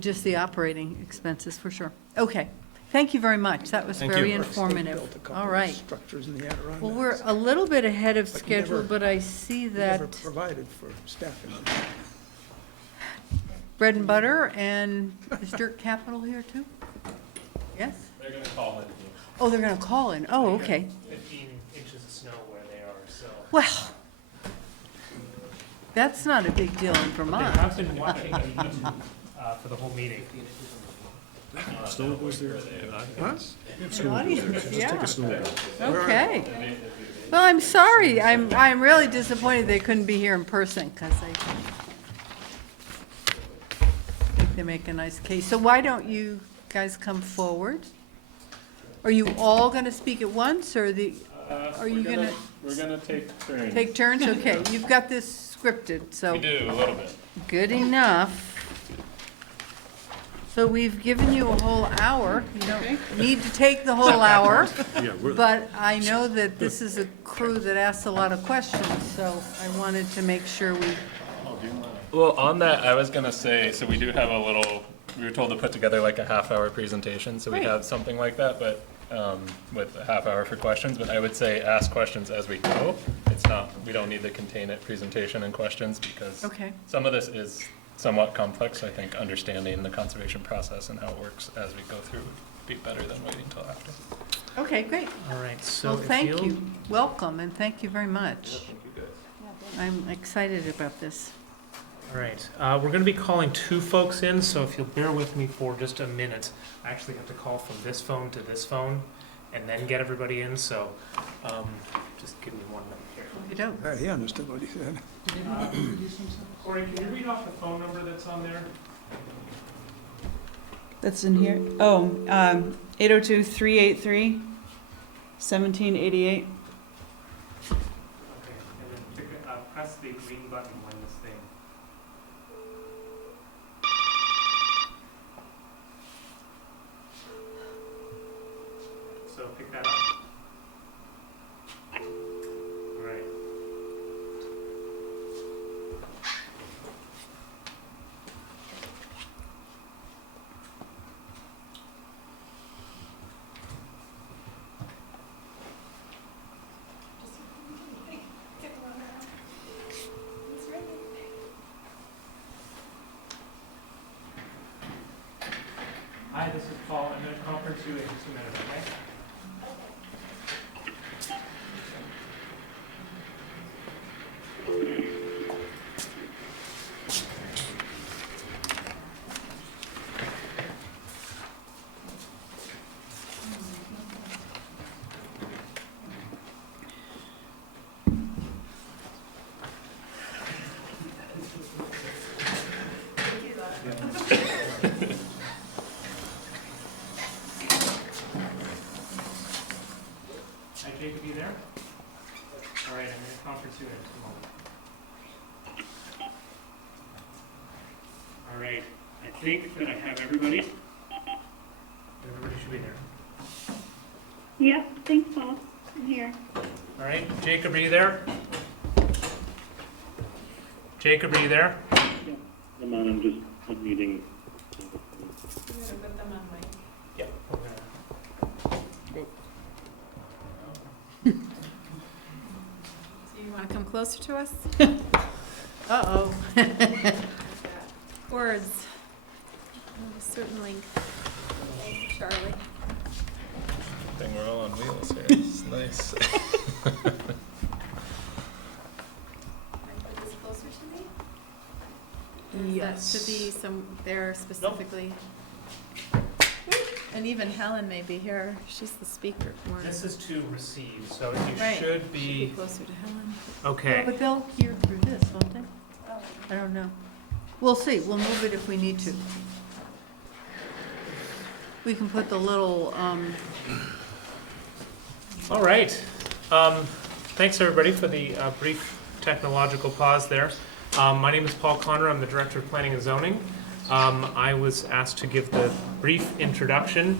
just the operating expenses, for sure. Okay, Thank you very much. That was Thank very you. informative. Built a couple All of right. Structures in the Adirondacks. Well, we're a little bit ahead of But schedule, never- but I see Never that provided for staffing. bread and butter, and is Dirt Capital here too? Yes? They're gonna call it. Oh, they're gonna call in. Oh, okay. 15 inches of snow where they are, so. Well, that's not a big deal in They Vermont. have been watching the YouTube for the whole meeting. Snow was there? Huh? Audience, Just yeah. take a snowball. Okay. Well, I'm sorry. I'm really disappointed they couldn't be here in person, because I think they make a nice case. So why don't you guys come forward? Are you all gonna speak at once, or are you gonna? We're gonna take turns. Take turns? Okay, you've got this scripted, so. We do, a little bit. Good enough. So we've given you a whole hour. You don't need to take the whole hour, Yeah, we're- but I know that this is a crew that asks a lot of questions, so I wanted to make sure we, Well, on that, I was gonna say, so we do have a little, we were told to put together like a half-hour presentation, so we Great. have something like that, but, with a half hour for questions, but I would say ask questions as we go. It's not, we don't need to contain it, presentation and questions, because okay. some of this is somewhat complex. I think understanding the conservation process and how it works as we go through would be better than waiting till after. Okay, great. All right, so Well, if thank you'll- you. Welcome, and thank you very much. I'm excited about this. All right, we're gonna be calling 2 folks in, so if you'll bear with me for just a minute. I actually have to call from this phone to this phone and then get everybody in, so, just give me 1 minute here. You don't. He understood what he said. Corey, can you read off the phone number that's on there? That's in here? Oh, 802-383-1788. Okay, and then press the green button when this thing. So pick that up. All right. Hi, this is Paul. I'm going to conference you in just a minute, okay? Hi, Jacob, you there? All right, I'm going to conference you in just a moment. All right, I think that I have everybody. Everybody should be there. Yep, thanks, Paul. I'm here. All right, Jacob, are you there? Jacob, are you there? I'm on, I'm just unmuting. Yeah. Do you want to come closer to us? Uh-oh. Words. Certainly. Charlie. I think we're all on wheels here. It's nice. Put this closer to me? Or is that to be some, there specifically? And even Helen may be here. She's the speaker. more This than- is to receive, so you Right. should be, closer to Helen. okay. But they'll hear through this, won't they? I don't know. We'll see. We'll move it if we need to. We can put the little, All right. Thanks, everybody, for the brief technological pause there. My name is Paul Conner. I'm the Director of Planning and Zoning. I was asked to give the brief introduction.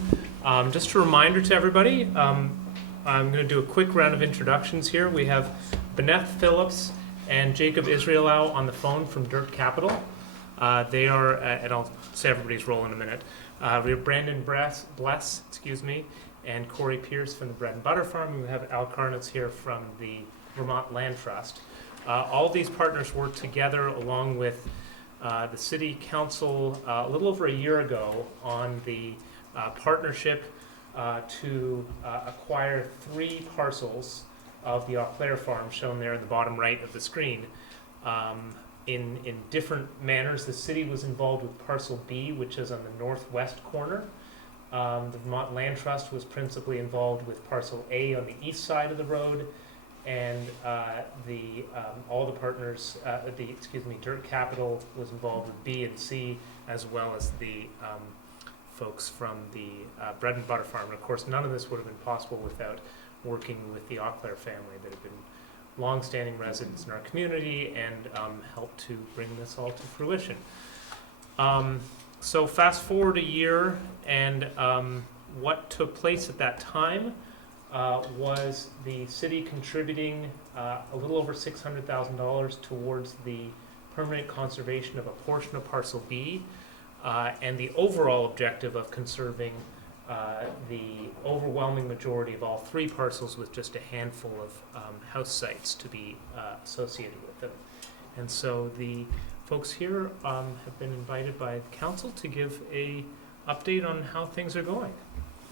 Just a reminder to everybody, I'm going to do a quick round of introductions here. We have Benneth Phillips and Jacob Israelow on the phone from Dirt Capital. They are, and I'll say everybody's role in a minute. We have Brandon Bless, and Corey Pierce from the Bread and Butter Farm. We have Al Karnitz here from the Vermont Land Trust. All these partners worked together along with the City Council a little over a year ago on the partnership to acquire 3 parcels of the Eau Claire Farm, shown there in the bottom right of the screen. In different manners. The city was involved with Parcel B, which is on the northwest corner. The Vermont Land Trust was principally involved with Parcel A on the east side of the road, and all the partners, Dirt Capital was involved with B and C, as well as the folks from the Bread and Butter Farm. And of course, none of this would have been possible without working with the Eau Claire family that have been long-standing residents in our community and helped to bring this all to fruition. So fast forward a year, and what took place at that time was the city contributing a little over $600,000 towards the permanent conservation of a portion of Parcel B, and the overall objective of conserving the overwhelming majority of all 3 parcels, with just a handful of house sites to be associated with them. And so the folks here have been invited by the council to give a update on how things are going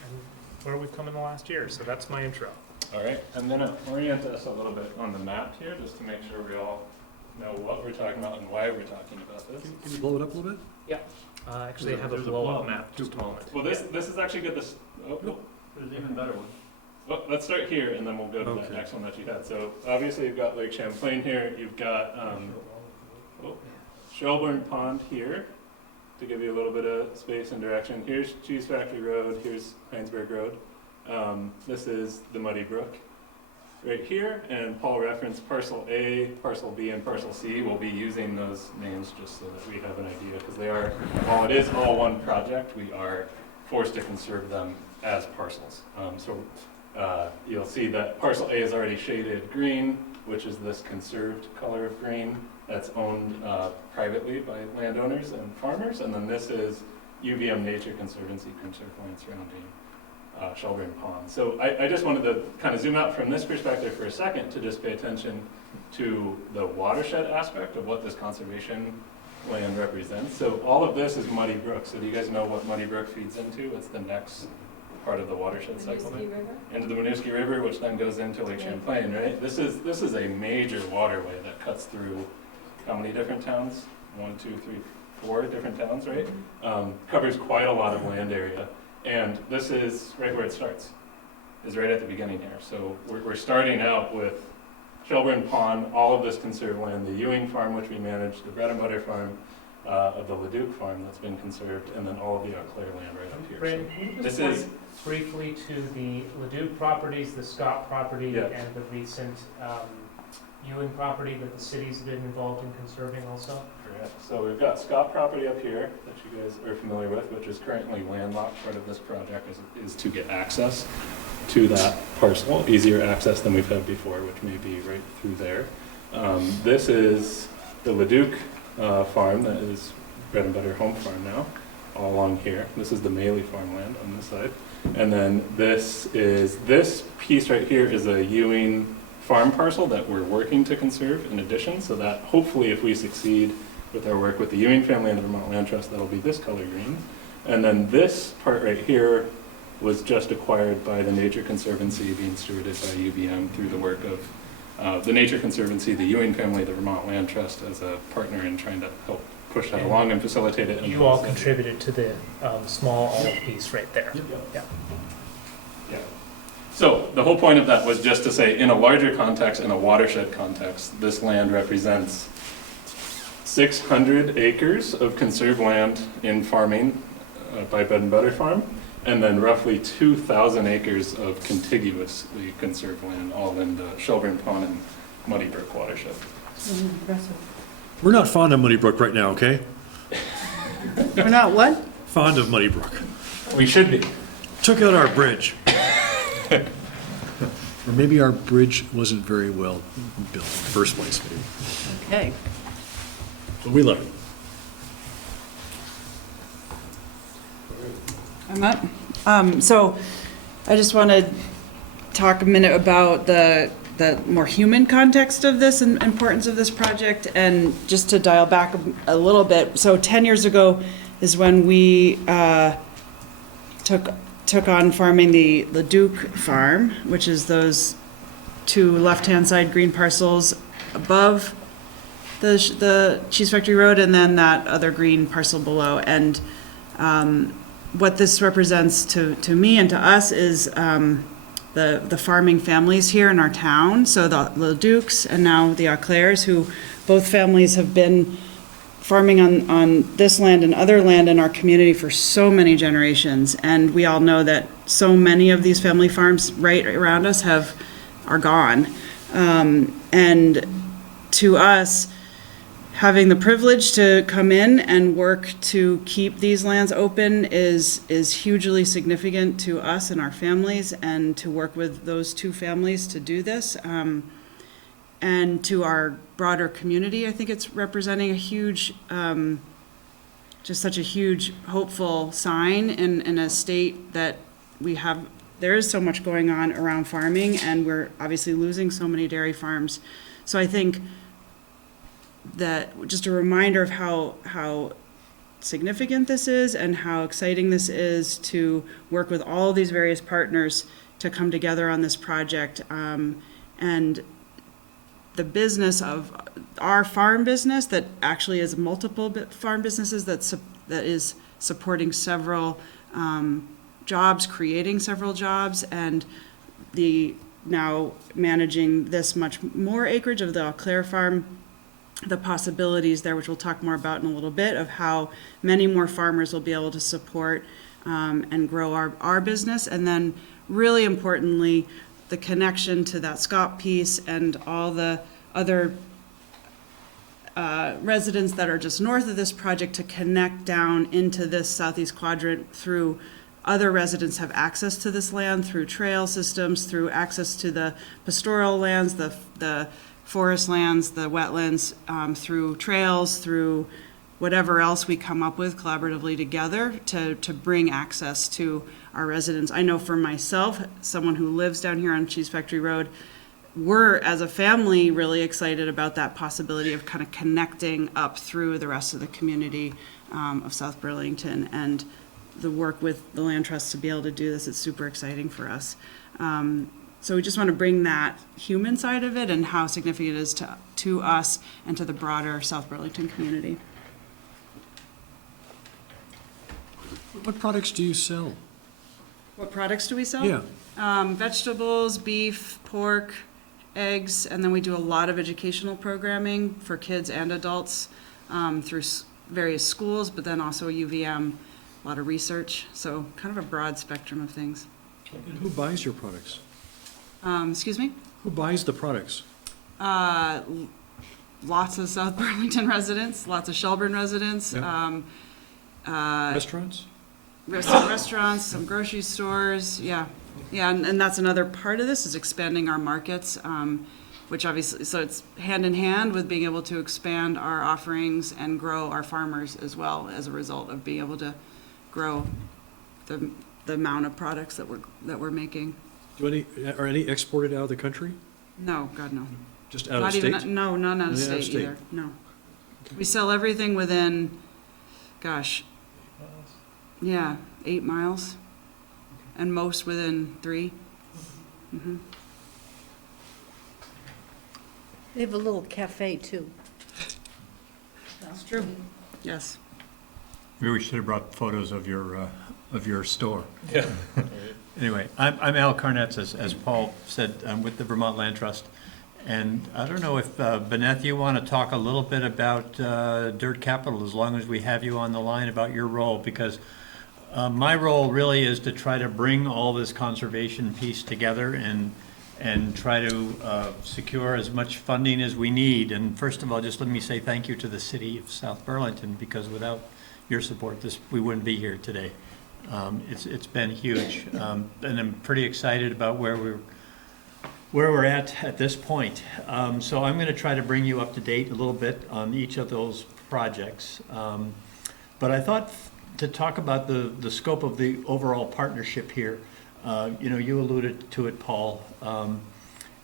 and where we've come in the last year. So that's my intro. All right, I'm gonna orient us a little bit on the map here, just to make sure we all know what we're talking about and why we're talking about this. Can you blow it up a little bit? Yeah. Actually, I have a blow-up map. Just a moment. Well, this is actually good. There's an even better one. Well, let's start here, and then we'll go to that next one that you had. So obviously you've got Lake Champlain here. You've got Shelburne Pond here, to give you a little bit of space and direction. Here's Cheese Factory Road. Here's Heinsberg Road. This is the Muddy Brook right here, and Paul referenced Parcel A, Parcel B, and Parcel C. We'll be using those names just so that we have an idea, because they are, while it is all one project, we are forced to conserve them as parcels. You'll see that Parcel A is already shaded green, which is this conserved color of green that's owned privately by landowners and farmers, and then this is UVM Nature Conservancy conserved land surrounding Shelburne Pond. So I just wanted to kind of zoom out from this perspective for a second to just pay attention to the watershed aspect of what this conservation land represents. So all of this is Muddy Brook. So do you guys know what Muddy Brook feeds into? It's the next part of the watershed cycle. Into the Winooski River, which then goes into Lake Champlain, right? This is a major waterway that cuts through how many different towns? 1, 2, 3, 4 different towns, right? Covers quite a lot of land area. And this is right where it starts, is right at the beginning here. So we're starting out with Shelburne Pond, all of this conserved land, the Ewing Farm, which we manage, the Bread and Butter Farm, of the Leduc Farm that's been conserved, and then all of the Eau Claire land right up here. Brandon, can you just point briefly to the Leduc properties, the Scott property, and the recent Ewing property that the city's been involved in conserving also? Correct. So we've got Scott property up here that you guys are familiar with, which is currently landlocked. Part of this project is to get access to that parcel, easier access than we've had before, which may be right through there. This is the Leduc farm that is Bread and Butter Home Farm now, all along here. This is the Maley farmland on this side. And then this piece right here is a Ewing farm parcel that we're working to conserve in addition, so that hopefully if we succeed with our work with the Ewing family and the Vermont Land Trust, that'll be this color green. And then this part right here was just acquired by the Nature Conservancy, being stewarded by UVM through the work of the Nature Conservancy, the Ewing family, the Vermont Land Trust as a partner in trying to help push that along and facilitate it. You all contributed to the small olive piece right there. Yeah. So the whole point of that was just to say, in a larger context, in a watershed context, this land represents 600 acres of conserved land in farming by Bread and Butter Farm, and then roughly 2,000 acres of contiguously conserved land, all in the Shelburne Pond and Muddy Brook watershed. We're not fond of Muddy Brook right now, okay? We're not what? Fond of Muddy Brook. We should be. Took out our bridge. Or maybe our bridge wasn't very well built in the first place, maybe. Okay. But we love it. I'm up. So I just want to talk a minute about the more human context of this and importance of this project, and just to dial back a little bit. So 10 years ago is when we took on farming the Leduc farm, which is those two left-hand side green parcels above the Cheese Factory Road, and then that other green parcel below. And what this represents to me and to us is the farming families here in our town. So the Leducs and now the Auclairs, who both families have been farming on this land and other land in our community for so many generations. And we all know that so many of these family farms right around us are gone. And to us, having the privilege to come in and work to keep these lands open is hugely significant to us and our families, and to work with those two families to do this. And to our broader community, I think it's representing a huge, just such a huge hopeful sign in a state that there is so much going on around farming, and we're obviously losing so many dairy farms. So I think that just a reminder of how significant this is and how exciting this is to work with all these various partners to come together on this project. And the business of our farm business that actually is multiple farm businesses that is supporting several jobs, creating several jobs, and the now managing this much more acreage of the Eau Claire farm, the possibilities there, which we'll talk more about in a little bit, of how many more farmers will be able to support and grow our business. And then really importantly, the connection to that SCOP piece and all the other residents that are just north of this project to connect down into this southeast quadrant through other residents have access to this land through trail systems, through access to the pastoral lands, the forest lands, the wetlands, through trails, through whatever else we come up with collaboratively together to bring access to our residents. I know for myself, someone who lives down here on Cheese Factory Road, we're, as a family, really excited about that possibility of kind of connecting up through the rest of the community of South Burlington, and the work with the Land Trust to be able to do this. It's super exciting for us. So we just want to bring that human side of it and how significant it is to us and to the broader South Burlington community. What products do you sell? What products do we sell? Yeah. Vegetables, beef, pork, eggs, and then we do a lot of educational programming for kids and adults through various schools, but then also UVM, a lot of research, so kind of a broad spectrum of things. And who buys your products? Excuse me? Who buys the products? Lots of South Burlington residents, lots of Shelburne residents. Yeah. Restaurants? Restaurants, some grocery stores, yeah. Yeah, and that's another part of this, is expanding our markets, which obviously, so it's hand in hand with being able to expand our offerings and grow our farmers as well, as a result of being able to grow the amount of products that we're making. Are any exported out of the country? No, God, no. Just out Not of state? even, no, not out of state either, no. We sell everything within, gosh, yeah, 8 miles, and most within 3. Mm-hmm. They have a little cafe too. That's true, yes. Maybe we should have brought photos of your store. Yeah. Anyway, I'm Al Carnetz, as Paul said. I'm with the Vermont Land Trust. And I don't know if, Benneth, you want to talk a little bit about Dirt Capital, as long as we have you on the line, about your role, because my role really is to try to bring all this conservation piece together and try to secure as much funding as we need. And first of all, just let me say thank you to the city of South Burlington, because without your support, we wouldn't be here today. It's been huge, and I'm pretty excited about where we're at this point. So I'm going to try to bring you up to date a little bit on each of those projects. But I thought to talk about the scope of the overall partnership here. You know, you alluded to it, Paul,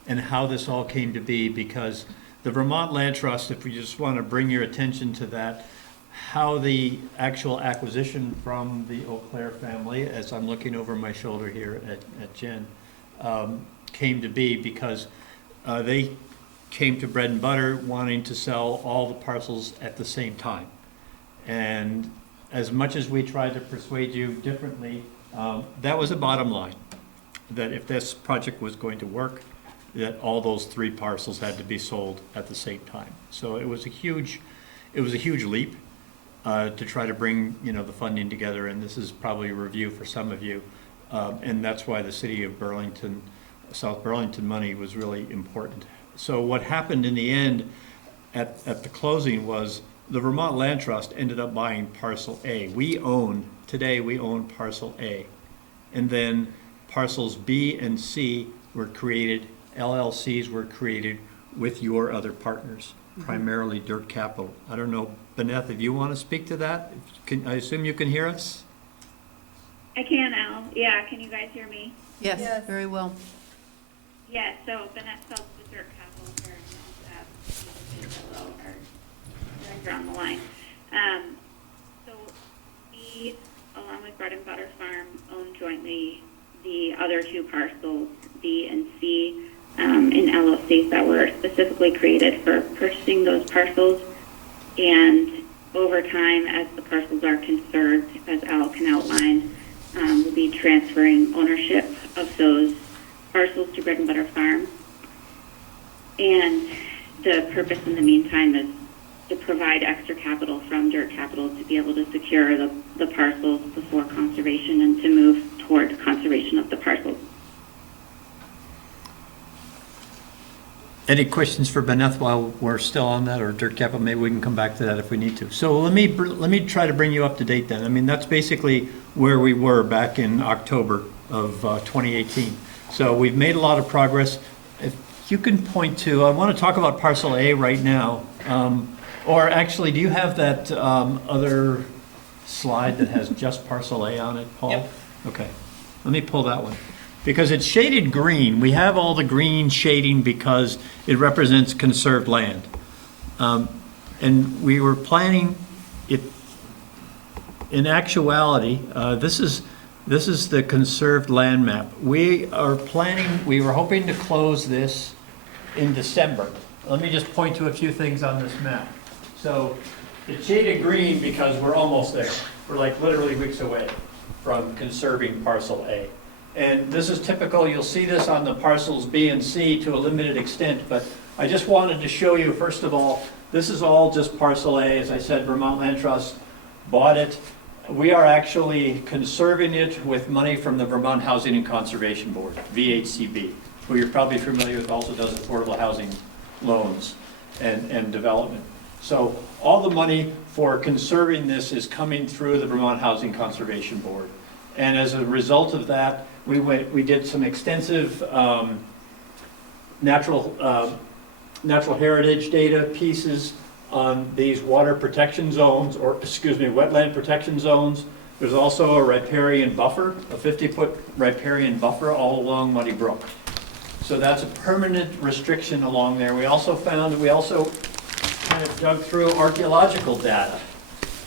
and how this all came to be, because the Vermont Land Trust, if we just want to bring your attention to that, how the actual acquisition from the Eau Claire family, as I'm looking over my shoulder here at Jen, came to be, because they came to Bread and Butter wanting to sell all the parcels at the same time. And as much as we tried to persuade you differently, that was a bottom line, that if this project was going to work, that all those 3 parcels had to be sold at the same time. So it was a huge leap to try to bring, you know, the funding together, and this is probably a review for some of you. And that's why the city of Burlington, South Burlington money was really important. So what happened in the end at the closing was the Vermont Land Trust ended up buying parcel A. Today we own parcel A. And then parcels B and C were created, LLCs were created with your other partners, primarily Dirt Capital. I don't know, Benneth, if you want to speak to that, I assume you can hear us? I can, Al. Yeah, can you guys hear me? Yes, very well. Yeah, so Bennett Phelps with Dirt Capital here, and also have our director on the line. So we, along with Bread and Butter Farm, own jointly the other 2 parcels, B and C, in LLCs that were specifically created for purchasing those parcels. And over time, as the parcels are conserved, as Al can outline, we'll be transferring ownership of those parcels to Bread and Butter Farm. And the purpose in the meantime is to provide extra capital from Dirt Capital to be able to secure the parcels before conservation and to move toward conservation of the parcels. Any questions for Benneth while we're still on that, or Dirt Capital? Maybe we can come back to that if we need to. So let me try to bring you up to date then. I mean, that's basically where we were back in October of 2018. So we've made a lot of progress. If you can point to, I want to talk about parcel A right now. Or actually, do you have that other slide that has just parcel A on it, Paul? Yep. Okay, let me pull that one. Because it's shaded green. We have all the green shading because it represents conserved land. And we were planning it, in actuality, this is the conserved land map. We were hoping to close this in December. Let me just point to a few things on this map. So it's shaded green because we're almost there. We're like literally weeks away from conserving parcel A. And this is typical, you'll see this on the parcels B and C to a limited extent, but I just wanted to show you, first of all, this is all just parcel A. As I said, Vermont Land Trust bought it. We are actually conserving it with money from the Vermont Housing and Conservation Board, VHCB, who you're probably familiar with, also does affordable housing loans and development. So all the money for conserving this is coming through the Vermont Housing Conservation Board. And as a result of that, we did some extensive natural heritage data pieces on these water protection zones, or excuse me, wetland protection zones. There's also a riparian buffer, a 50-foot riparian buffer all along Muddy Brook. So that's a permanent restriction along there. We also found that we also kind of dug through archaeological data.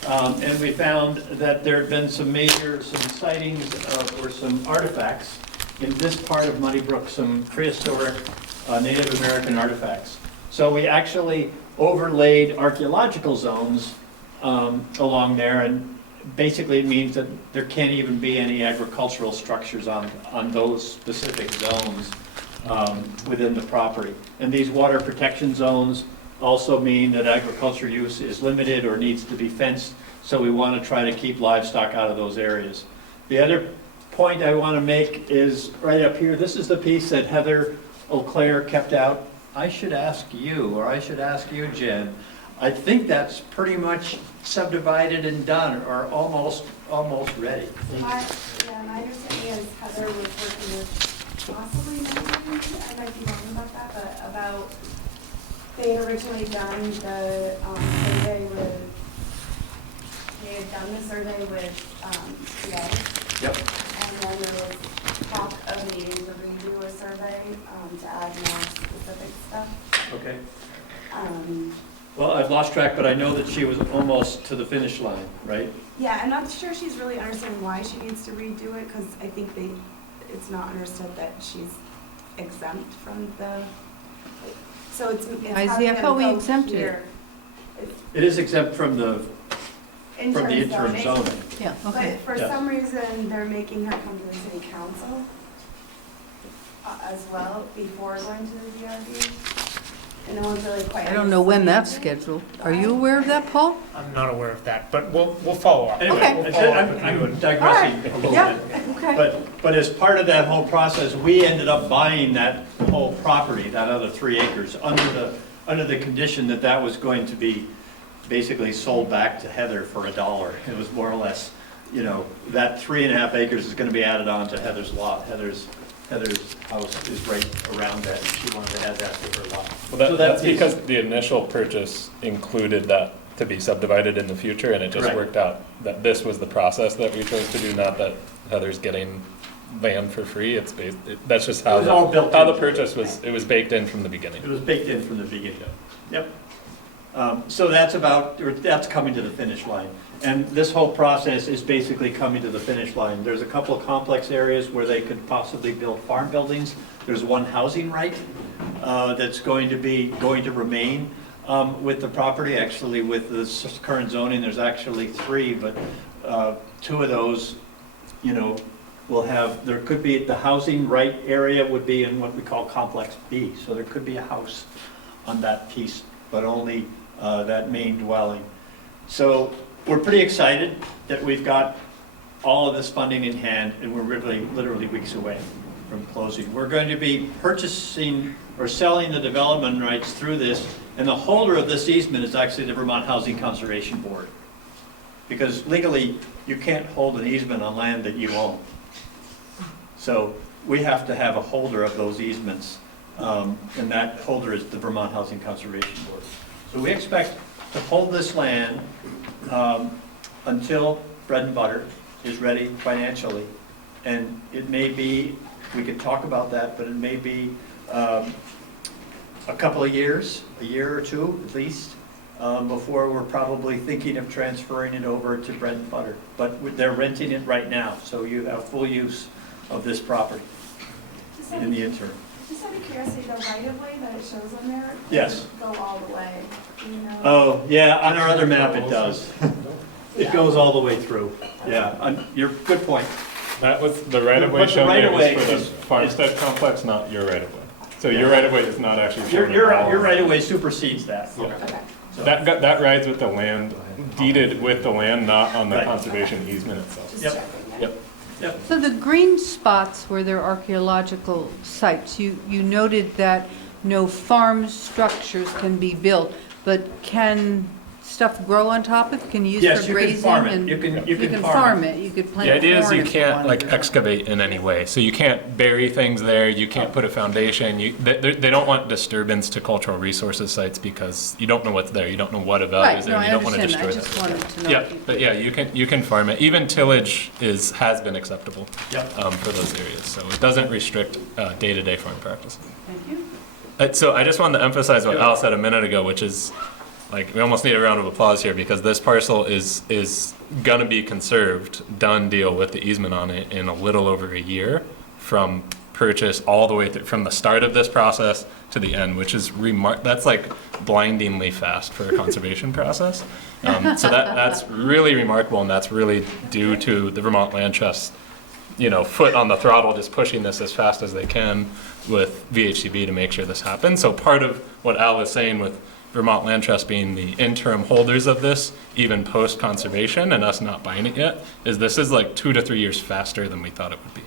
And we found that there had been some sightings or some artifacts in this part of Muddy Brook, some prehistoric Native American artifacts. So we actually overlaid archaeological zones along there, and basically it means that there can't even be any agricultural structures on those specific zones within the property. And these water protection zones also mean that agriculture use is limited or needs to be fenced, so we want to try to keep livestock out of those areas. The other point I want to make is right up here. This is the piece that Heather Eau Claire kept out. I should ask you, or I should ask you, Jen. I think that's pretty much subdivided and done, or almost ready. My understanding is Heather was working with possibly, I might be wrong about that, but about, they had originally done the survey with, they had done done the survey with, TA. Yep. And then there was talk of needing to redo a survey, to add more specific stuff. Okay. Um, Well, I've lost track, but I know that she was almost to the finish line, right? Yeah, I'm not sure she's really understanding why she needs to redo it, because I think it's not understood that she's exempt from the, so it's I having them thought we go exempted it. here. It's It is exempt from the interim zoning. zoning. Yeah, okay. But for Yeah. some reason, they're making her come to the city council as well before going to the DRB. And no one's really quite. I don't know when that's understanding scheduled. Are you aware of that, Paul? I'm not aware of that, but we'll follow up. Anyway, Okay. We'll follow up with you I'm and- digressing a little Yeah, bit. okay. But as part of that whole process, we ended up buying that whole property, that other 3 acres, under the condition that that was going to be basically sold back to Heather for $1. It was more or less, you know, that 3.5 acres is gonna be added on to Heather's lot. Heather's house is right around that, and she wanted to add that to her lot. Well, So that's piece- because the initial purchase included that to be subdivided in the future, and it just Right. worked out that this was the process that we chose to do, not that Heather's getting land for free. It's based, that's just how It was all built how the into it. purchase was, it was baked in from the beginning. It was baked in from the beginning. Yep. So that's coming to the finish line. And this whole process is basically coming to the finish line. There's a couple of complex areas where they could possibly build farm buildings. There's one housing right that's going to remain with the property. Actually, with the current zoning, there's actually 3, but 2 of those, you know, there could be, the housing right area would be in what we call complex B. So there could be a house on that piece, but only that main dwelling. So we're pretty excited that we've got all of this funding in hand, and we're really, literally weeks away from closing. We're going to be purchasing or selling the development rights through this, and the holder of this easement is actually the Vermont Housing Conservation Board. Because legally, you can't hold an easement on land that you own. So we have to have a holder of those easements, and that holder is the Vermont Housing Conservation Board. So we expect to hold this land until Bread and Butter is ready financially. And it may be, we could talk about that, but it may be a couple of years, a year or 2 at least, before we're probably thinking of transferring it over to Bread and Butter. But they're renting it right now, so you have full use of this property in the interim. Just out of curiosity, the right of way that it shows on there? Yes. Go all the way, do you know? Oh, yeah, on our other map it does. It goes all the way through. Yeah, good point. That was, the right-of-way But the shown there was right-of-way for the is- farmstead complex, not your right-of-way. So your right-of-way is not actually Your, shown. your, at all. your right of way supersedes that. Yeah. Okay. That rides with the land, deeded with the land, not on the Right. conservation easement itself. Just Yep. checking. Yep. Yep. So the green spots where there are archaeological sites, you noted that no farm structures can be built, but can stuff grow on top of, can you use Yes, for you can grazing? farm it. and- You can You can farm it, you could plant The idea is corn you if you can't wanted like to. excavate in any way, so you can't bury things there, you can't put a foundation, they don't want disturbance to cultural resources sites because you don't know what's there, you don't know what a value Right, is no, there, and I you don't want to understand, destroy I that. just wanted to know. Yeah, if you but could. yeah, you can farm it, even tillage has been acceptable Yep. for those areas, so it doesn't restrict day-to-day farm practice. Thank you. So I just wanted to emphasize what Al said a minute ago, which is, like, we almost need a round of applause here because this parcel is gonna be conserved, done deal with the easement on it in a little over a year from purchase all the way through, from the start of this process to the end, which is that's like blindingly fast for a conservation process. So that's really remarkable, and that's really due to the Vermont Land Trust, you know, foot on the throttle, just pushing this as fast as they can with VHCB to make sure this happens. So part of what Al was saying with Vermont Land Trust being the interim holders of this, even post-conservation, and us not buying it yet, is this is like 2 to 3 years faster than we thought it would be.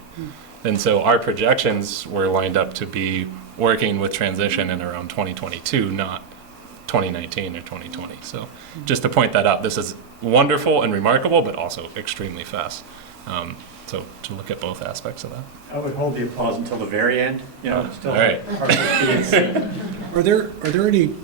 And so our projections were lined up to be working with transition in around 2022, not 2019 or 2020. So just to point that out, this is wonderful and remarkable, but also extremely fast. So to look at both aspects of that. I would hold the applause until the very end, you know, still. All right. Are there any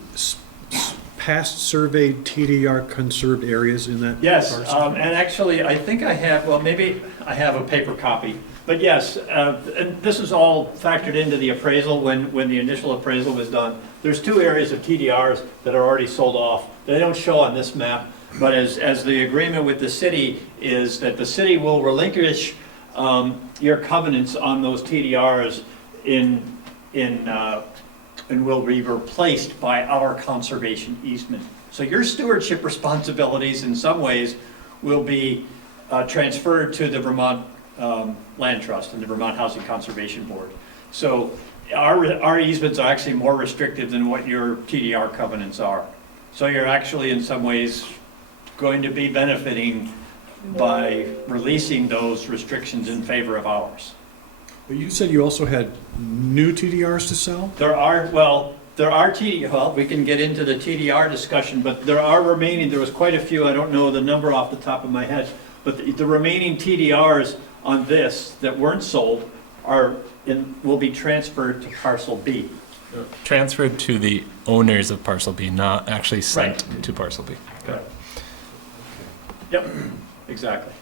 past surveyed TDR conserved areas in that? Yes, parcel? and actually, I think I have, well, maybe I have a paper copy. But yes, and this is all factored into the appraisal when the initial appraisal was done. There's 2 areas of TDRs that are already sold off. They don't show on this map, but as the agreement with the city is that the city will relinquish your covenants on those TDRs and will be replaced by our conservation easement. So your stewardship responsibilities in some ways will be transferred to the Vermont Land Trust and the Vermont Housing Conservation Board. So our easements are actually more restrictive than what your TDR covenants are. So you're actually in some ways going to be benefiting by releasing those restrictions in favor of ours. But you said you also had new TDRs to sell? There are we can get into the TDR discussion, but there was quite a few, I don't know the number off the top of my head, but the remaining TDRs on this that weren't sold will be transferred to parcel B. Transferred to the owners of parcel B, not actually sent to parcel B. Okay. Yep, exactly.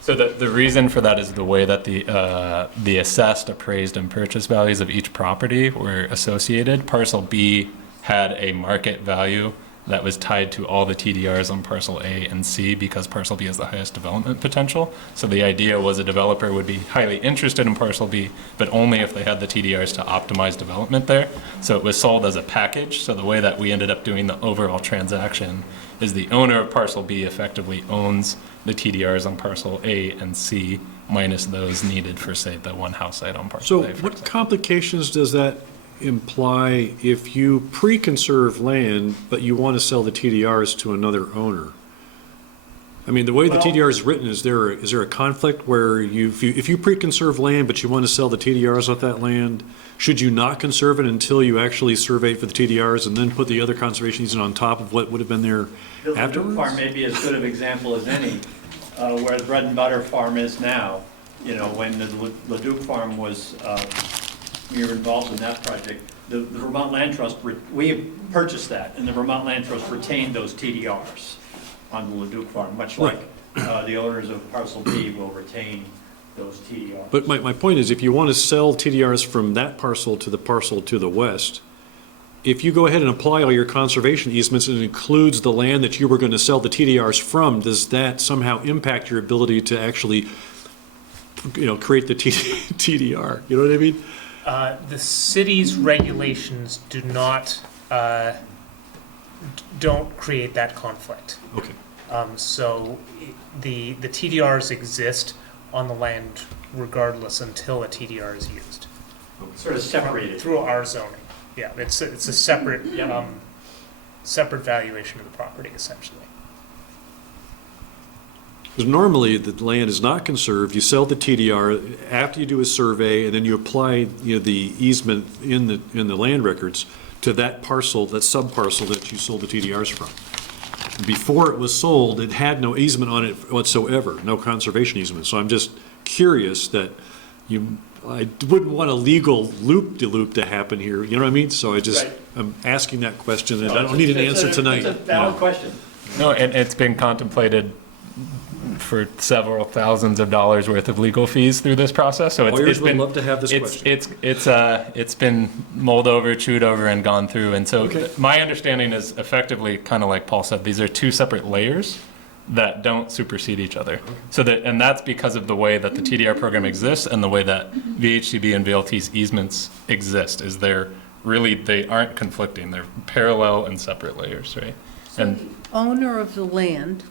So the reason for that is the way that the assessed, appraised, and purchase values of each property were associated. Parcel B had a market value that was tied to all the TDRs on parcel A and C because parcel B has the highest development potential. So the idea was a developer would be highly interested in parcel B, but only if they had the TDRs to optimize development there. So it was sold as a package. So the way that we ended up doing the overall transaction is the owner of parcel B effectively owns the TDRs on parcel A and C minus those needed for, say, the one house site on parcel So A. for what example. complications does that imply if you pre-conserve land, but you want to sell the TDRs to another owner? I mean, the way the TDR is written, is there a conflict where if you pre-conserve land, but you want to sell the TDRs off that land, should you not conserve it until you actually survey for the TDRs and then put the other conservation easement on top of what would have been there The afterwards? Leduc farm may be as good of an example as any, where the bread and butter farm is now. You know, when the Leduc farm was, we were involved in that project, the Vermont Land Trust, we purchased that, and the Vermont Land Trust retained those TDRs on the Leduc farm, much like the owners of parcel B will retain those TDRs. But my point is, if you want to sell TDRs from that parcel to the west, if you go ahead and apply all your conservation easements and it includes the land that you were going to sell the TDRs from, does that somehow impact your ability to actually, create the TDR? You know what I mean? The city's regulations do not, don't create that conflict. Okay. So the TDRs exist on the land regardless until a TDR is used. Sort of separated. Through our zoning. Yeah, it's a separate, separate valuation of the property essentially. Because normally the land is not conserved, you sell the TDR after you do a survey, and then you apply, the easement in the land records to that parcel, that sub-parcel that you sold the TDRs from. Before it was sold, it had no easement on it whatsoever, no conservation easement. So I'm just curious that I wouldn't want a legal loop-de-loop to happen here, you know what I mean? So I'm asking that question, and I don't need an answer tonight. It's a valid question. No, and it's been contemplated for several thousands of dollars worth of legal fees through this process. So Lawyers would love to have this question. It's been mulled over, chewed over, and gone through. And so my understanding is effectively kind of like Paul said, these are 2 separate layers that don't supersede each other. So and that's because of the way that the TDR program exists and the way that VHCB and VLT's easements exist. They aren't conflicting. They're parallel and separate layers, right? And The owner of the land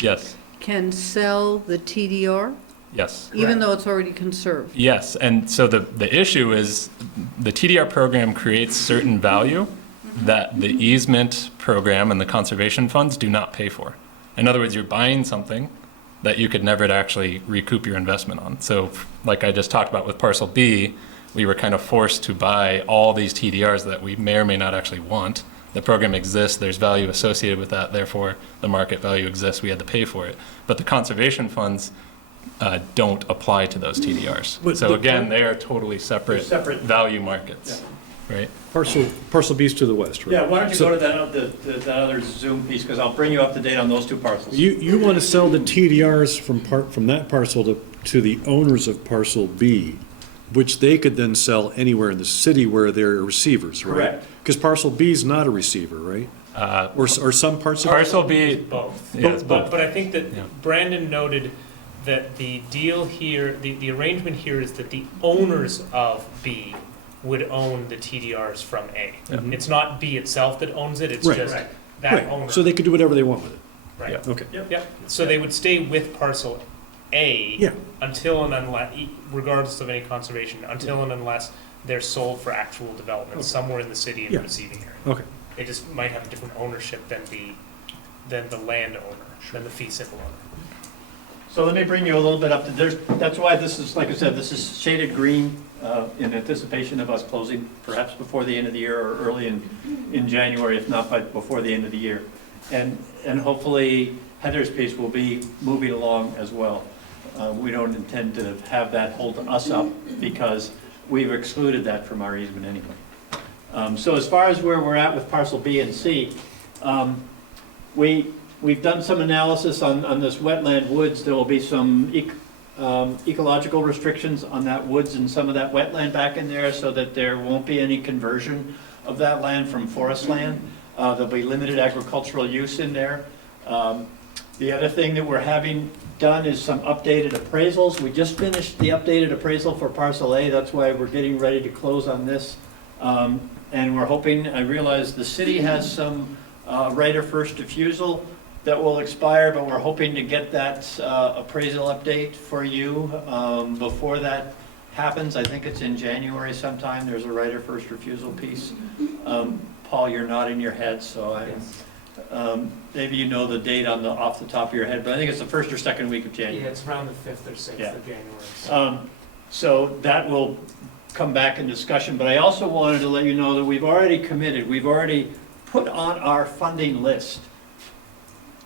yes. can sell the TDR, Yes. even though it's already conserved. Yes, and so the issue is the TDR program creates certain value that the easement program and the conservation funds do not pay for. In other words, you're buying something that you could never actually recoup your investment on. So like I just talked about with parcel B, we were kind of forced to buy all these TDRs that we may or may not actually want. The program exists, there's value associated with that, therefore the market value exists, we had to pay for it. But the conservation funds don't apply to those TDRs. So again, they are totally separate value markets. right? Parcel B's to the west, right? Yeah, why don't you So- go to that other Zoom piece, because I'll bring you up to date on those two parcels. You want to sell the TDRs from that parcel to the owners of parcel B, which they could then sell anywhere in the city where they're receivers, right? Correct. Because parcel B is not a receiver, right? Or some parts of. Parcel B, Both. yeah, it's both. But I think that Yeah. Brandon noted that the deal here, the arrangement here is that the owners of B would own the TDRs from A. Mhm. It's not B itself that owns it, it's Right. just Right. that Right, owner. so they could do whatever they want with it. Right. Okay. Yep, so they would stay with parcel A Yeah. until and unless, regardless of any conservation, until and unless they're sold for actual development somewhere in the city in Yeah. the receiving area. Okay. They just might have a different ownership than the landowner, than the fee simple owner. So let me bring you a little bit up to, that's why this is, like I said, this is shaded green in anticipation of us closing perhaps before the end of the year or early in January, if not before the end of the year. And hopefully Heather's piece will be moving along as well. We don't intend to have that hold us up because we've excluded that from our easement anyway. So as far as where we're at with parcel B and C, we've done some analysis on this wetland woods. There will be some ecological restrictions on that woods and some of that wetland back in there so that there won't be any conversion of that land from forest land. There'll be limited agricultural use in there. The other thing that we're having done is some updated appraisals. We just finished the updated appraisal for parcel A. That's why we're getting ready to close on this. And we're hoping, I realize the city has some right of first refusal that will expire, but we're hoping to get that appraisal update for you before that happens. I think it's in January sometime. There's a right of first refusal piece. Paul, you're nodding your head, so maybe you know the date off the top of your head, but I think it's the first or second week of January. Yeah, it's around the 5th or 6th Yeah. of January. So that will come back in discussion, but I also wanted to let you know that we've already committed, we've already put on our funding list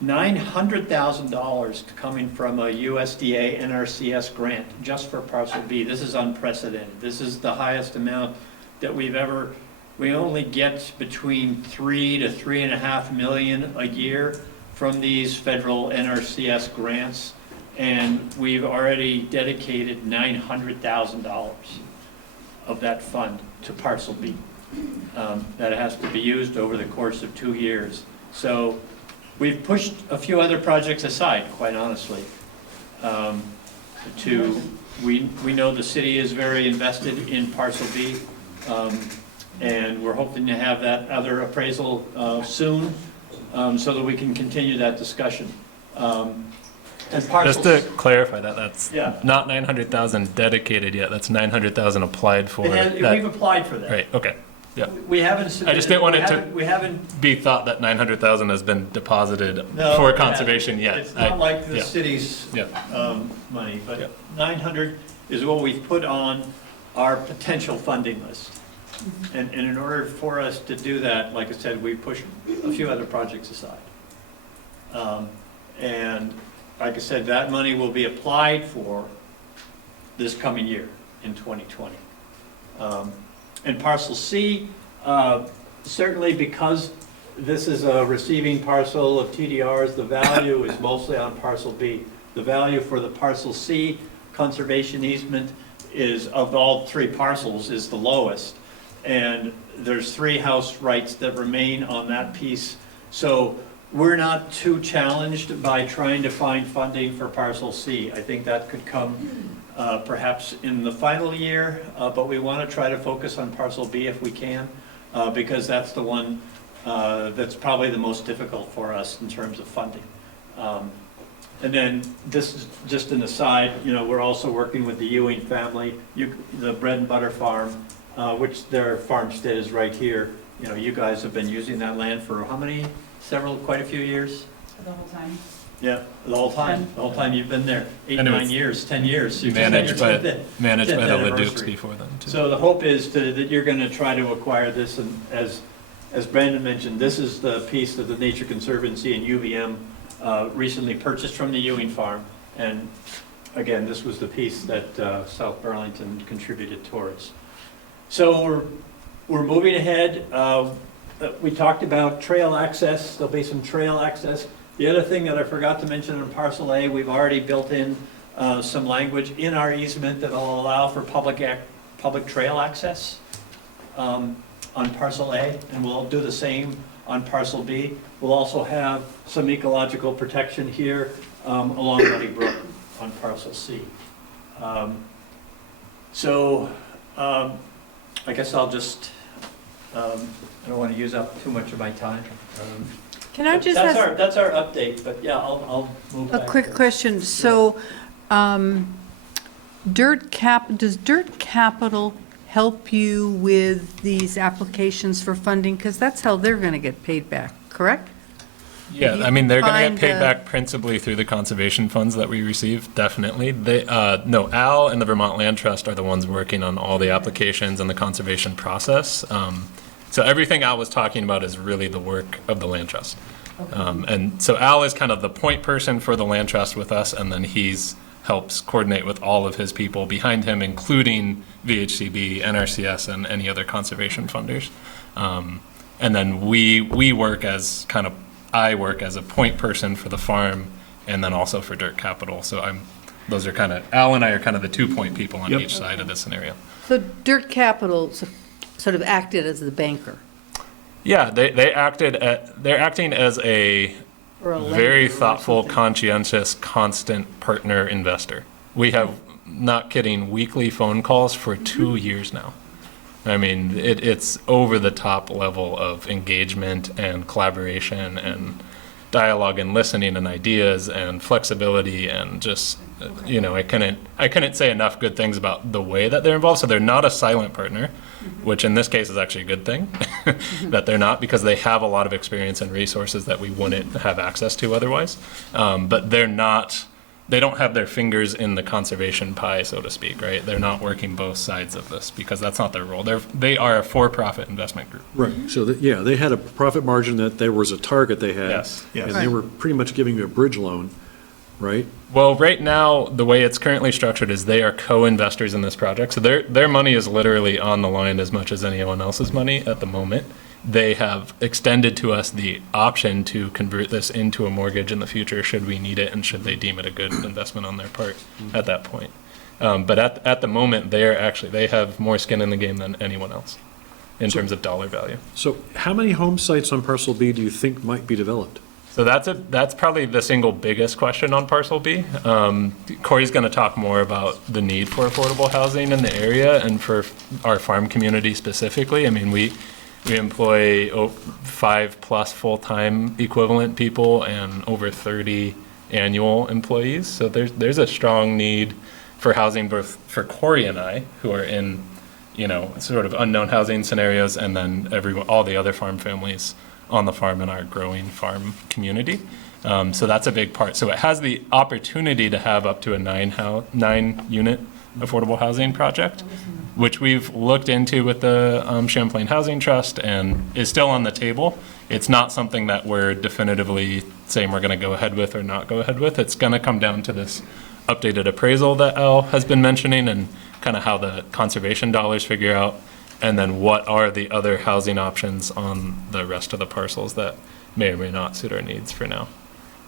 $900,000 coming from a USDA NRCS grant just for parcel B. This is unprecedented. This is the highest amount that we only get between 3 to 3.5 million a year from these federal NRCS grants, and we've already dedicated $900,000 of that fund to parcel B. That has to be used over the course of 2 years. So we've pushed a few other projects aside, quite honestly. We know the city is very invested in parcel B, and we're hoping to have that other appraisal soon, so that we can continue that discussion. And Just to clarify that, that's Yeah. not 900,000 dedicated yet, that's 900,000 applied for. We've applied for that. Right, okay, yeah. We haven't I submitted. just didn't want it We haven't. to be thought that 900,000 has been deposited No, for it conservation yet. It's not like the yeah. city's Yeah. money, Yeah. but 900 is what we've put on our potential funding list. And in order for us to do that, like I said, we pushed a few other projects aside. And like I said, that money will be applied for this coming year in 2020. And parcel C, certainly because this is a receiving parcel of TDRs, the value is mostly on parcel B. The value for the parcel C conservation easement is, of all 3 parcels, is the lowest. And there's 3 house rights that remain on that piece. So we're not too challenged by trying to find funding for parcel C. I think that could come perhaps in the final year, but we want to try to focus on parcel B if we can, because that's the one that's probably the most difficult for us in terms of funding. And then this is just an aside, we're also working with the Ewing family, the Bread and Butter Farm, which their farmstead is right here. You guys have been using that land for how many? Quite a few years? The whole time. Yeah, the whole time you've been there, 8, And it 9 was years, 10 years. You've just had Managed your by 10th the anniversary. LeDukes before then, too. So the hope is that you're going to try to acquire this, and as Brandon mentioned, this is the piece that the Nature Conservancy and UVM recently purchased from the Ewing farm. And again, this was the piece that South Burlington contributed towards. So we're moving ahead. We talked about trail access, there'll be some trail access. The other thing that I forgot to mention in parcel A, we've already built in some language in our easement that will allow for public trail access on parcel A, and we'll do the same on parcel B. We'll also have some ecological protection here along Muddy Brook on parcel C. I guess I'll just, I don't want to use up too much of my time. Can I just That's ask that's our update, but yeah, I'll move a back. quick question? So, does Dirt Capital help you with these applications for funding? Because that's how they're going to get paid back, correct? Yeah, You I mean, they're going to find get paid a- back principally through the conservation funds that we receive, definitely. They, no, Al and the Vermont Land Trust are the ones working on all the applications and the conservation process. So everything Al was talking about is really the work of the Land Trust. And so Al is kind of the point person for the Land Trust with us, and then he's helps coordinate with all of his people behind him, including VHCB, NRCS, and any other conservation funders. And then we work as kind of, I work as a point person for the farm and then also for Dirt Capital. So those are kind of, Al and I are kind of the 2-point people on each side of the scenario. So Dirt Capital sort of acted as the banker. Yeah, they're acting as a Or a lender very or thoughtful, something. conscientious, constant partner investor. We have, not kidding, weekly phone calls for 2 years now. I mean, it's over the top level of engagement and collaboration and dialogue and listening and ideas and flexibility and just, you know, I couldn't say enough good things about the way that they're involved. So they're not a silent partner, which in this case is actually a good thing that they're not, because they have a lot of experience and resources that we wouldn't have access to otherwise. But they don't have their fingers in the conservation pie, so to speak, right? They're not working both sides of this because that's not their role. They are a for-profit investment group. Right, so, they had a profit margin that there was a target they had. Yes, yes. And they were pretty much giving you a bridge loan, right? Well, right now, the way it's currently structured is they are co-investors in this project. So their money is literally on the line as much as anyone else's money at the moment. They have extended to us the option to convert this into a mortgage in the future should we need it and should they deem it a good investment on their part at that point. But at the moment, they have more skin in the game than anyone else in terms of dollar value. So how many home sites on parcel B do you think might be developed? So that's probably the single biggest question on parcel B. Corey's going to talk more about the need for affordable housing in the area and for our farm community specifically. I mean, we employ 5+ full-time equivalent people and over 30 annual employees. So there's a strong need for housing both for Corey and I, who are in, you know, sort of unknown housing scenarios, and then all the other farm families on the farm in our growing farm community. So that's a big part. So it has the opportunity to have up to a 9-unit affordable housing project, which we've looked into with the Champlain Housing Trust and is still on the table. It's not something that we're definitively saying we're going to go ahead with or not go ahead with. It's going to come down to this updated appraisal that Al has been mentioning and kind of how the conservation dollars figure out, and then what are the other housing options on the rest of the parcels that may or may not suit our needs for now.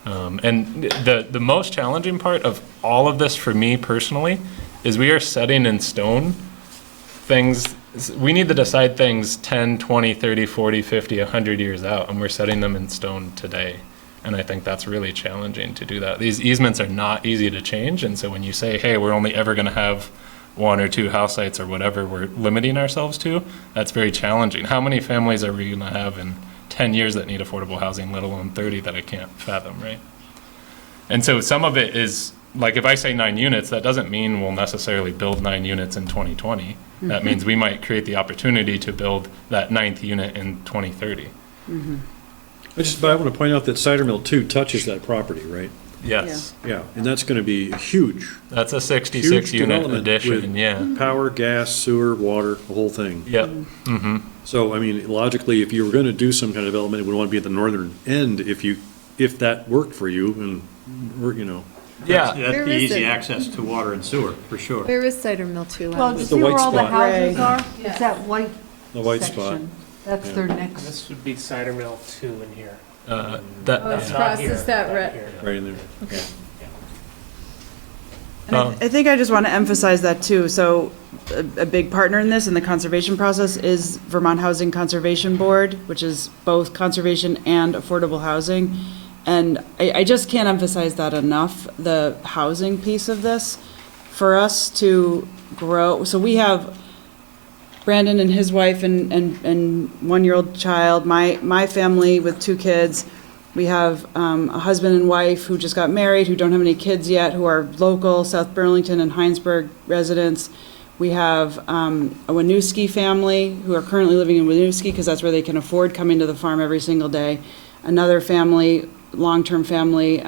And the most challenging part of all of this for me personally is we are setting in stone things. We need to decide things 10, 20, 30, 40, 50, 100 years out, and we're setting them in stone today. And I think that's really challenging to do that. These easements are not easy to change, and so when you say, hey, we're only ever going to have 1 or 2 house sites or whatever we're limiting ourselves to, that's very challenging. How many families are we going to have in 10 years that need affordable housing, let alone 30 that I can't fathom, right? And so some of it is, like if I say 9 units, that doesn't mean we'll necessarily build 9 units in 2020. That means we might create the opportunity to build that 9th unit in 2030. But I want to point out that Cider Mill 2 touches that property, right? Yes. Yeah, and that's going to be huge. That's a 66 Huge unit development addition, with yeah. Power, gas, sewer, water, the whole thing. Yep. Mm-hmm. So, I mean, logically, if you were going to do some kind of development, it would want to be at the northern end if that worked for you and, you know. Yeah. That's the easy access to water and sewer, for sure. Where is Cider Mill 2? Well, do you the see where white all the spot. houses are? It's that white The white spot. section. That's Yeah. their And next. this would be cider mill 2 in here. That, Oh, it's Not processed here, that not red. here. Right in there. Okay. And I think I just want to emphasize that too. So a big partner in this in the conservation process is Vermont Housing Conservation Board, which is both conservation and affordable housing. And I just can't emphasize that enough, the housing piece of this, for us to grow. So we have Brandon and his wife and one-year-old child, my family with 2 kids. We have a husband and wife who just got married, who don't have any kids yet, who are local South Burlington and Heinsberg residents. We have a Winooski family who are currently living in Winooski because that's where they can afford coming to the farm every single day. Another family, long-term family,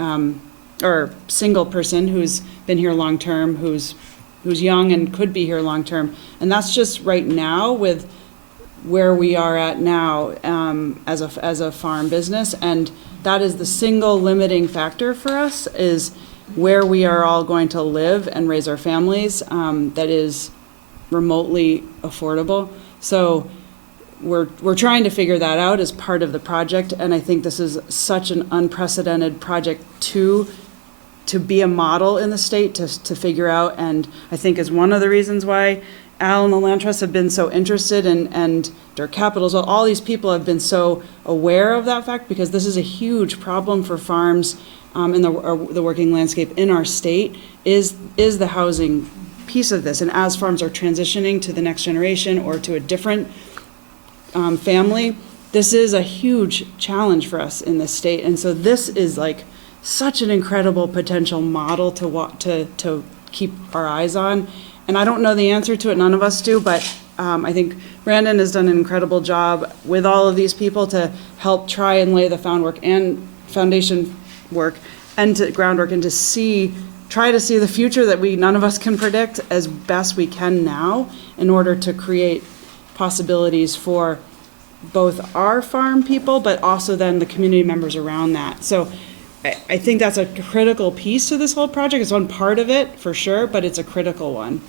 or single person who's been here long-term, who's young and could be here long-term. And that's just right now with where we are at now as a farm business. And that is the single limiting factor for us, is where we are all going to live and raise our families that is remotely affordable. So we're trying to figure that out as part of the project, and I think this is such an unprecedented project to be a model in the state to figure out, and I think is one of the reasons why Al and the Land Trust have been so interested, and Dirk Capitals, all these people have been so aware of that fact, because this is a huge problem for farms in the working landscape in our state, is the housing piece of this. And as farms are transitioning to the next generation or to a different family, this is a huge challenge for us in this state. And so this is like such an incredible potential model to keep our eyes on. And I don't know the answer to it, none of us do, but I think Brandon has done an incredible job with all of these people to help try and lay the foundation work and to groundwork, and to try to see the future that none of us can predict as best we can now, in order to create possibilities for both our farm people, but also then the community members around that. So I think that's a critical piece to this whole project. It's one part of it, for sure, but it's a critical one.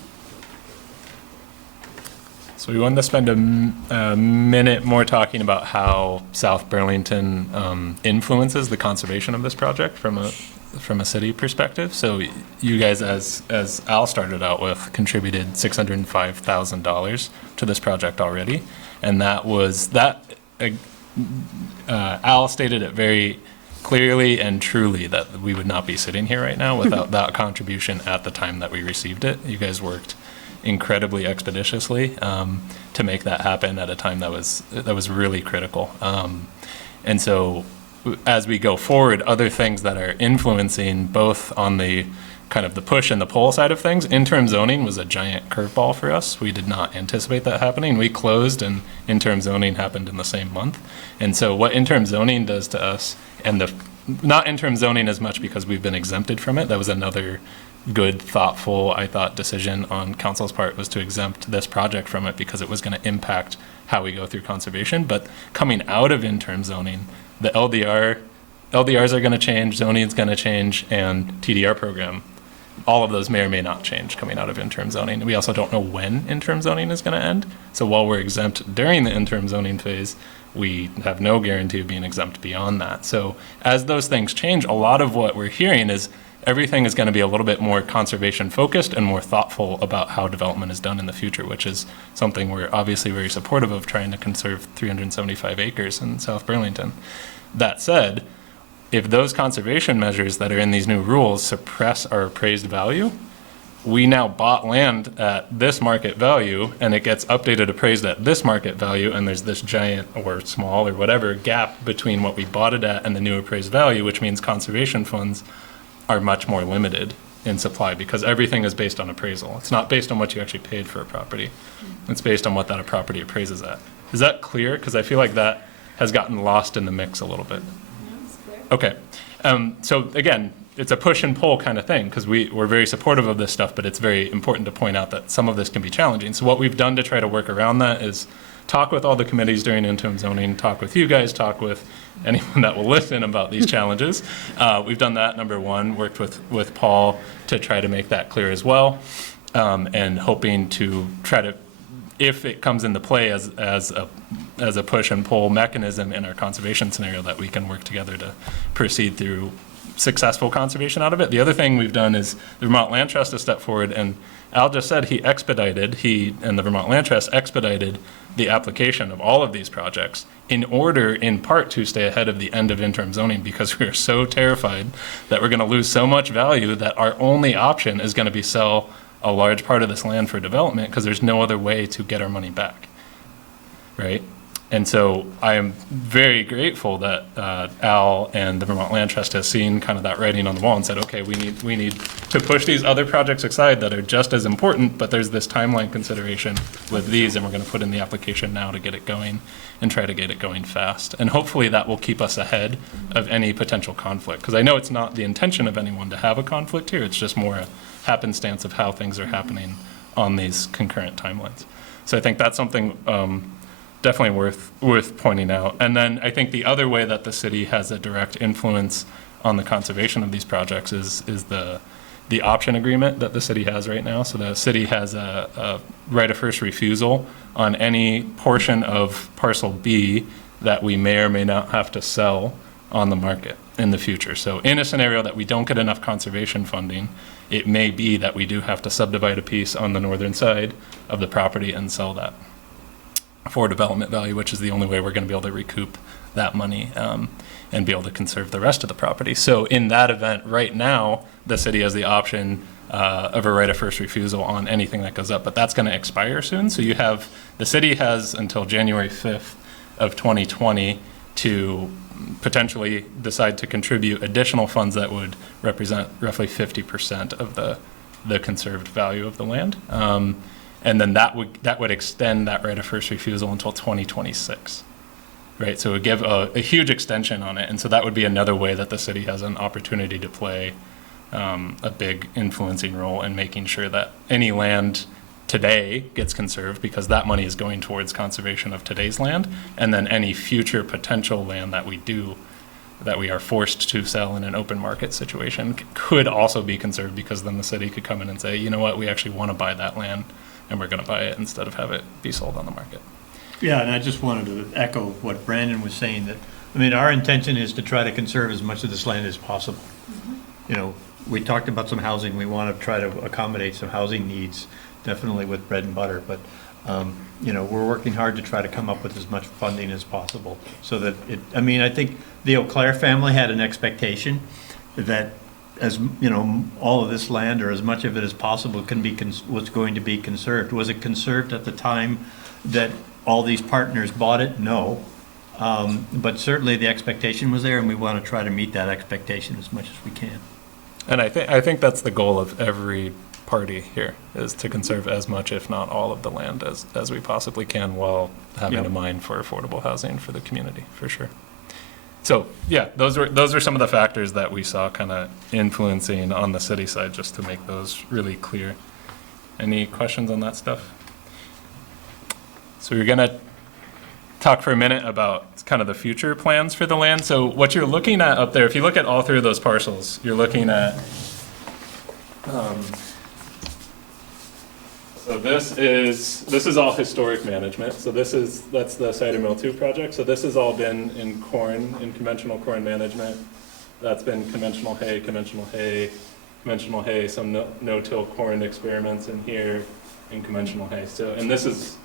So we wanted to spend a minute more talking about how South Burlington influences the conservation of this project from a city perspective. So you guys, as Al started out with, contributed $605,000 to this project already, and Al stated it very clearly and truly that we would not be sitting here right now without that contribution at the time that we received it. You guys worked incredibly expeditiously to make that happen at a time that was really critical. And so as we go forward, other things that are influencing both on the kind of the push and the pull side of things, interim zoning was a giant curveball for us. We did not anticipate that happening. We closed and interim zoning happened in the same month. And so what interim zoning does to us, and not interim zoning as much because we've been exempted from it, that was another good, thoughtful, I thought, decision on council's part, was to exempt this project from it because it was going to impact how we go through conservation. But coming out of interim zoning, the LDRs are going to change, zoning is going to change, and TDR program, all of those may or may not change coming out of interim zoning. We also don't know when interim zoning is going to end. So while we're exempt during the interim zoning phase, we have no guarantee of being exempt beyond that. So as those things change, a lot of what we're hearing is everything is going to be a little bit more conservation focused and more thoughtful about how development is done in the future, which is something we're obviously very supportive of, trying to conserve 375 acres in South Burlington. That said, if those conservation measures that are in these new rules suppress our appraised value, we now bought land at this market value and it gets updated appraised at this market value, and there's this giant or small or whatever gap between what we bought it at and the new appraised value, which means conservation funds are much more limited in supply because everything is based on appraisal. It's not based on what you actually paid for a property. It's based on what that property appraises at. Is that clear? Because I feel like that has gotten lost in the mix a little bit. Okay. So again, it's a push and pull kind of thing because we're very supportive of this stuff, but it's very important to point out that some of this can be challenging. So what we've done to try to work around that is talk with all the committees during interim zoning, talk with you guys, talk with anyone that will listen about these challenges. We've done that, number one, worked with Paul to try to make that clear as well, and hoping to try to if it comes into play as a push and pull mechanism in our conservation scenario, that we can work together to proceed through successful conservation out of it. The other thing we've done is the Vermont Land Trust has stepped forward, and Al just said he and the Vermont Land Trust expedited the application of all of these projects in order, in part, to stay ahead of the end of interim zoning, because we are so terrified that we're going to lose so much value that our only option is going to be sell a large part of this land for development, because there's no other way to get our money back, right? And so I am very grateful that Al and the Vermont Land Trust has seen kind of that writing on the wall and said, okay, we need to push these other projects aside that are just as important, but there's this timeline consideration with these, and we're going to put in the application now to get it going and try to get it going fast. And hopefully that will keep us ahead of any potential conflict, because I know it's not the intention of anyone to have a conflict here. It's just more a happenstance of how things are happening on these concurrent timelines. So I think that's something definitely worth pointing out. And then I think the other way that the city has a direct influence on the conservation of these projects is the option agreement that the city has right now. So the city has a right of first refusal on any portion of parcel B that we may or may not have to sell on the market in the future. So in a scenario that we don't get enough conservation funding, it may be that we do have to subdivide a piece on the northern side of the property and sell that for development value, which is the only way we're going to be able to recoup that money and be able to conserve the rest of the property. So in that event, right now, the city has the option of a right of first refusal on anything that goes up, but that's going to expire soon. So the city has until January 5th of 2020 to potentially decide to contribute additional funds that would represent roughly 50% of the conserved value of the land. And then that would extend that right of first refusal until 2026, right? So it would give a huge extension on it. And so that would be another way that the city has an opportunity to play a big influencing role in making sure that any land today gets conserved, because that money is going towards conservation of today's land. And then any future potential land that we are forced to sell in an open market situation could also be conserved, because then the city could come in and say, you know what, we actually want to buy that land, and we're going to buy it instead of have it be sold on the market. Yeah, and I just wanted to echo what Brandon was saying, that, I mean, our intention is to try to conserve as much of this land as possible. You know, we talked about some housing. We want to try to accommodate some housing needs, definitely with bread and butter, but you know, we're working hard to try to come up with as much funding as possible, so that I mean, I think the Eau Claire family had an expectation that, as you know, all of this land, or as much of it as possible, was going to be conserved. Was it conserved at the time that all these partners bought it? No. But certainly the expectation was there, and we want to try to meet that expectation as much as we can. And I think that's the goal of every party here, is to conserve as much, if not all, of the land as we possibly can, while having a mind for affordable housing for the community, for sure. So yeah, those are some of the factors that we saw kind of influencing on the city side, just to make those really clear. Any questions on that stuff? So we're gonna talk for a minute about kind of the future plans for the land. So what you're looking at up there, if you look at all three of those parcels, you're looking at so this is all historic management. So that's the Cider Mill 2 project. So this has all been in conventional corn management. That's been conventional hay, some no-till corn experiments in here, and conventional hay. So, and this is,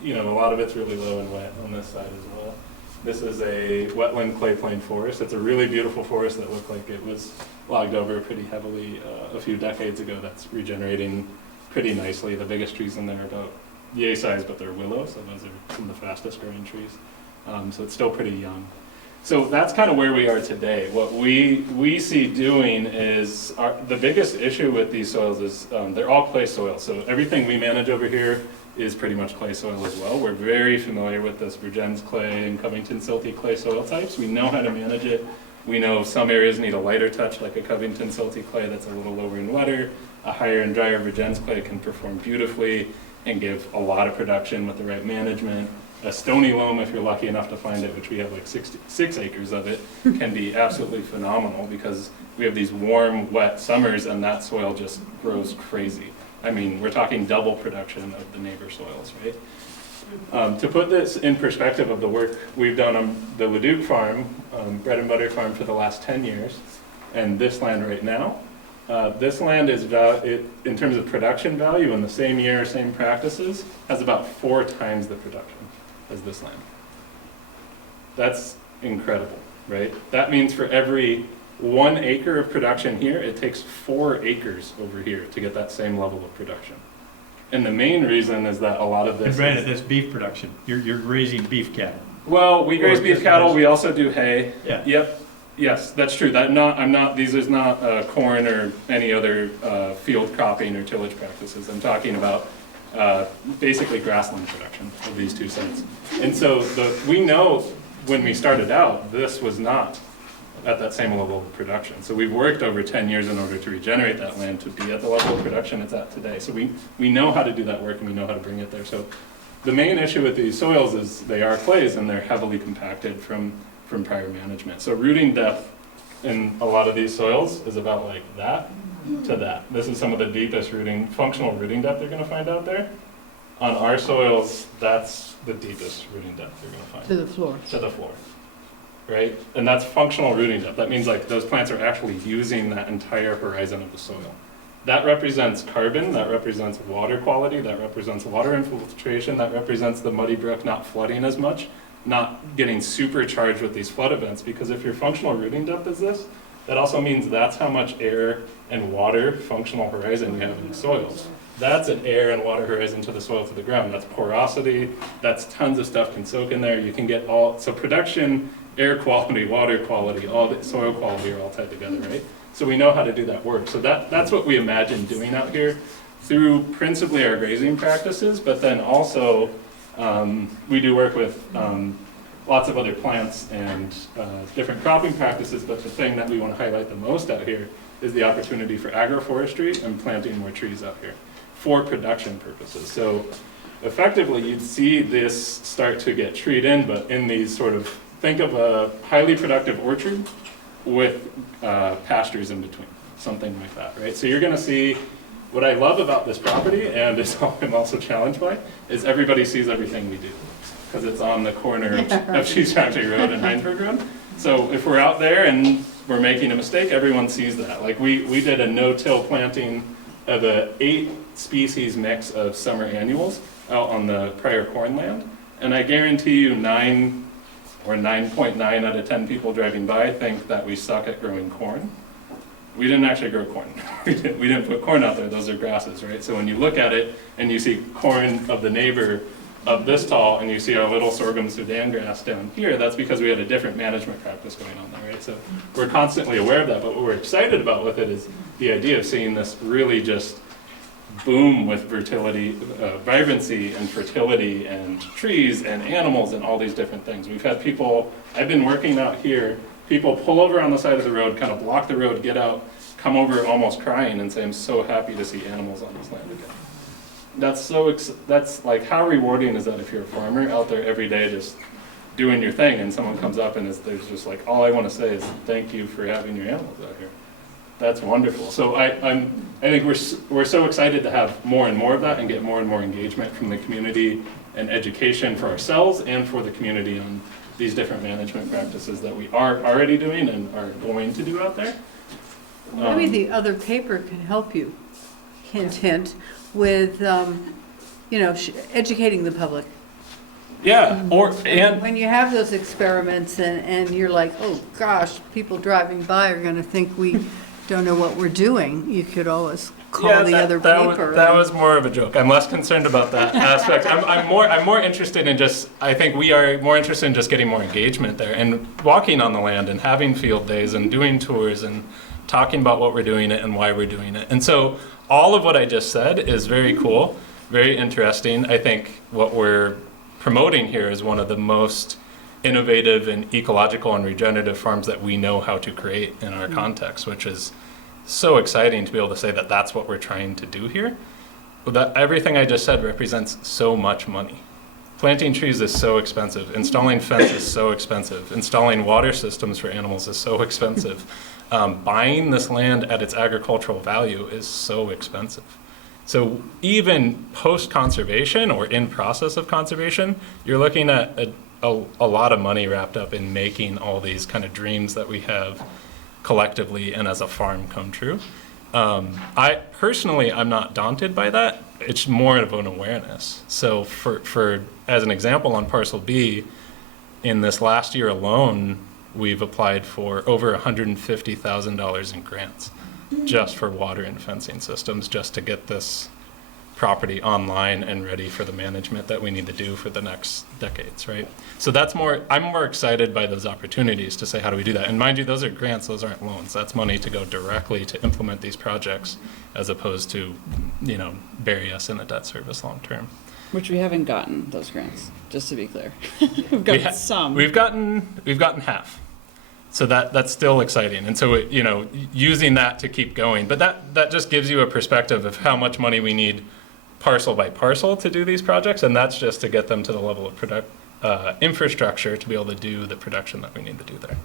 you know, a lot of it's really low and wet on this side as well. This is a wetland clay plain forest. It's a really beautiful forest that looked like it was logged over pretty heavily a few decades ago. That's regenerating pretty nicely. The biggest trees in there are about yay size, but they're willow, so those are some of the fastest growing trees. So it's still pretty young. So that's kind of where we are today. What we see doing is, the biggest issue with these soils is they're all clay soils. So everything we manage over here is pretty much clay soil as well. We're very familiar with this Virgins clay and Covington silty clay soil types. We know how to manage it. We know some areas need a lighter touch, like a Covington silty clay that's a little lower and wetter. A higher and drier Virgins clay can perform beautifully and give a lot of production with the right management. A stony loam, if you're lucky enough to find it, which we have like 6 acres of it, can be absolutely phenomenal, because we have these warm, wet summers and that soil just grows crazy. I mean, we're talking double production of the neighbor soils, right? To put this in perspective of the work we've done on the Leduc farm, bread and butter farm for the last 10 years, and this land right now, this land is, in terms of production value in the same year, same practices, has about 4 times the production as this land. That's incredible, right? That means for every 1 acre of production here, it takes 4 acres over here to get that same level of production. And the main reason is that a lot of this. And granted, that's beef production. You're raising beef cattle. Well, we graze beef cattle. We also do hay. Yeah. Yep. Yes, that's true. These is not corn or any other field cropping or tillage practices. I'm talking about basically grassland production of these 2 sites. And so we know when we started out, this was not at that same level of production. So we've worked over 10 years in order to regenerate that land to be at the level of production it's at today. So we know how to do that work and we know how to bring it there. So the main issue with these soils is they are clays and they're heavily compacted from prior management. So rooting depth in a lot of these soils is about like that to that. This is some of the deepest functional rooting depth you're gonna find out there. On our soils, that's the deepest rooting depth you're gonna find. To the floor. To the floor. Right? And that's functional rooting depth. That means like those plants are actually using that entire horizon of the soil. That represents carbon, that represents water quality, that represents water infiltration, that represents the muddy brook not flooding as much, not getting supercharged with these flood events. Because if your functional rooting depth is this, that also means that's how much air and water functional horizon you have in the soils. That's an air and water horizon to the soil, to the ground. That's porosity, that's tons of stuff can soak in there. You can get so production, air quality, water quality, all the soil quality are all tied together, right? So we know how to do that work. So that's what we imagine doing out here through principally our grazing practices, but then also we do work with lots of other plants and different cropping practices, but the thing that we want to highlight the most out here is the opportunity for agroforestry and planting more trees out here for production purposes. So effectively, you'd see this start to get treed in, but in these sort of, think of a highly productive orchard with pastures in between, something like that, right? So you're gonna see, what I love about this property, and is I'm also challenged by, is everybody sees everything we do, because it's on the corner of Cheese Factory Road and Heinsberg Road. So if we're out there and we're making a mistake, everyone sees that. Like we did a no-till planting of a 8-species mix of summer annuals out on the prior corn land, and I guarantee you 9 or 9.9 out of 10 people driving by think that we suck at growing corn. We didn't actually grow corn. we didn't put corn out there, those are grasses, right? So when you look at it and you see corn of the neighbor of this tall and you see our little sorghum Sudan grass down here, that's because we had a different management practice going on there, right? So we're constantly aware of that, but what we're excited about with it is the idea of seeing this really just boom with vibrancy and fertility and trees and animals and all these different things. We've had people, I've been working out here, people pull over on the side of the road, kind of block the road, get out, come over almost crying and say, I'm so happy to see animals on this land again. That's like, how rewarding is that if you're a farmer out there every day just doing your thing and someone comes up and there's just like, all I want to say is thank you for having your animals out here. That's wonderful. So I think we're so excited to have more and more of that and get more and more engagement from the community and education for ourselves and for the community on these different management practices that we are already doing and are going to do out there. Maybe the other paper can help you, hint, hint, with, educating the public. Yeah, When you have those experiments and you're like, oh gosh, people driving by are gonna think we don't know what we're doing, you could always call the other paper. That was more of a joke. I'm less concerned about that aspect. I'm more interested in I think we are more interested in just getting more engagement there and walking on the land and having field days and doing tours and talking about what we're doing it and why we're doing it. And so all of what I just said is very cool, very interesting. I think what we're promoting here is one of the most innovative and ecological and regenerative farms that we know how to create in our context, which is so exciting to be able to say that that's what we're trying to do here. But that everything I just said represents so much money. Planting trees is so expensive. Installing fence is so expensive. Installing water systems for animals is so expensive. Buying this land at its agricultural value is so expensive. So even post-conservation or in process of conservation, you're looking at a lot of money wrapped up in making all these kind of dreams that we have collectively and as a farm come true. I personally, I'm not daunted by that. It's more of an awareness. So for as an example on Parcel B, in this last year alone, we've applied for over $150,000 in grants just for water and fencing systems, just to get this property online and ready for the management that we need to do for the next decades, right? So I'm more excited by those opportunities to say, how do we do that? And mind you, those are grants, those aren't loans. That's money to go directly to implement these projects as opposed to, bury us in a debt service long term. Which we haven't gotten, those grants, just to be clear. We've gotten some. We've gotten half. So that's still exciting. And so, using that to keep going. But that just gives you a perspective of how much money we need parcel by parcel to do these projects. And that's just to get them to the level of infrastructure to be able to do the production that we need to do there.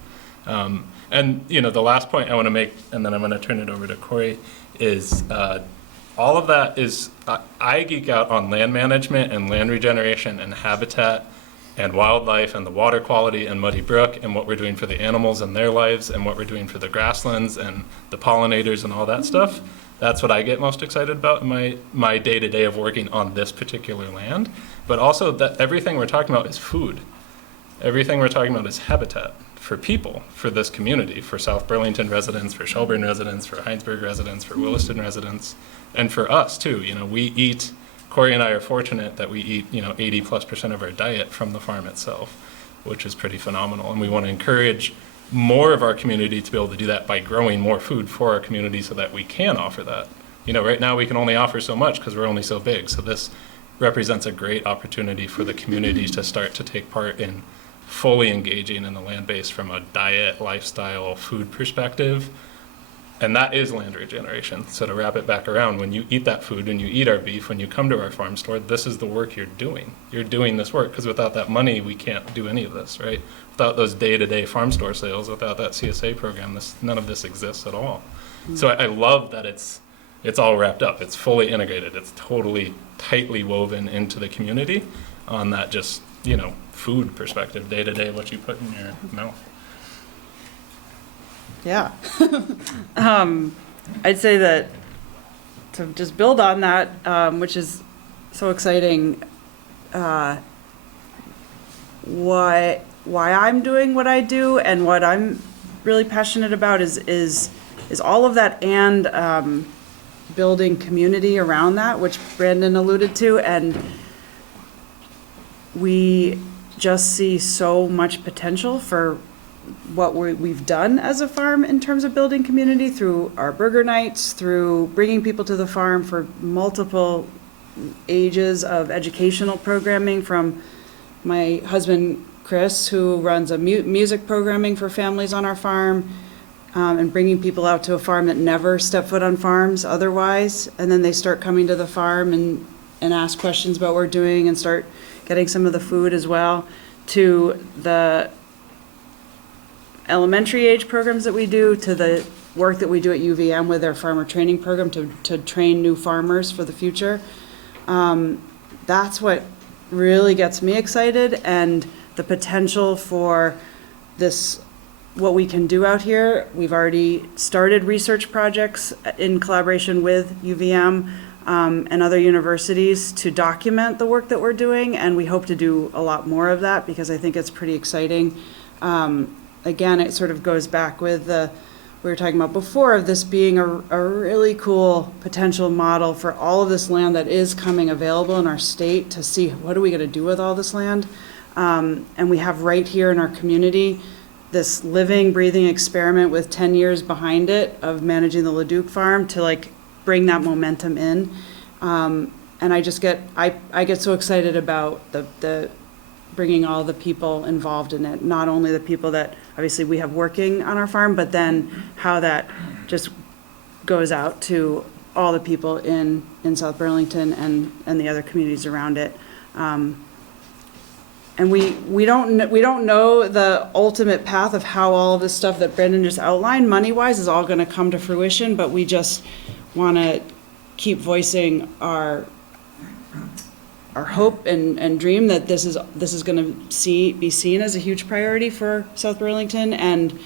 And, the last point I want to make, and then I'm going to turn it over to Corey, is all of that is, I geek out on land management and land regeneration and habitat and wildlife and the water quality and Muddy Brook and what we're doing for the animals and their lives and what we're doing for the grasslands and the pollinators and all that stuff. That's what I get most excited about in my day-to-day of working on this particular land. But also that everything we're talking about is food. Everything we're talking about is habitat for people, for this community, for South Burlington residents, for Shelburne residents, for Heinsberg residents, for Williston residents, and for us too. We eat, Corey and I are fortunate that we eat, 80+% of our diet from the farm itself, which is pretty phenomenal. And we want to encourage more of our community to be able to do that by growing more food for our community so that we can offer that. Right now we can only offer so much because we're only so big. So this represents a great opportunity for the community to start to take part in fully engaging in the land base from a diet, lifestyle, food perspective. And that is land regeneration. So to wrap it back around, when you eat that food, when you eat our beef, when you come to our farm store, this is the work you're doing. You're doing this work because without that money, we can't do any of this, right? Without those day-to-day farm store sales, without that CSA program, none of this exists at all. So I love that it's all wrapped up. It's fully integrated. It's totally tightly woven into the community on that just, food perspective, day-to-day, what you put in your mouth. Yeah. I'd say that to just build on that, which is so exciting, why I'm doing what I do and what I'm really passionate about is all of that and building community around that, which Brandon alluded to, and we just see so much potential for what we've done as a farm in terms of building community through our burger nights, through bringing people to the farm for multiple ages of educational programming, from my husband Chris, who runs a music programming for families on our farm, and bringing people out to a farm that never step foot on farms otherwise, and then they start coming to the farm and ask questions about what we're doing and start getting some of the food as well, to the elementary age programs that we do, to the work that we do at UVM with our farmer training program to train new farmers for the future. That's what really gets me excited, and the potential for this, what we can do out here. We've already started research projects in collaboration with UVM and other universities to document the work that we're doing, and we hope to do a lot more of that because I think it's pretty exciting. Again, it sort of goes back with we were talking about before, of this being a really cool potential model for all of this land that is coming available in our state, to see what are we going to do with all this land. And we have right here in our community this living, breathing experiment with 10 years behind it of managing the Leduc farm to bring that momentum in. And I just get so excited about the bringing all the people involved in it, not only the people that obviously we have working on our farm, but then how that just goes out to all the people in South Burlington and the other communities around it. And we don't know the ultimate path of how all of this stuff that Brandon just outlined, money-wise, is all going to come to fruition, but we just want to keep voicing our hope and dream that this is going to be seen as a huge priority for South Burlington and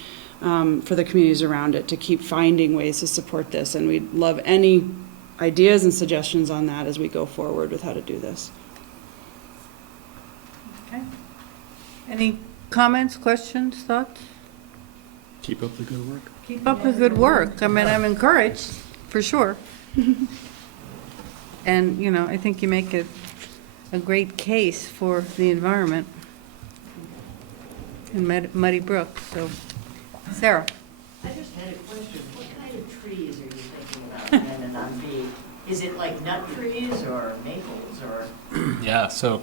for the communities around it, to keep finding ways to support this. And we'd love any ideas and suggestions on that as we go forward with how to do this. Okay. Any comments, questions, thoughts? Keep up the good work. Keep up the good work. I mean, I'm encouraged, for sure. And, you know, I think you make a great case for the environment in Muddy Brook, so. Sarah? I just had a question. What kind of trees are you thinking about planting on B? Is it like nut trees or maples or? Yeah, so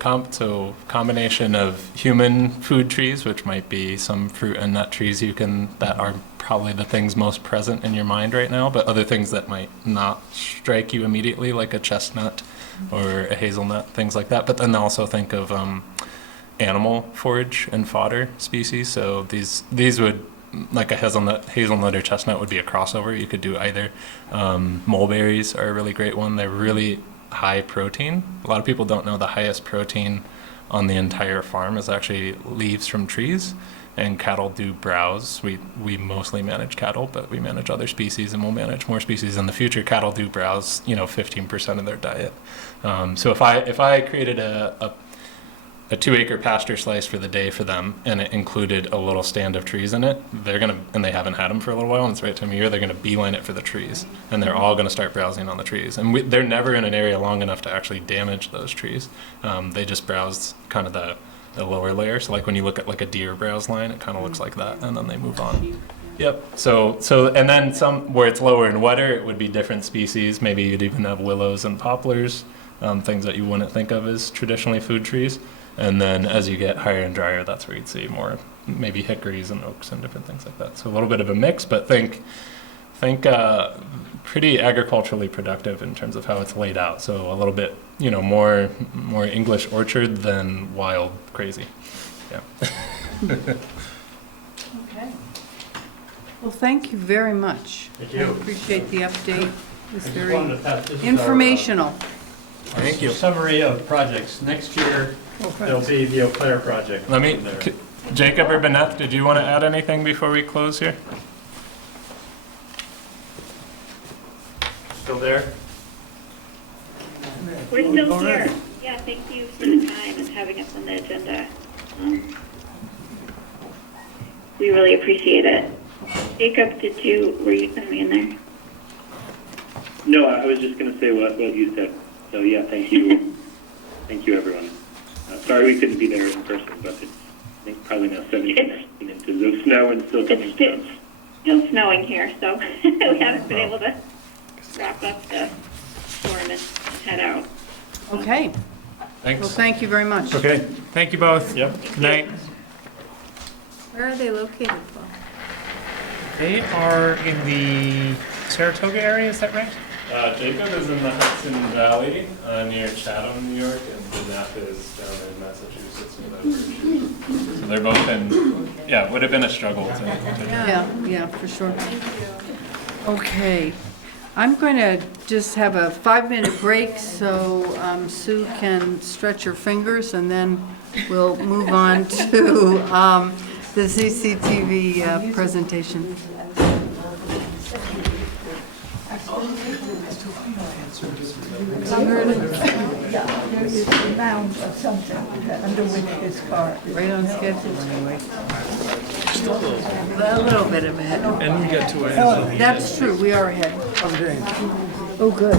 combination of human food trees, which might be some fruit and nut trees that are probably the things most present in your mind right now, but other things that might not strike you immediately, like a chestnut or a hazelnut, things like that. But then also think of animal forage and fodder species. So these would, like a hazelnut or chestnut would be a crossover. You could do either. Mulberries are a really great one. They're really high protein. A lot of people don't know the highest protein on the entire farm is actually leaves from trees, and cattle do browse. We mostly manage cattle, but we manage other species, and we'll manage more species in the future. Cattle do browse, 15% of their diet. So if I created a 2-acre pasture slice for the day for them, and it included a little stand of trees in it, and they haven't had them for a little while, and it's the right time of year, they're gonna beeline it for the trees, and they're all gonna start browsing on the trees. And they're never in an area long enough to actually damage those trees. They just browse kind of the lower layer. So like when you look at like a deer browse line, it kind of looks like that, and then they move on. Yep. So and then some where it's lower and wetter, it would be different species. Maybe you'd even have willows and poplars, things that you wouldn't think of as traditionally food trees. And then as you get higher and drier, that's where you'd see more maybe hickories and oaks and different things like that. So a little bit of a mix, but think pretty agriculturally productive in terms of how it's laid out. So a little bit, more English orchard than wild crazy. Yeah. Okay. Well, thank you very much. Thank you. I appreciate the update. It's I just very wanted to pass- this is our, informational. Thank you. Summary of projects. Next year, there'll be the Eau Claire project. Let me, there. Jacob or Bennett, did you want to add anything before we close here? Still there? We're still here. Yeah, thank you for the time and having us on the agenda. We really appreciate it. Jacob, were you going to be in there? No, I was just going to say what you said. So yeah, thank you. Thank you, everyone. Sorry we couldn't be there in person, but it's I think probably now 70 inches of snow and still coming down. It's still snowing here, so we haven't been able to wrap up the storm and head out. Okay. Thanks. Well, thank you very much. Okay. Thank you both. Yep. Good night. Where are they located, Paul? They are in the Saratoga area, is that right? Jacob is in the Hudson Valley near Chatham, New York, and Bennett is down in Massachusetts. So they're both in, yeah, would have been a struggle to Yeah, for sure. Okay. I'm going to just have a 5-minute break so Sue can stretch her fingers, and then we'll move on to the CCTV presentation. There's a mound or something under which this car is. Right on schedule, anyway. A little bit of ahead. And we get to it. That's true, we are ahead. Oh, good,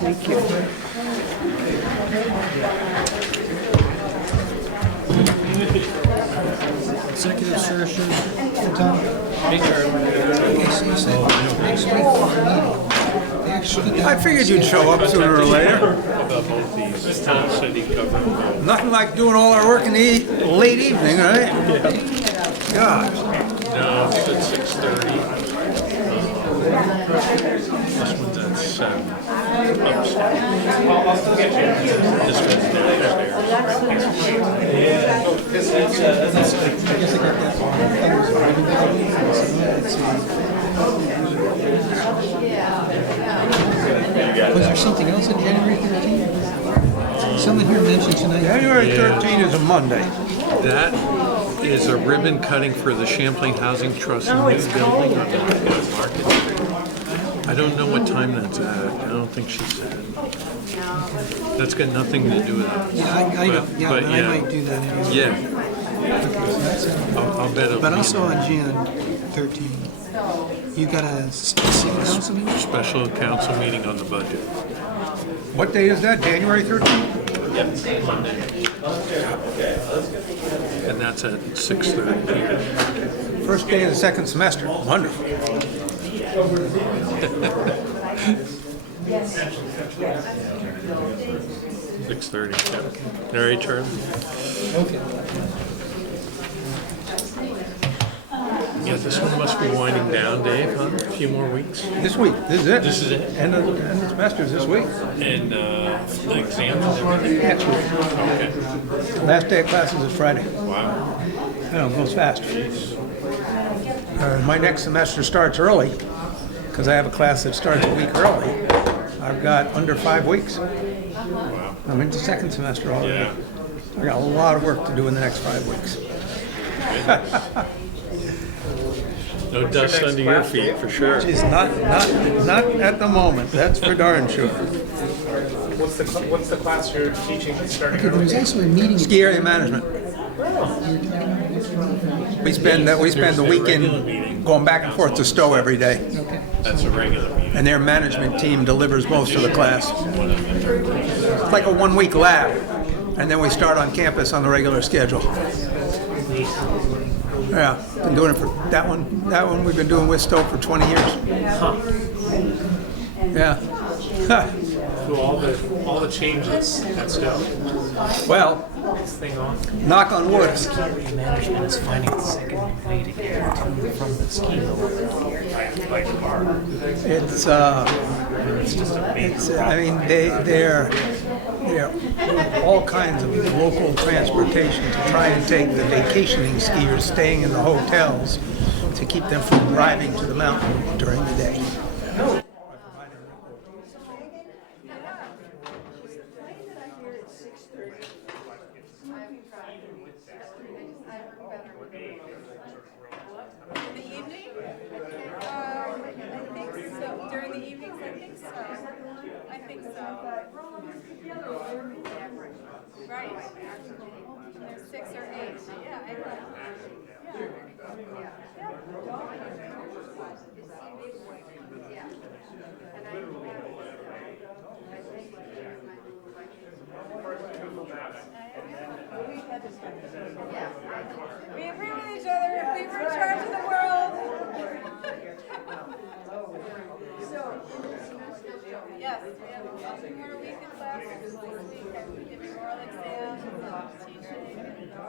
thank you. Executive session. I figured you'd show up sooner or later. About both these, city government. Nothing like doing all our work in the late evening, right? God. No, it's at 6:30. This one's at 7. This one's Was there something else on January 13th? Someone here mentioned tonight. January 13 is a Monday. That is a ribbon cutting for the Champlain Housing Trust new building on the Market Street. I don't know what time that's at. I don't think she said. That's got nothing to do with us. Yeah, I know. Yeah, but but I might do that anyway. Yeah. Okay, so that's it. I'll bet it'll But be also on Jan 13, you got a city council meeting? special council meeting on the budget. What day is that, January 13th? Yep, Monday. And that's at 6:30 p.m. First day of the second semester. Wonderful. 6:30. Yeah. All right, Charlie. Okay. Yeah, this one must be winding down, Dave, huh? A few more weeks. This week, this is it. This is it. End of the semester's this week. And the exams and everything? Next week. Okay. Last day of classes is Friday. Wow. I know, it goes fast. My next semester starts early, because I have a class that starts a week early. I've got under 5 weeks. Wow. I'm into second semester already. Yeah. I got a lot of work to do in the next 5 weeks. No dust under your feet, for sure. Geez, not at the moment, that's for darn sure. What's the class you're teaching that's starting Okay, there was also a meeting. Ski area management. We spend the weekend going back and forth to Stowe every day. That's a regular meeting. And their management team delivers most of the class. It's like a 1-week lab, and then we start on campus on the regular schedule. Yeah, been doing it for that one we've been doing with Stowe for 20 years. Yeah. So all the changes and stuff. Well, This thing on. knock on wood. Security management is finding a second way to get to and from the ski hill by car. It's I mean, they're all kinds of local transportation to try and take the vacationing skiers staying in the hotels to keep them from driving to the mountain during the day. During the evenings, I think so. I think so. Right. There's 6 or 8. Yeah, I think. We agree with each other. If we were in charge of the world. Yes, we have 2 more weekend classes this week. I'm giving oral exams, teaching next week.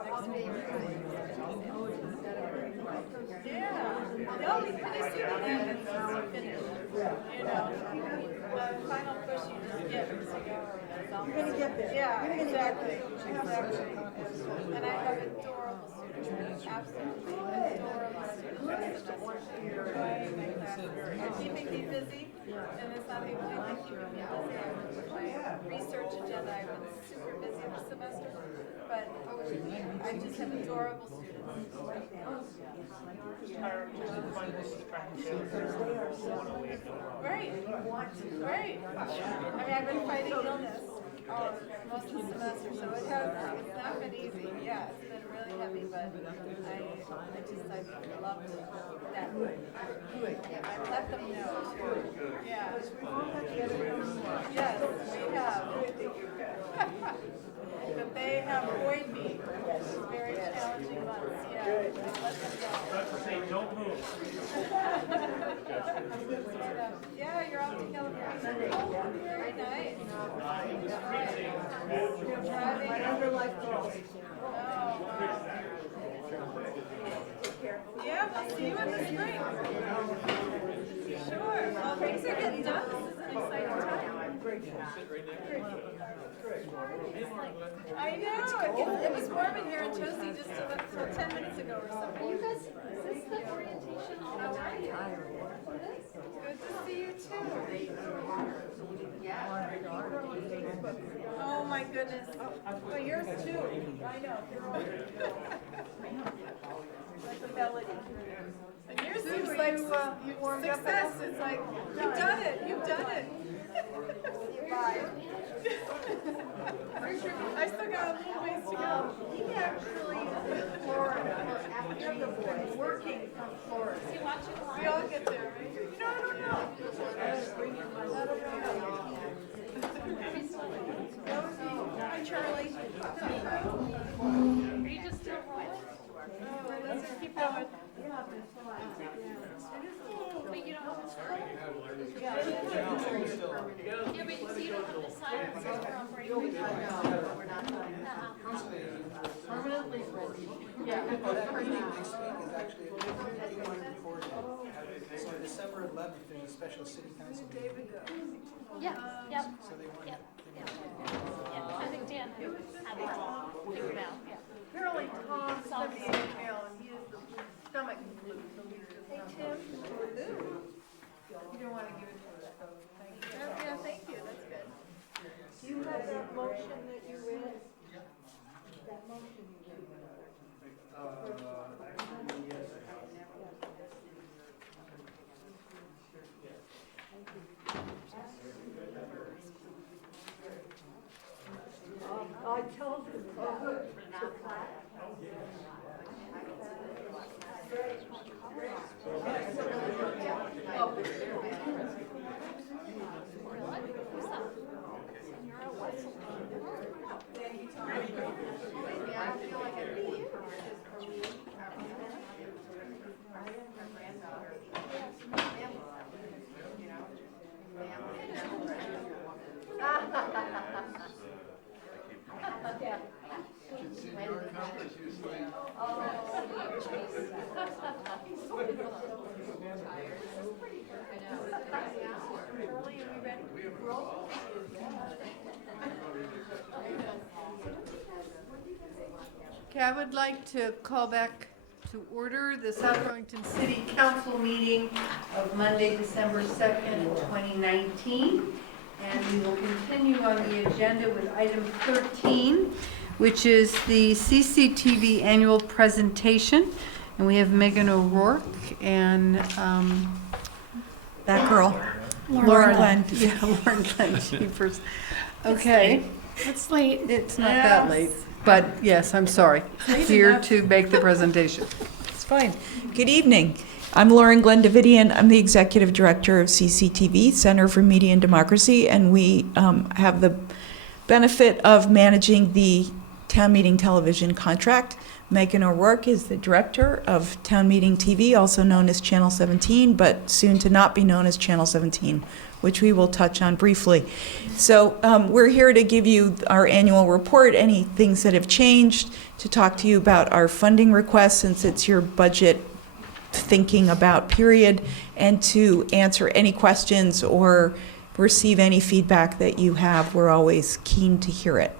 Yeah. No, pretty soon then it's finished. You know, the final push you just get as you go. You're gonna get there. Yeah, exactly. Exactly. And I have adorable students, absolutely adorable students this semester. Enjoying my classes. They're keeping me busy, and it's not the only thing keeping me busy. With my research agenda, I've been super busy this semester, but I just have adorable students. Right, right. I mean, I've been fighting illness most of the semester, so it's not been easy. Yeah, it's been really heavy, but I loved that. I let them know too. Yeah. Yes, we have. But they have buoyed me. Very challenging months. Yeah, I let them know. Don't move. Yeah, you're off to California. Very nice. Yeah, we'll see you in the spring. Sure. Well, things are getting done. This is an exciting time. I know. It was warm in here in Tosie just till 10 minutes ago or something. You guys, is this the orientation? How are you? Good to see you too. Yeah. Oh, my goodness. Oh, yours too. I know, they're all. Like a melody. And yours seems like success. It's like, you've done it, you've done it. I still got a little ways to go. He actually is in Florida, or been working from Florida. We all get there, right? No, I don't know. Hi, Charlie. Are you just still rolling? Oh, let's just keep going. But you don't have to start. Yeah, but you don't have to sign it, so we're on break. We're not done. Permanently ready. Yeah. That meeting next week is actually being recorded. So December 11th, there's a special city council meeting. Yeah, yep. So they want Yep. Yeah, I think Dan had that figured out, yeah. Apparently Tom sent me an email and he has the stomach flu, so we just. Hey, Tim. You don't want to give it to us, so thank you. Yeah, thank you, that's good. Do you have that motion that you read? That motion you read? I told you. Okay, I would like to call back to order the South Burlington City Council meeting of Monday, December 2nd, 2019. And we will continue on the agenda with item 13, which is the CCTV annual presentation. And we have Megan O'Rourke and That girl. Lauren Glenn. Yeah, Lauren Glenn. Jeepers. Okay. It's late. It's not that late, but yes, I'm sorry. Here to make the presentation. It's fine. Good evening. I'm Lauren Glenn Davidian. I'm the Executive Director of CCTV, Center for Media and Democracy, and we have the benefit of managing the town meeting television contract. Megan O'Rourke is the Director of Town Meeting TV, also known as Channel 17, but soon to not be known as Channel 17, which we will touch on briefly. So we're here to give you our annual report, any things that have changed, to talk to you about our funding requests since it's your budget thinking about period, and to answer any questions or receive any feedback that you have. We're always keen to hear it.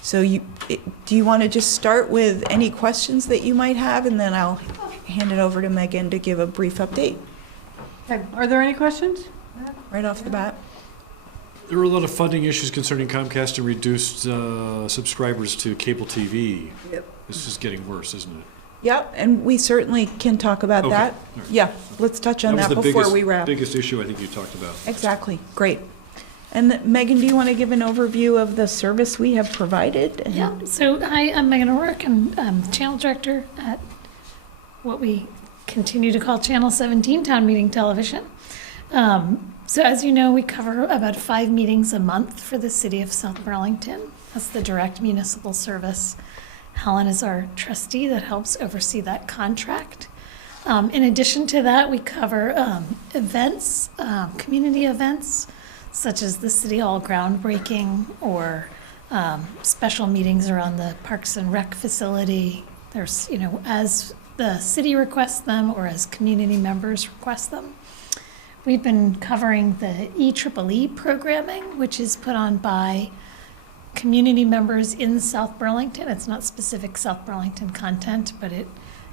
So do you want to just start with any questions that you might have, and then I'll hand it over to Megan to give a brief update. Okay. Are there any questions? Right off the bat. There were a lot of funding issues concerning Comcast and reduced subscribers to cable TV. Yep. This is getting worse, isn't it? Yep, and we certainly can talk about Okay. that. All right. Yeah, let's touch on that was the before we wrap. biggest issue I think you talked about. Exactly, great. And Megan, do you want to give an overview of the service we have provided? Yeah, so hi, I'm Megan O'Rourke, and I'm Channel Director at what we continue to call Channel 17 Town Meeting Television. So as you know, we cover about 5 meetings a month for the city of South Burlington. That's the direct municipal service. Helen is our trustee that helps oversee that contract. In addition to that, we cover events, community events, such as the City Hall groundbreaking or special meetings around the Parks and Rec facility. There's, as the city requests them or as community members request them. We've been covering the EEEE programming, which is put on by community members in South Burlington. It's not specific South Burlington content, but it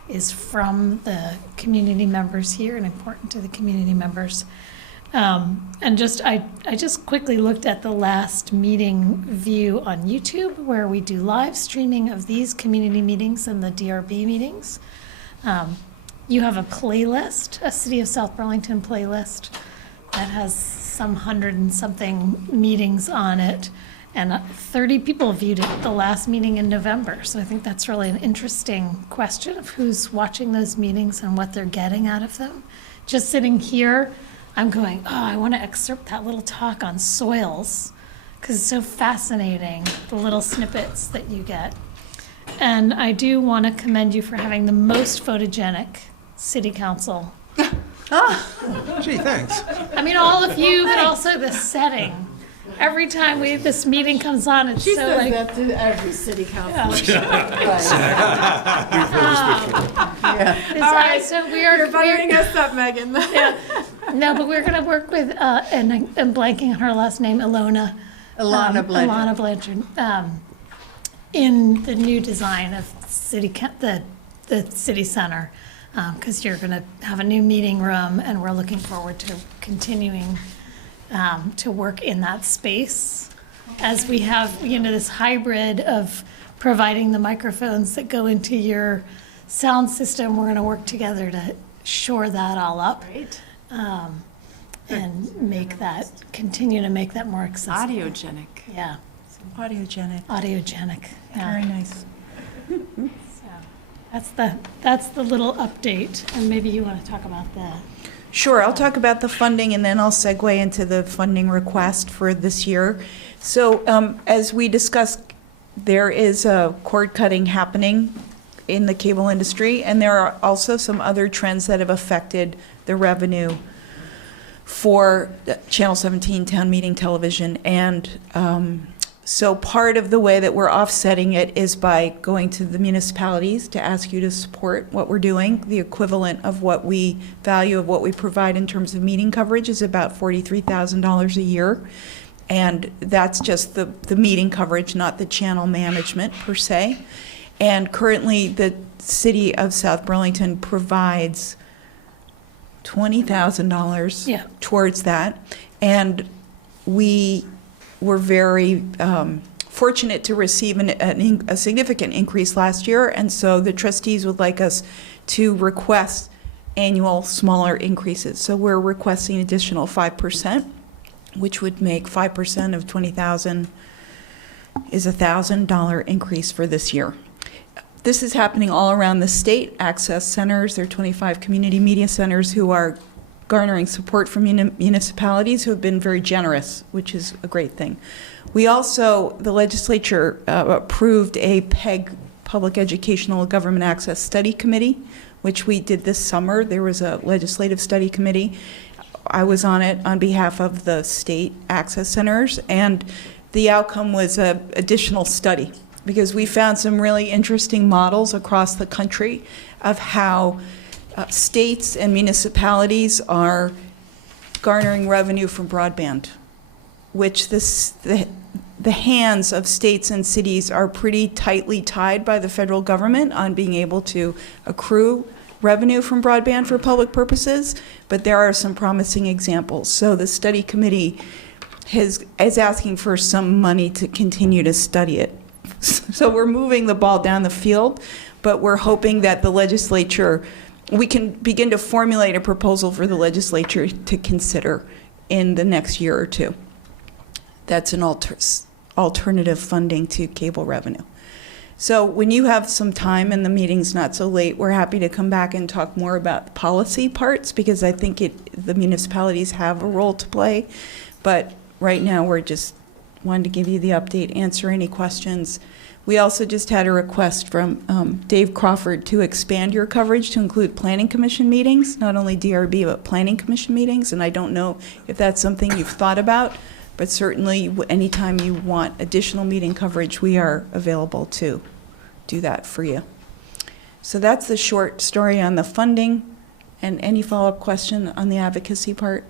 is from the community members here and important to the community members. And I just quickly looked at the last meeting view on YouTube where we do live streaming of these community meetings and the DRB meetings. You have a playlist, a City of South Burlington playlist that has some 100 and something meetings on it. And 30 people viewed it the last meeting in November. So I think that's really an interesting question of who's watching those meetings and what they're getting out of them. Just sitting here, I'm going, oh, I want to excerpt that little talk on soils because it's so fascinating, the little snippets that you get. And I do want to commend you for having the most photogenic city council. Gee, thanks. I mean, all of you, but also the setting. Every time this meeting comes on, it's She so says like. that to every city council. All right. So we are You're buttering us up, Megan. Yeah. No, but we're going to work with, and I'm blanking on her last name, Ilana Blanchard. Ilana Blanchard, in the new design of the city center, because you're going to have a new meeting room, and we're looking forward to continuing to work in that space as we have, this hybrid of providing the microphones that go into your sound system. We're going to work together to shore that all up. Right. And continue to make that more accessible. Audiogenic. Yeah. Audiogenic. Audiogenic. Yeah. Very nice. So that's the little update, and maybe you want to talk about that. Sure, I'll talk about the funding and then I'll segue into the funding request for this year. So as we discussed, there is a cord cutting happening in the cable industry, and there are also some other trends that have affected the revenue for Channel 17 town meeting television. And so part of the way that we're offsetting it is by going to the municipalities to ask you to support what we're doing. The equivalent of what we value of what we provide in terms of meeting coverage is about $43,000 a year. And that's just the meeting coverage, not the channel management per se. And currently the city of South Burlington provides $20,000 towards that. And we were very fortunate to receive a significant increase last year, and so the trustees would like us to request annual smaller increases. So we're requesting additional 5%, which would make 5% of $20,000 is a $1,000 increase for this year. This is happening all around the state. Access centers, there are 25 community media centers who are garnering support from municipalities who have been very generous, which is a great thing. We also, the legislature approved a PEG, Public Educational Government Access Study Committee, which we did this summer. There was a legislative study committee. I was on it on behalf of the state access centers, and the outcome was an additional study, because we found some really interesting models across the country of how states and municipalities are garnering revenue from broadband, which the hands of states and cities are pretty tightly tied by the federal government on being able to accrue revenue from broadband for public purposes, but there are some promising examples. So the study committee is asking for some money to continue to study it. So we're moving the ball down the field, but we're hoping that the legislature, we can begin to formulate a proposal for the legislature to consider in the next year or two. That's an alternative funding to cable revenue. So when you have some time and the meeting's not so late, we're happy to come back and talk more about the policy parts, because I think the municipalities have a role to play. But right now, we're just wanted to give you the update, answer any questions. We also just had a request from Dave Crawford to expand your coverage to include planning commission meetings, not only DRB, but planning commission meetings. And I don't know if that's something you've thought about, but certainly anytime you want additional meeting coverage, we are available to do that for you. So that's the short story on the funding. And any follow-up question on the advocacy part?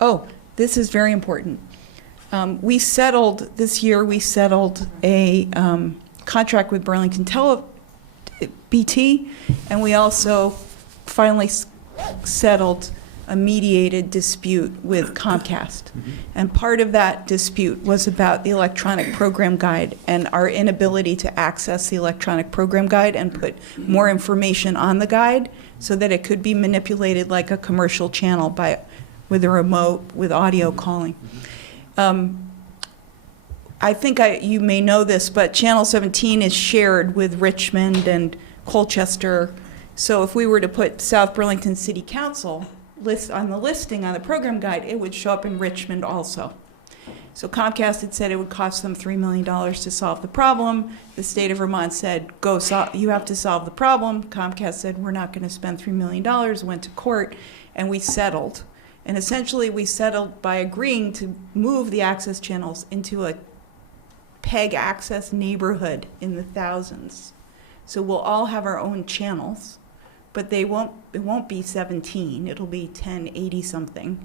Oh, this is very important. This year we settled a contract with Burlington BT, and we also finally settled a mediated dispute with Comcast. And part of that dispute was about the electronic program guide and our inability to access the electronic program guide and put more information on the guide so that it could be manipulated like a commercial channel with a remote, with audio calling. I think you may know this, but Channel 17 is shared with Richmond and Colchester. So if we were to put South Burlington City Council on the listing on the program guide, it would show up in Richmond also. So Comcast had said it would cost them $3 million to solve the problem. The state of Vermont said, you have to solve the problem. Comcast said, we're not going to spend $3 million, went to court, and we settled. And essentially we settled by agreeing to move the access channels into a PEG access neighborhood in the thousands. So we'll all have our own channels, but it won't be 17, it'll be 1080 something.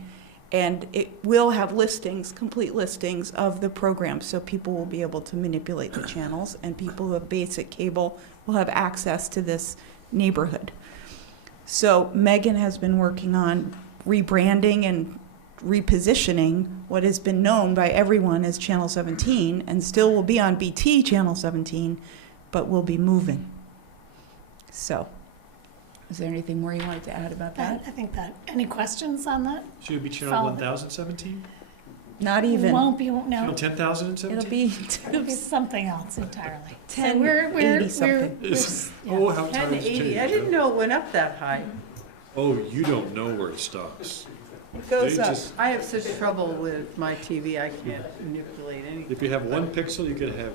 And it will have listings, complete listings of the program, so people will be able to manipulate the channels, and people who have basic cable will have access to this neighborhood. So Megan has been working on rebranding and repositioning what has been known by everyone as Channel 17, and still will be on BT Channel 17, but will be moving. So, is there anything more you wanted to add about that? I think that, any questions on that? Should it be Channel Follow. 1017? Not even. Won't be, no. Channel 10,017? It'll be something else entirely. 1080 something. Oh, how times 1080, change. I didn't know it went up that high. Oh, you don't know where it stops. It goes They up. just- I have such trouble with my TV, I can't manipulate anything. If you have one pixel, you can have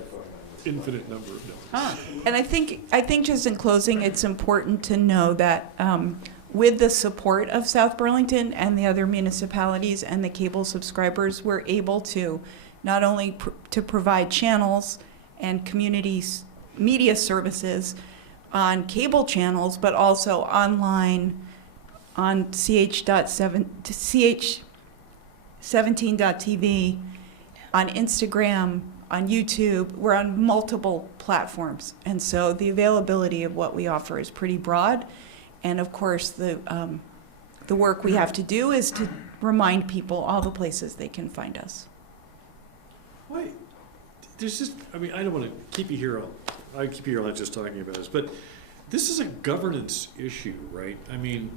infinite number of nodes. Huh. And I think just in closing, it's important to know that with the support of South Burlington and the other municipalities and the cable subscribers, we're able to not only to provide channels and communities media services on cable channels, but also online on ch17.tv, on Instagram, on YouTube. We're on multiple platforms. And so the availability of what we offer is pretty broad. And of course, the work we have to do is to remind people all the places they can find us. Wait, there's just, I mean, I don't want to keep you here, I keep you here like just talking about this, but this is a governance issue, right? I mean,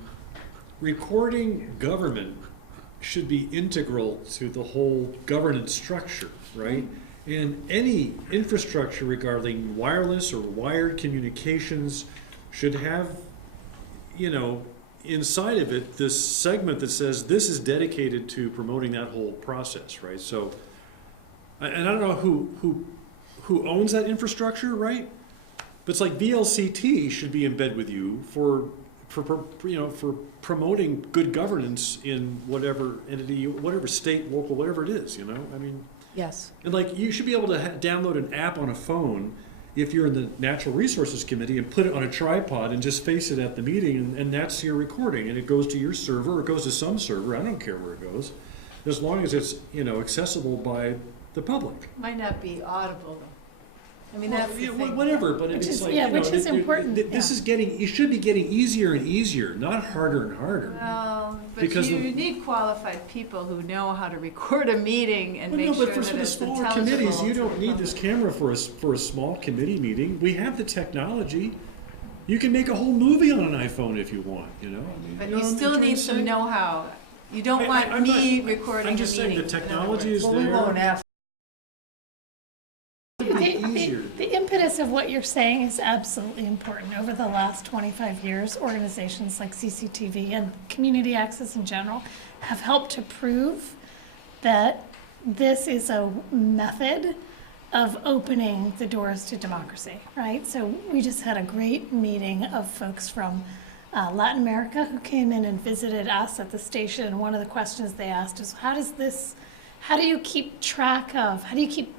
recording government should be integral to the whole governance structure, right? And any infrastructure regarding wireless or wired communications should have, you know, inside of it, this segment that says this is dedicated to promoting that whole process, right? So, and I don't know who owns that infrastructure, right? But it's like VLCT should be in bed with you for promoting good governance in whatever entity, whatever state, local, whatever it is, you know? I mean, yes. And like, you should be able to download an app on a phone if you're in the Natural Resources Committee and put it on a tripod and just face it at the meeting, and that's your recording, and it goes to your server, or it goes to some server, I don't care where it goes, as long as it's, you know, accessible by the public. Might not be audible, though. I mean, Well, that's the yeah, thing. whatever, but Which it's is- like, yeah, you know, which is important, this is getting, it should be getting easier and easier, not harder and harder. Well, but Because you the- need qualified people who know how to record a meeting and Well, make no, sure but for that the it's smaller intelligible. committees, you to don't the need this public. camera for a small committee meeting. We have the technology. You can make a whole movie on an iPhone if you want, you know? I mean, But know you what I'm still trying need to some say? know-how. You don't I'm want me not- recording a meeting. I'm just saying the in other technology words. is Well, we there. won't ask. The impetus of what you're saying is absolutely important. Over the last 25 years, organizations like CCTV and community access in general have helped to prove that this is a method of opening the doors to democracy, right? So we just had a great meeting of folks from Latin America who came in and visited us at the station. And one of the questions they asked is, how do you keep track of, how do you keep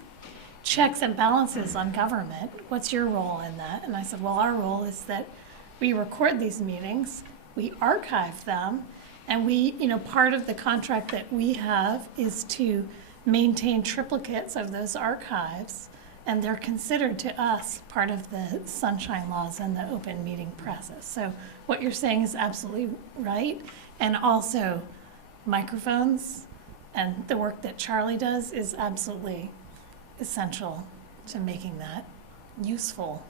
checks and balances on government? What's your role in that? And I said, well, our role is that we record these meetings, we archive them, and we, you know, part of the contract that we have is to maintain triplicates of those archives, and they're considered to us part of the sunshine laws and the open meeting process. So what you're saying is absolutely right. And also microphones and the work that Charlie does is absolutely essential to making that useful.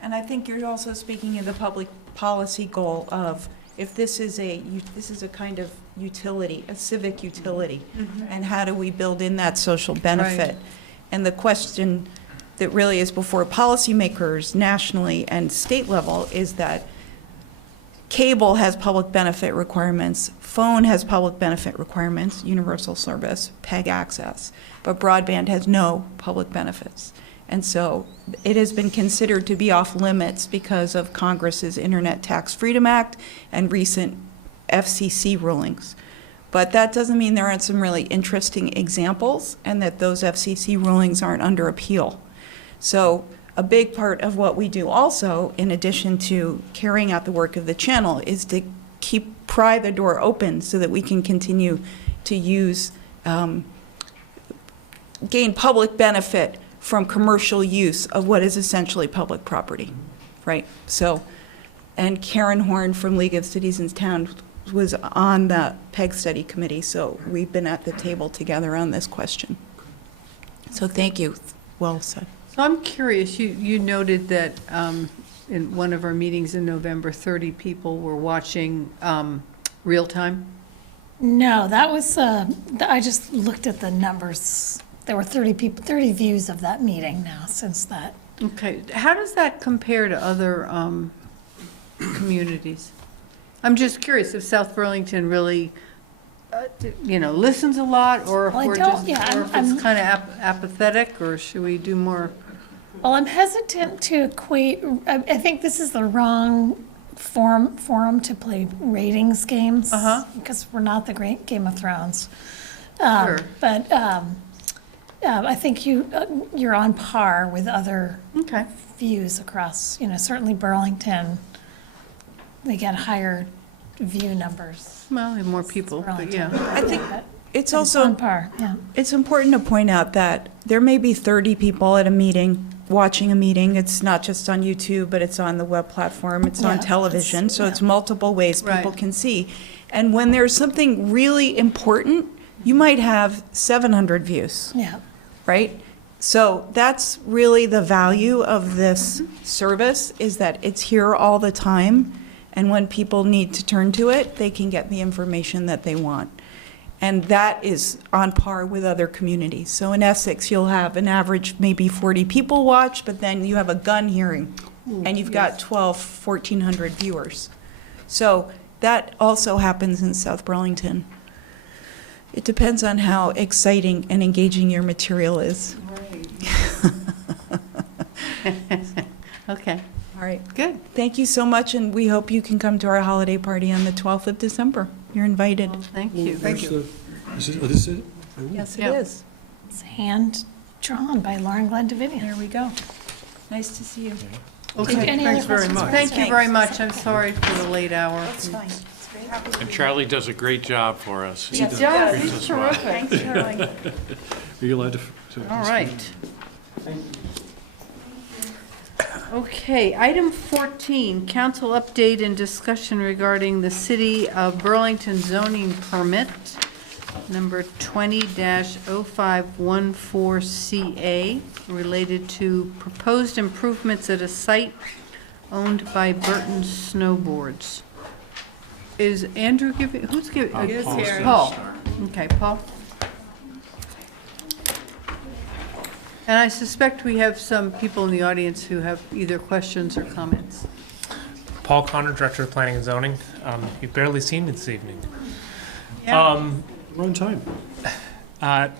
And I think you're also speaking of the public policy goal of, if this is a kind of utility, a civic utility, and how do we build in that social benefit? Right. And the question that really is before policymakers nationally and state level is that cable has public benefit requirements, phone has public benefit requirements, universal service, PEG access, but broadband has no public benefits. And so it has been considered to be off limits because of Congress's Internet Tax Freedom Act and recent FCC rulings. But that doesn't mean there aren't some really interesting examples and that those FCC rulings aren't under appeal. So a big part of what we do also, in addition to carrying out the work of the channel, is to pry the door open so that we can continue to use, gain public benefit from commercial use of what is essentially public property, right? So, and Karen Horn from League of Cities and Towns was on the PEG study committee, so we've been at the table together on this question. So thank you. Well said. So I'm curious, you noted that in one of our meetings in November, 30 people were watching real time? No, that was, I just looked at the numbers. There were 30 people, 30 views of that meeting now since that. Okay, how does that compare to other communities? I'm just curious if South Burlington really, listens a lot, or if Well, I we're don't- just, yeah, or if I'm- it's kind of apathetic, or should we do more? Well, I'm hesitant to equate, I think this is the wrong forum to play ratings games. Because we're not the great Game of Thrones. Sure. But I think you're on par with other views across, certainly Burlington, they get higher view numbers. Well, and more people, but yeah. I think it's But also on par, yeah. It's important to point out that there may be 30 people at a meeting, watching a meeting. It's not just on YouTube, but it's on the web platform, it's on Yeah, television, so yeah. it's multiple ways people Right. can see. And when there's something really important, you might have 700 views, Yeah. right? So that's really the value of this service, is that it's here all the time, and when people need to turn to it, they can get the information that they want. And that is on par with other communities. So in Essex, you'll have an average maybe 40 people watch, but then you have a gun hearing, and you've got 1,400 viewers. So that also happens in South Burlington. It depends on how exciting and engaging your material is. Okay. All right. Good. Thank you so much, and we hope you can come to our holiday party on the 12th of December. You're invited. Thank you. Thank you. Is it? Yes, it Yeah. is. It's hand-drawn by Lauren Glenn Davidian. There we go. Nice to see you. Okay, Any other thanks very questions? much. Thank you very much. I'm sorry for the late hour. That's fine. And Charlie does a great job for us. He does. Brings He's us well. terrific. Thanks, Caroline. Are you allowed to? All right. Okay, item 14, council update and discussion regarding the City of Burlington zoning permit, number 20-0514CA, related to proposed improvements at a site owned by Burton Snowboards. Is Andrew giving, who's giving? Paul's gonna Paul. start. Okay, Paul. And I suspect we have some people in the audience who have either questions or comments. Paul Connor, Director of Planning and Zoning. You've barely seen me this evening. Yeah. We're on time.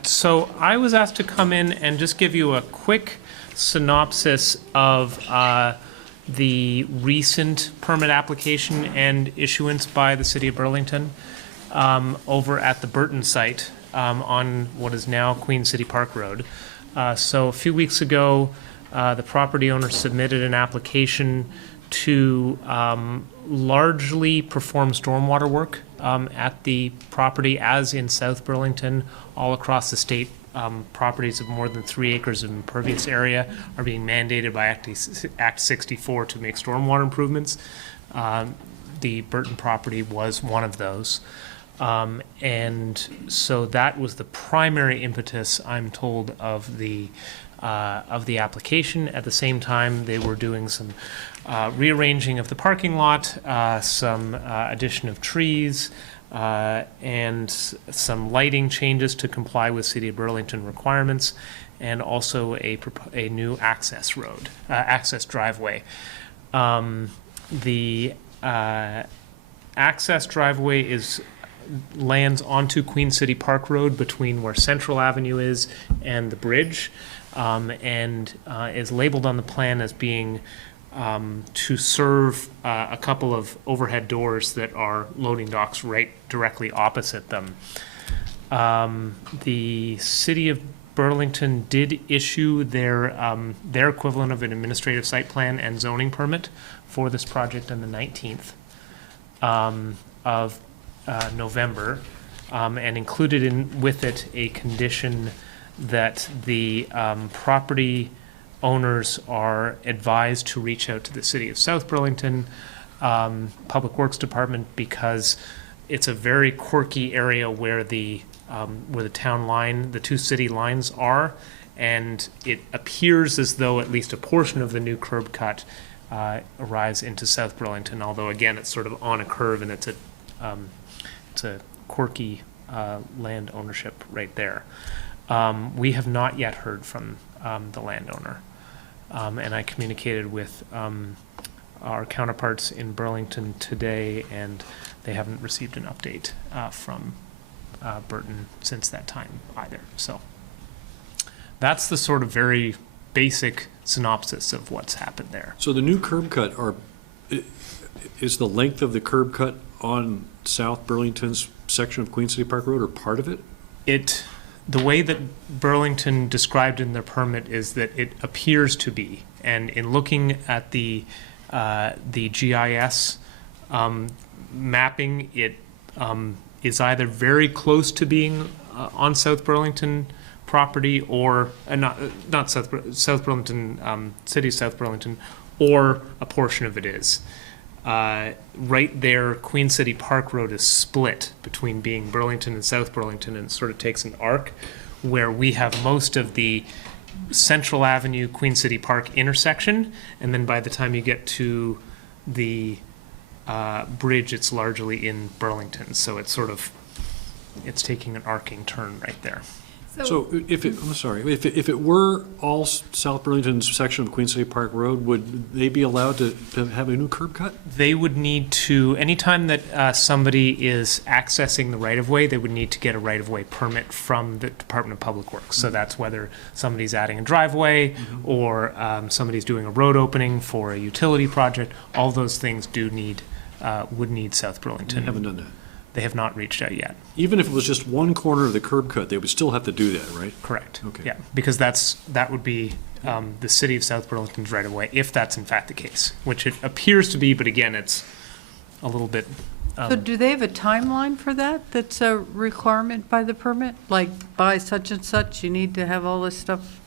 So I was asked to come in and just give you a quick synopsis of the recent permit application and issuance by the City of Burlington over at the Burton site on what is now Queen City Park Road. So a few weeks ago, the property owner submitted an application to largely perform stormwater work at the property, as in South Burlington, all across the state. Properties of more than 3 acres of impervious area are being mandated by Act 64 to make stormwater improvements. the Burton property was one of those. And so that was the primary impetus, I'm told, of the application. At the same time, they were doing some rearranging of the parking lot, some addition of trees, and some lighting changes to comply with City of Burlington requirements, and also a new access road, access driveway. The access driveway lands onto Queen City Park Road between where Central Avenue is and the bridge, and is labeled on the plan as being to serve a couple of overhead doors that are loading docks right directly opposite them. The City of Burlington did issue their equivalent of an administrative site plan and zoning permit for this project on the 19th of November, and included with it a condition that the property owners are advised to reach out to the City of South Burlington Public Works Department, because it's a very quirky area where the town line, the two city lines are, and it appears as though at least a portion of the new curb cut arrives into South Burlington, although again it's sort of on a curve, and it's a quirky land ownership right there. We have not yet heard from the landowner, and I communicated with our counterparts in Burlington today, and they haven't received an update from Burton since that time either. So that's the sort of very basic synopsis of what's happened there. So the new curb cut is the length of the curb cut on South Burlington's section of Queen City Park Road, or part of it? The way that Burlington described in their permit is that it appears to be, and in looking at the GIS mapping, it is either very close to being on South Burlington property, or not South Burlington, City of South Burlington, or a portion of it is. Right there, Queen City Park Road is split between being Burlington and South Burlington, and it sort of takes an arc where we have most of the Central Avenue, Queen City Park intersection, and then by the time you get to the bridge, it's largely in Burlington. So it's taking an arcing turn right there. So if it were all South Burlington's section of Queen City Park Road, would they be allowed to have a new curb cut? They would need to, anytime that somebody is accessing the right-of-way, they would need to get a right-of-way permit from the Department of Public Works. So that's whether somebody's adding a driveway, or somebody's doing a road opening for a utility project. All those things would need South Burlington. They haven't done that. They have not reached out yet. Even if it was just one corner of the curb cut, they would still have to do that, right? Correct. Okay. Yeah, because that would be the City of South Burlington's right of way, if that's in fact the case, which it appears to be, but again, it's a little bit. So do they have a timeline for that? That's a requirement by the permit? Like by such and such, you need to have all this stuff?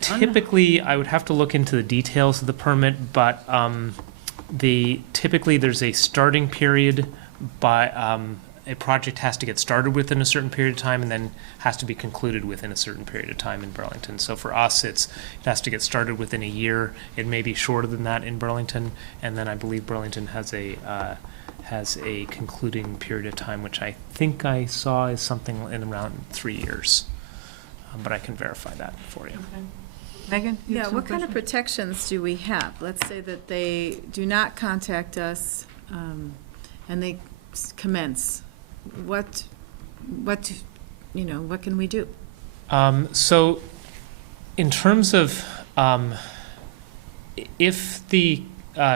Typically, I would have to look into the details of the permit, but typically there's a starting period by a project has to get started within a certain period of time, and then has to be concluded within a certain period of time in Burlington. So for us, it has to get started within a year. It may be shorter than that in Burlington, and then I believe Burlington has a concluding period of time, which I think I saw is something in around 3 years, but I can verify that for you. Okay. Megan? Yeah, what kind of protections do we have? Let's say that they do not contact us, and they commence. What can we do? So in terms of, if the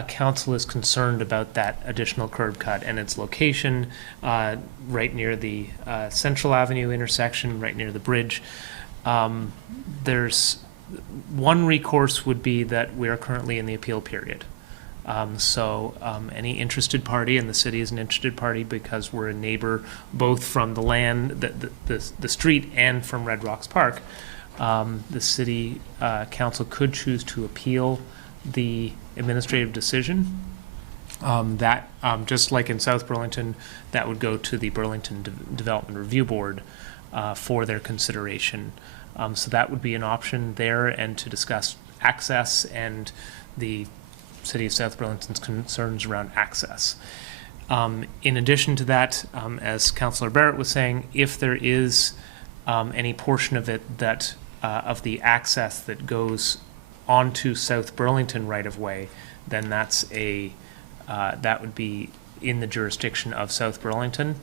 council is concerned about that additional curb cut and its location right near the Central Avenue intersection, right near the bridge, there's one recourse would be that we are currently in the appeal period. Any interested party, and the city is an interested party because we're a neighbor both from the land, the street, and from Red Rocks Park, the city council could choose to appeal the administrative decision. Just like in South Burlington, that would go to the Burlington Development Review Board for their consideration. So that would be an option there, and to discuss access and the City of South Burlington's concerns around access. In addition to that, as Councillor Barrett was saying, if there is any portion of it that of the access that goes onto South Burlington right-of-way, then that's that would be in the jurisdiction of South Burlington.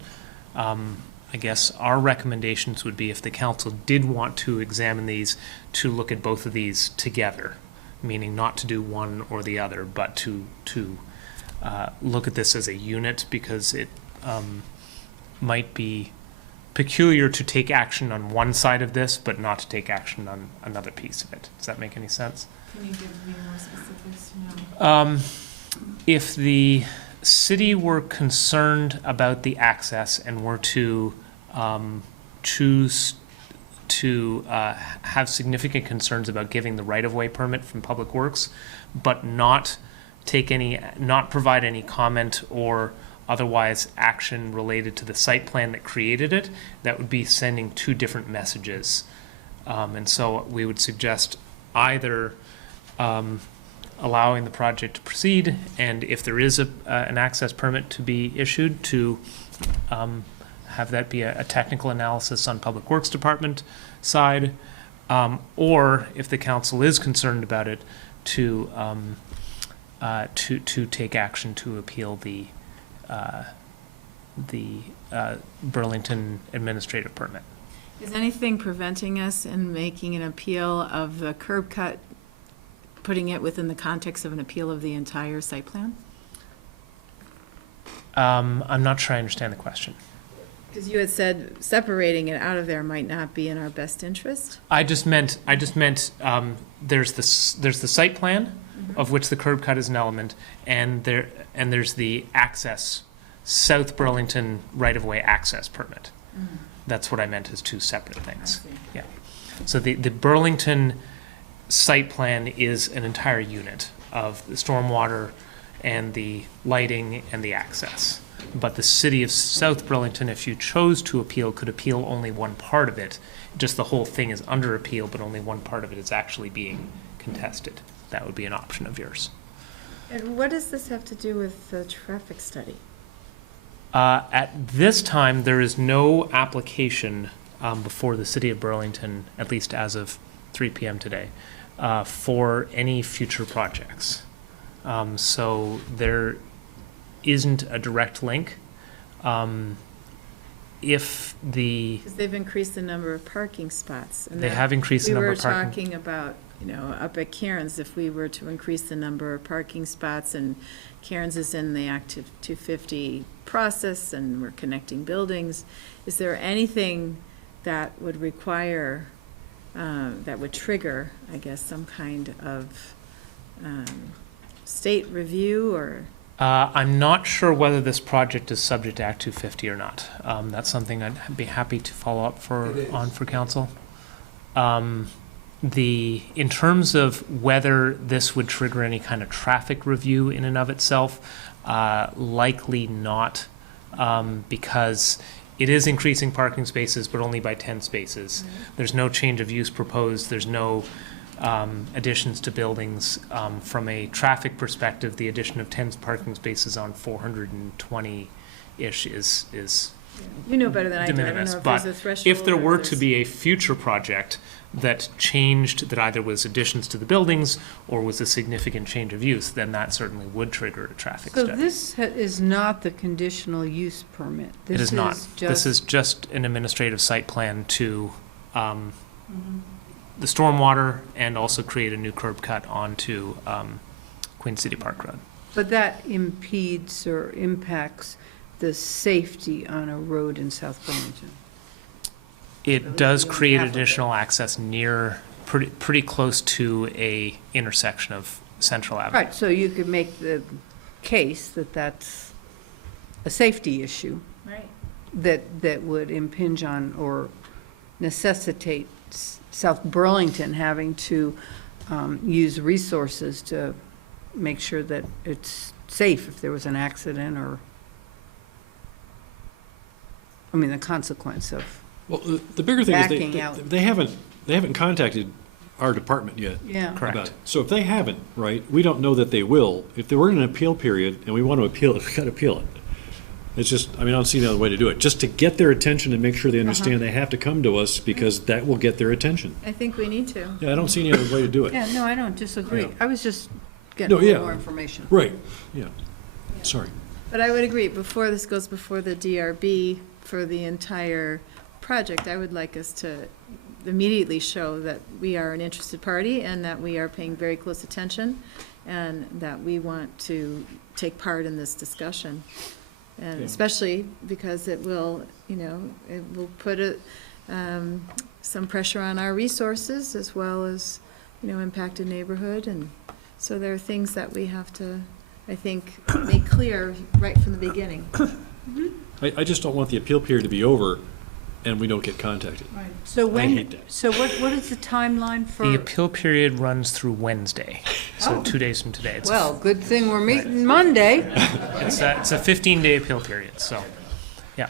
I guess our recommendations would be, if the council did want to examine these, to look at both of these together, meaning not to do one or the other, but to look at this as a unit, because it might be peculiar to take action on one side of this, but not to take action on another piece of it. Does that make any sense? Can you give me more specifics? If the city were concerned about the access and were to choose to have significant concerns about giving the right-of-way permit from Public Works, but not provide any comment or otherwise action related to the site plan that created it, that would be sending two different messages. And so we would suggest either allowing the project to proceed, and if there is an access permit to be issued, to have that be a technical analysis on Public Works Department side, or if the council is concerned about it, to take action to appeal the Burlington administrative permit. Is anything preventing us in making an appeal of the curb cut, putting it within the context of an appeal of the entire site plan? I'm not sure I understand the question. Because you had said separating it out of there might not be in our best interest. I just meant there's the site plan, of which the curb cut is an element, and there's the access, South Burlington right-of-way access permit. That's what I meant as two separate things. Yeah. So the Burlington site plan is an entire unit of the stormwater and the lighting and the access. But the city of South Burlington, if you chose to appeal, could appeal only one part of it. Just the whole thing is under appeal, but only one part of it is actually being contested. That would be an option of yours. And what does this have to do with the traffic study? At this time, there is no application before the city of Burlington, at least as of 3 p.m. today, for any future projects. So there isn't a direct link. Because they've increased the number of parking spots. And they have increased the number of parking. We were talking about, up at Cairns, if we were to increase the number of parking spots, and Cairns is in the Active 250 process, and we're connecting buildings, is there anything that would require, that would trigger, I guess, some kind of state review or? I'm not sure whether this project is subject to Act 250 or not. That's something I'd be happy to follow up on for council. In terms of whether this would trigger any kind of traffic review in and of itself, likely not, because it is increasing parking spaces, but only by 10 spaces. There's no change of use proposed. There's no additions to buildings. From a traffic perspective, the addition of 10 parking spaces on 420-ish is You know better than I de do. I don't minimis. know if But there's a threshold. if there or were if to be a future project that changed, that either was additions to the buildings or was a significant change of use, then that certainly would trigger a traffic So study. this is not the conditional use permit? It is not. This is just an administrative site plan to the stormwater, and also create a new curb cut onto Queen City Park Road. But that impedes or impacts the safety on a road in South Burlington? It does create additional access near, pretty close to a intersection of Central Avenue. Right, so you could make the case that that's a safety issue. Right. That would impinge on or necessitate South Burlington having to use resources to make sure that it's safe if there was an accident or, I mean, the consequence of Well, the bigger thing is backing out. they haven't contacted our department yet. Yeah. Correct. about it. So if they haven't, right, we don't know that they will. If they were in an appeal period and we want to appeal it, we got to appeal it. It's just, I mean, I don't see another way to do it. Just to get their attention and make sure they understand they have to come to us because that will get their attention. I think we need to. Yeah, I don't see any other way to do it. Yeah, no, I don't disagree. Yeah. I was just getting a No, little yeah. more information. Right, yeah. Sorry. But I would agree, before this goes before the DRB for the entire project, I would like us to immediately show that we are an interested party and that we are paying very close attention and that we want to take part in this discussion. And Yeah. especially because it will, it will put some pressure on our resources as well as, impact a neighborhood. And so there are things that we have to, I think, make clear right from the beginning. I just don't want the appeal period to be over and we don't get contacted. Right. So I hate when, that. so what is the timeline for? The appeal period runs through Wednesday, so 2 days from today. It's Well, good thing we're meeting Monday. it's a 15-day appeal period, so, yeah.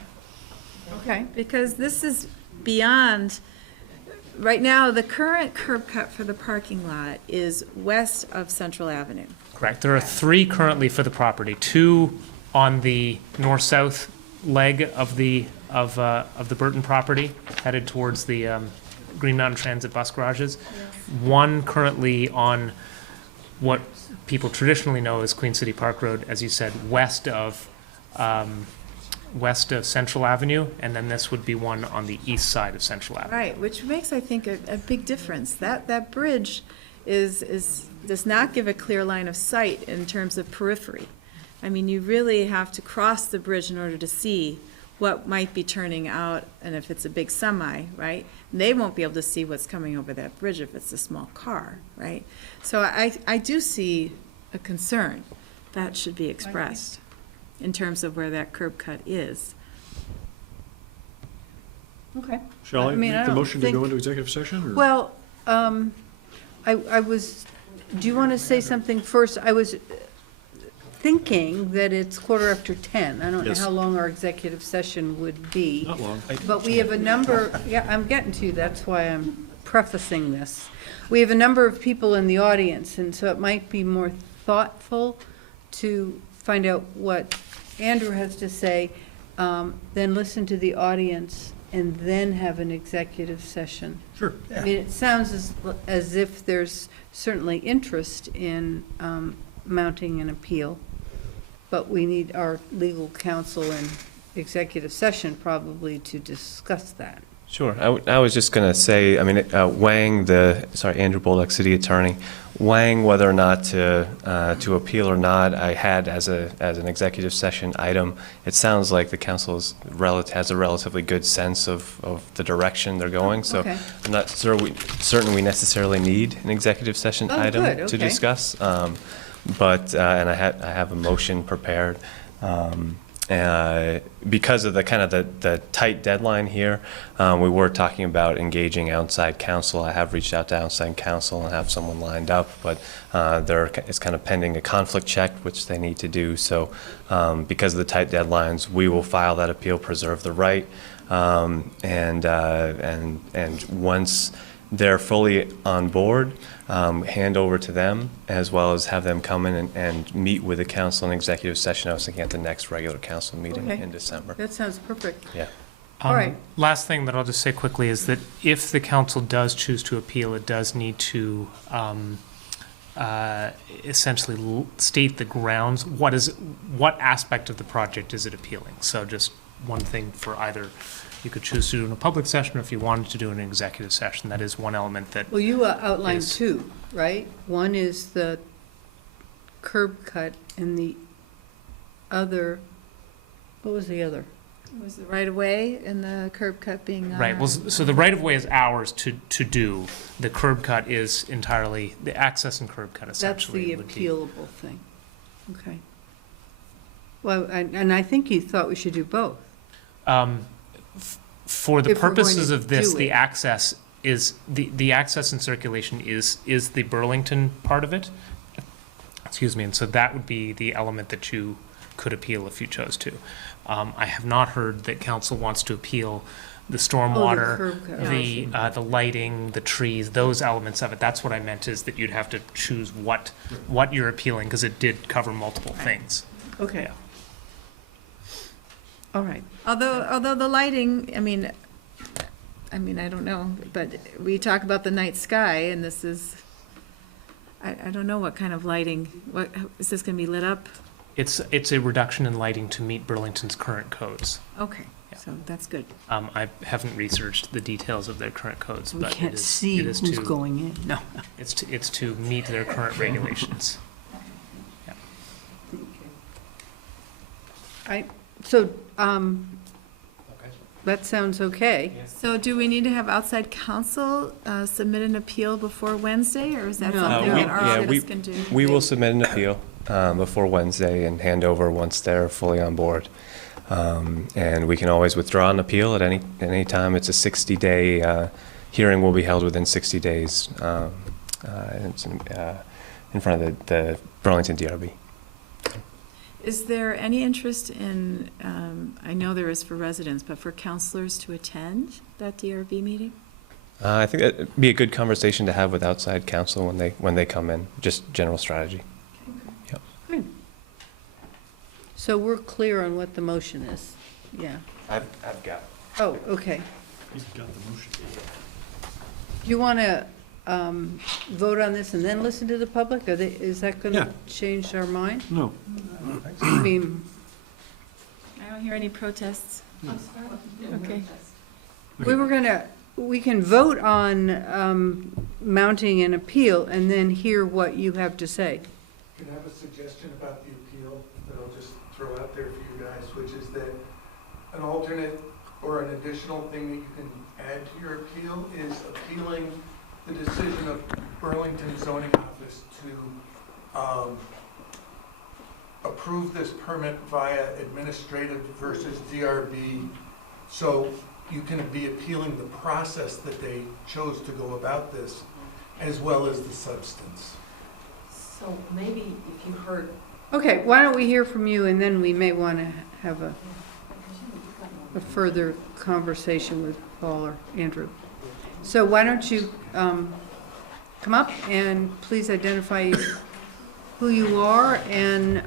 Okay. Because this is beyond, right now, the current curb cut for the parking lot is west of Central Avenue. Correct. There are 3 currently for the property, 2 on the north-south leg of the Burton property, headed towards the Green Mountain Transit bus garages. 1 currently on what people traditionally know as Queen City Park Road, as you said, west of Central Avenue, and then this would be 1 on the east side of Central Avenue. Right, which makes, I think, a big difference. That bridge does not give a clear line of sight in terms of periphery. I mean, you really have to cross the bridge in order to see what might be turning out, and if it's a big semi, right? They won't be able to see what's coming over that bridge if it's a small car, right? So I do see a concern that should be expressed in terms of where that curb cut is. Okay. Shall I mean, I make the don't motion to think- go into executive session? Or? Well, I was, do you want to say something first? I was thinking that it's 10:15. I don't know Yes. how long our executive session would be. Not long. But we have a number, yeah, I'm getting to you, that's why I'm prefacing this. We have a number of people in the audience, and so it might be more thoughtful to find out what Andrew has to say, then listen to the audience, and then have an executive session. Sure. I mean, it sounds as if there's certainly interest in mounting an appeal, but we need our legal counsel in executive session probably to discuss that. Sure. I was just going to say, I mean, Andrew Bolduc, city attorney, weighing whether or not to appeal or not, I had as an executive session item. It sounds like the council has a relatively good sense of the direction they're going. So Okay. I'm not certain we necessarily need an executive session item good, to okay. discuss. But and I have a motion prepared. Because of the tight deadline here, we were talking about engaging outside counsel. I have reached out to outside counsel and have someone lined up, but it's kind of pending a conflict check, which they need to do. So because of the tight deadlines, we will file that appeal, preserve the right, and once they're fully on board, hand over to them, as well as have them come in and meet with the council in executive session. I was thinking at the next regular council meeting Okay. in December. That sounds perfect. Yeah. All right. Last thing that I'll just say quickly is that if the council does choose to appeal, it does need to essentially state the grounds. What aspect of the project is it appealing? So just one thing for either, you could choose to do in a public session, or if you wanted to do an executive session, that is one element that. Well, you outlined Yes. 2, right? One is the curb cut, and the other, what was the other? Was the right of way and the curb cut being on Right, well, so the right-of-way is ours to do. The curb cut is entirely, the access and curb cut That's essentially the would be. appealable thing. Okay. Well, and I think you thought we should do both. For the If we're going purposes to of this, do the it. access is, the access and circulation is the Burlington part of it. excuse me, and so that would be the element that you could appeal if you chose to. I have not heard that council wants to appeal the stormwater, curb cut. the lighting, the trees, those elements of it. That's what I meant, is that you'd have to choose what you're appealing, because it did cover multiple things. Okay. All right. Although the lighting, I mean, I don't know, but we talk about the night sky, and this is, I don't know what kind of lighting, is this gonna be lit up? It's a reduction in lighting to meet Burlington's current codes. Okay, so that's good. I haven't researched the details of their current codes, We but can't it is, see it is who's to, going in. No. it's to meet their current regulations. That sounds okay. So do we need to have outside counsel submit an appeal before Wednesday, or is that No. something that our Yeah, office can do? we will submit an appeal before Wednesday and hand over once they're fully on board. And we can always withdraw an appeal at any time. It's a 60-day hearing will be held within 60 days. It's in front of the Burlington DRB. Is there any interest in, I know there is for residents, but for counselors to attend that DRB meeting? I think that'd be a good conversation to have with outside counsel when they come in, just general strategy. Yep. So we're clear on what the motion is. Yeah. I've got. Oh, okay. He's got the motion. Do you want to vote on this and then listen to the public? Is that going Yeah. to change our mind? No. I mean, I don't hear any protests. Okay. we can vote on mounting an appeal and then hear what you have to say. Can I have a suggestion about the appeal that I'll just throw out there for you guys, which is that an alternate or an additional thing that you can add to your appeal is appealing the decision of Burlington zoning office to approve this permit via administrative versus DRB. So you can be appealing the process that they chose to go about this, as well as the substance. So maybe if you heard, Okay, why don't we hear from you and then we may want to have a further conversation with Paul or Andrew. So why don't you come up and please identify who you are, and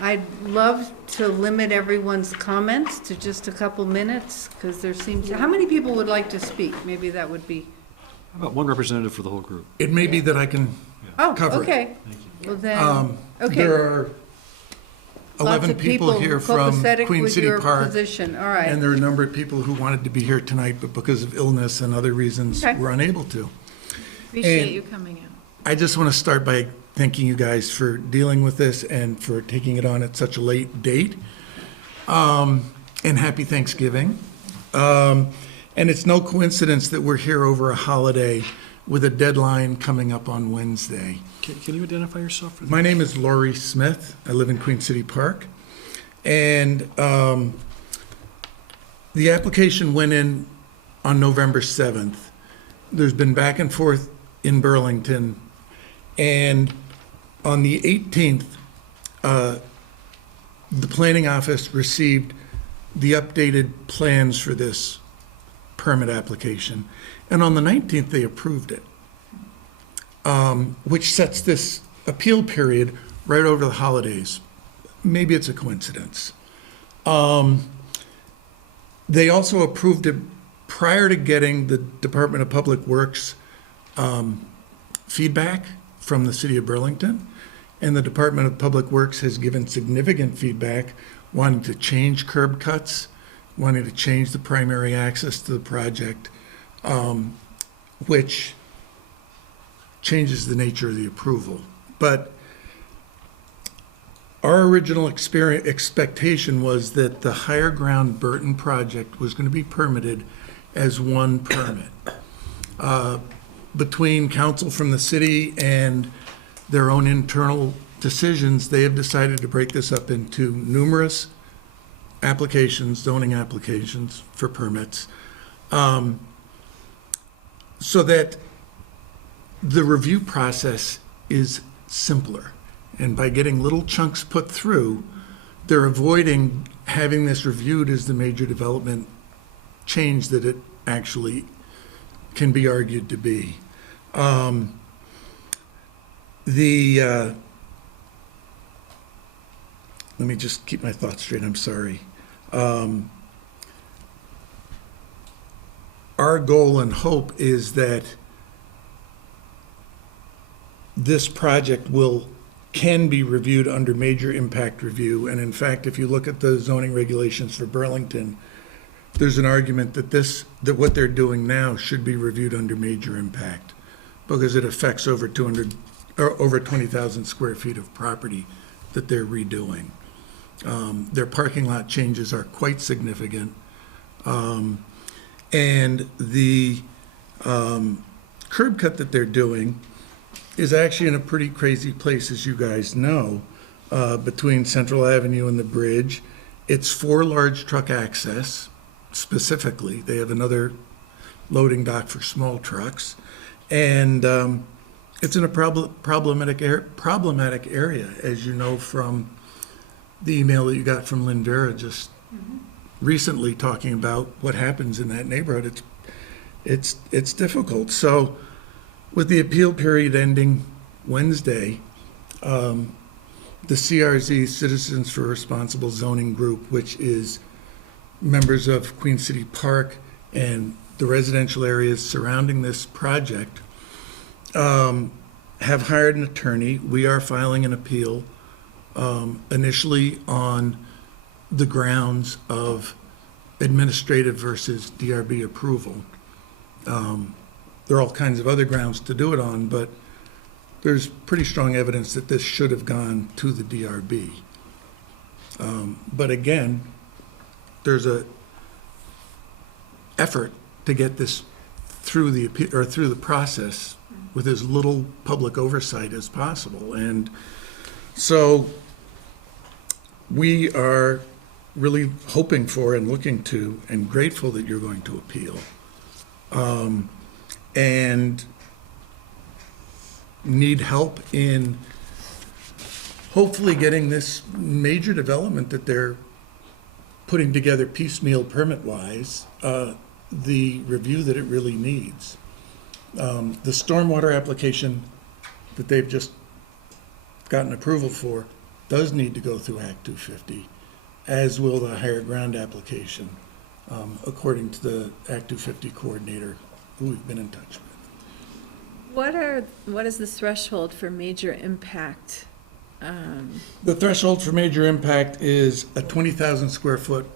I'd love to limit everyone's comments to just a couple minutes, because there seems, how many people would like to speak? Maybe that would be, How about one representative for the whole group? It may be that I can oh, cover it. okay. Well then, okay. There are Lots 11 of people here from copacetic Queen with City your Park. position. All right. And there are a number of people who wanted to be here tonight, but because of illness and other reasons, Okay. were unable to. Appreciate And you coming out. I just want to start by thanking you guys for dealing with this and for taking it on at such a late date. And happy Thanksgiving. And it's no coincidence that we're here over a holiday with a deadline coming up on Wednesday. Can you identify yourself? My name is Laurie Smith. I live in Queen City Park. And the application went in on November 7th. There's been back and forth in Burlington. And on the 18th, the planning office received the updated plans for this permit application. And on the 19th, they approved it, which sets this appeal period right over the holidays. Maybe it's a coincidence. They also approved it prior to getting the Department of Public Works feedback from the City of Burlington. And the Department of Public Works has given significant feedback, wanting to change curb cuts, wanting to change the primary access to the project, which changes the nature of the approval. But our original expectation was that the Higher Ground Burton project was going to be permitted as one permit. Between council from the city and their own internal decisions, they have decided to break this up into numerous applications, zoning applications for permits, so that the review process is simpler. And by getting little chunks put through, they're avoiding having this reviewed as the major development change that it actually can be argued to be. Let me just keep my thoughts straight, I'm sorry. Our goal and hope is that this project can be reviewed under major impact review. And in fact, if you look at the zoning regulations for Burlington, there's an argument that what they're doing now should be reviewed under major impact because it affects over 20,000 square feet of property that they're redoing. Their parking lot changes are quite significant. And the curb cut that they're doing is actually in a pretty crazy place, as you guys know, between Central Avenue and the bridge. It's for large truck access, specifically. They have another loading dock for small trucks. And it's in a problematic area, as you know from the email that you got from Lynn Vera just recently talking about what happens in that neighborhood. It's difficult. So with the appeal period ending Wednesday, the CRZ, Citizens for Responsible Zoning Group, which is members of Queen City Park and the residential areas surrounding this project, have hired an attorney. We are filing an appeal initially on the grounds of administrative versus DRB approval. There are all kinds of other grounds to do it on, but there's pretty strong evidence that this should have gone to the DRB. But again, there's a effort to get this through the process with as little public oversight as possible. And so we are really hoping for and looking to and grateful that you're going to appeal. And need help in hopefully getting this major development that they're putting together piecemeal permit-wise, the review that it really needs. The stormwater application that they've just gotten approval for does need to go through Act 250, as will the higher ground application, according to the Act 250 coordinator who we've been in touch with. What is the threshold for major impact? The threshold for major impact is a 20,000 square foot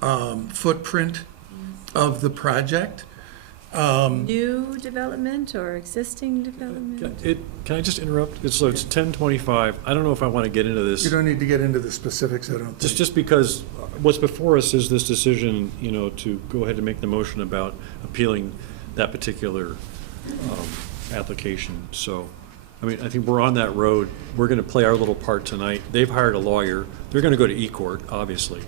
footprint of the project. New development or existing development? Can I just interrupt? It's 10:25. I don't know if I want to get into this. You don't need to get into the specifics, I don't think. Just because what's before us is this decision, to go ahead and make the motion about appealing that particular application. So, I think we're on that road. We're going to play our little part tonight. They've hired a lawyer. They're going to go to e-court, obviously,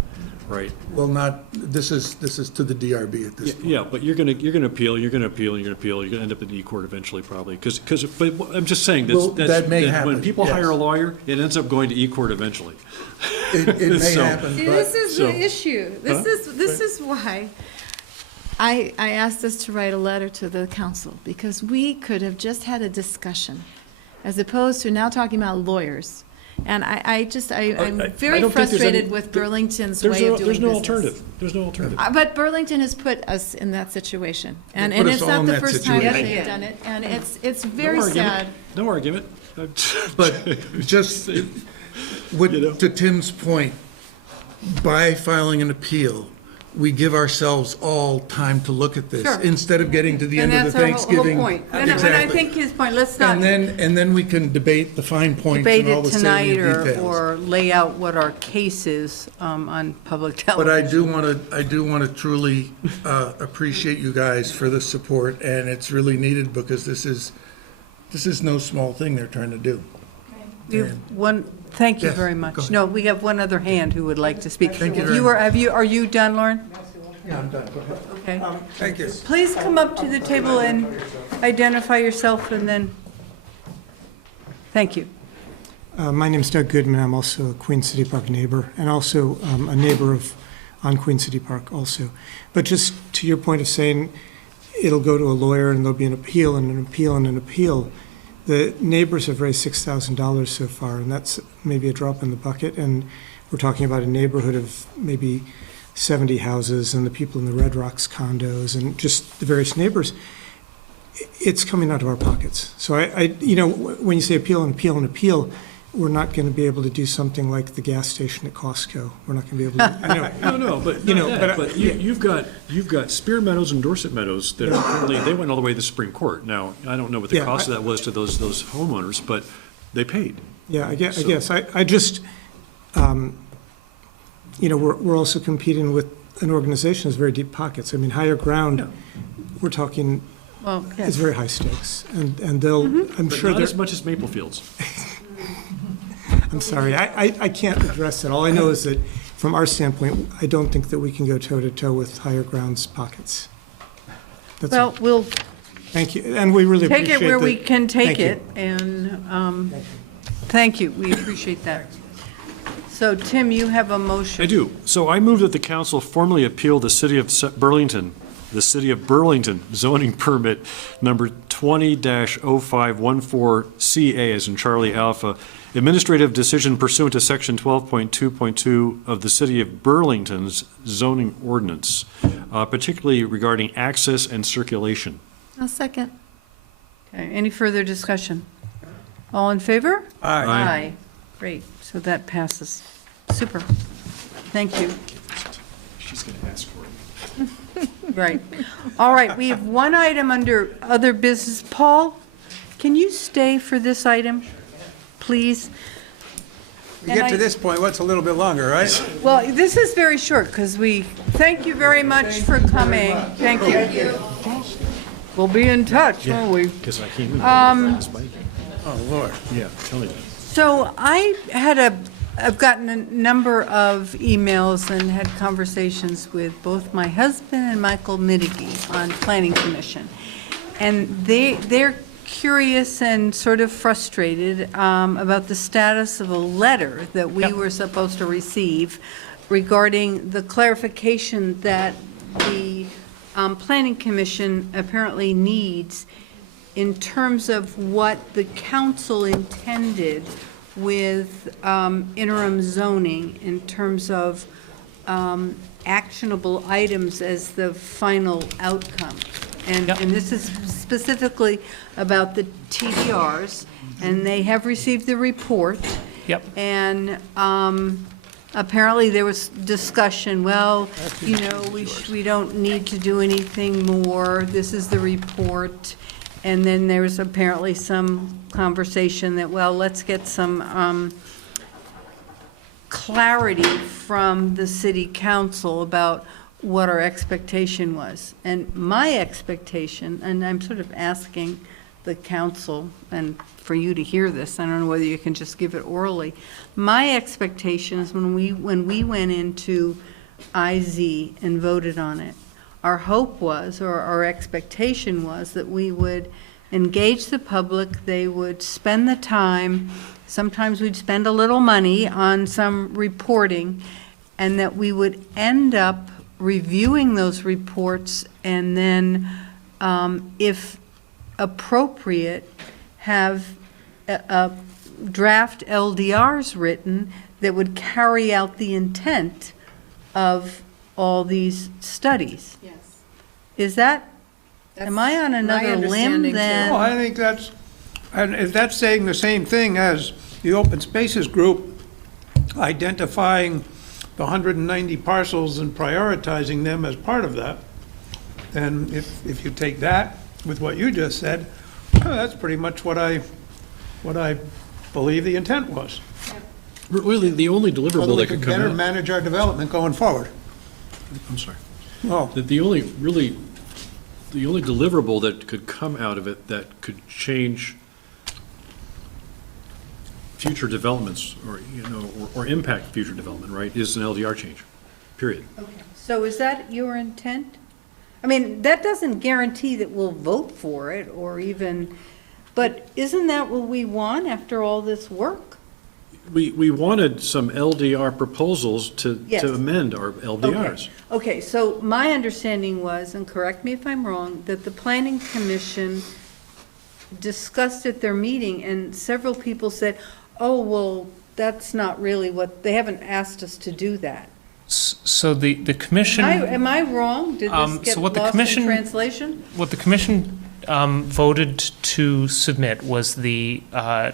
right? Well, this is to the DRB at this point. Yeah, but you're going to appeal. You're going to appeal. You're going to appeal. You're going to end up in e-court eventually, probably. But I'm just saying that may happen. When people hire a lawyer, it ends up going to e-court eventually. It may happen. See, this is the issue. This is why I asked us to write a letter to the council, because we could have just had a discussion, as opposed to now talking about lawyers. And I'm very frustrated with Burlington's way of doing business. There's no alternative. There's no alternative. But Burlington has put us in that situation. And put us it's all not in the that first time situation. they've done it. And it's very sad. No argument. But just to Tim's point, by filing an appeal, we give ourselves all time to look at this, Sure. instead of getting to the end of the And Thanksgiving. that's our whole point. And I think his point, let's not And then we can debate the fine points debate and all it the tonight salient details. or lay out what our case is on public television. But I do want to truly appreciate you guys for the support, and it's really needed because this is no small thing they're trying to do. Thank you Yes, very go much. ahead. No, we have one other hand who would like to speak. Thank you very much. Are you done, Lauren? Yeah, I'm done. Go ahead. Okay. Thank you. Please come up to the table and identify yourself and then, thank you. My name's Doug Goodman. I'm also a Queen City Park neighbor, and also a neighbor on Queen City Park also. But just to your point of saying it'll go to a lawyer and there'll be an appeal and an appeal and an appeal, the neighbors have raised $6,000 so far, and that's maybe a drop in the bucket. And we're talking about a neighborhood of maybe 70 houses and the people in the Red Rocks condos and just the various neighbors. It's coming out of our pockets. So when you say appeal and appeal and appeal, we're not going to be able to do something like the gas station at Costco. We're not going to be able to. But you've got Spear Meadows and Dorset Meadows that are currently, they went all the way to the Supreme Court. Now, I don't know what the cost of that was to those homeowners, but they paid. Yeah, I guess. I just, we're also competing with an organization that has very deep pockets. I mean, Higher Ground, we're talking, it's very high stakes, and they'll, I'm sure not as much as Maple Fields. I'm sorry, I can't address it. All I know is that from our standpoint, I don't think that we can go toe-to-toe with Higher Ground's pockets. That's all. We'll Thank you, and we really appreciate take it where we can take Thank you. it, and thank you, we appreciate that. So, Tim, you have a motion. I do. So I move that the council formally appeal the City of Burlington zoning permit number 20-0514CA as in Charlie Alpha, administrative decision pursuant to section 12.2.2 of the City of Burlington's zoning ordinance, particularly regarding access and circulation. A second. Okay, any further discussion? All in favor? Aye. Aye. Great, so that passes. Super. Thank you. She's going to ask for it. Right. All right, we have one item under other business. Paul, can you stay for this item, please? We get to this point, what's a little bit longer, right? Well, this is very short, because thank you very much for coming. Thank you. We'll be in touch, won't we? Because I came in. Oh, Lord. Yeah, tell me that. So I've gotten a number of emails and had conversations with both my husband and Michael Middigi on Planning Commission. And they're curious and sort of frustrated about the status of a letter that we were supposed to receive regarding the clarification that the Planning Commission apparently needs in terms of what the council intended with interim zoning in terms of actionable items as the final outcome. And this is specifically about the TDRs, and they have received the report. Yep. And apparently there was discussion, well, we don't need to do anything more. This is the report. And then there was apparently some conversation that, well, let's get some clarity from the city council about what our expectation was. And my expectation, and I'm sort of asking the council, and for you to hear this, I don't know whether you can just give it orally. My expectation is when we went into IZ and voted on it, our hope was, or our expectation was, that we would engage the public, they would spend the time, sometimes we'd spend a little money on some reporting, and that we would end up reviewing those reports and then, if appropriate, have a draft LDRs written that would carry out the intent of all these studies. Yes. Am I on another limb then? Well, I think that's saying the same thing as the Open Spaces Group identifying the 190 parcels and prioritizing them as part of that. And if you take that with what you just said, that's pretty much what I believe the intent was. Really, the only deliverable that could come out. Better manage our development going forward. I'm sorry. Well, The only deliverable that could come out of it that could change future developments or impact future development, right, is an LDR change, period. Okay. So is that your intent? I mean, that doesn't guarantee that we'll vote for it or even, but isn't that what we want after all this work? We wanted some LDR proposals Yes. to amend our LDRs. Okay, so my understanding was, and correct me if I'm wrong, that the planning commission discussed at their meeting, and several people said, oh, well, that's not really what, they haven't asked us to do that. So the commission. Am I wrong? Did this get so what the lost commission, in translation? What the commission voted to submit was the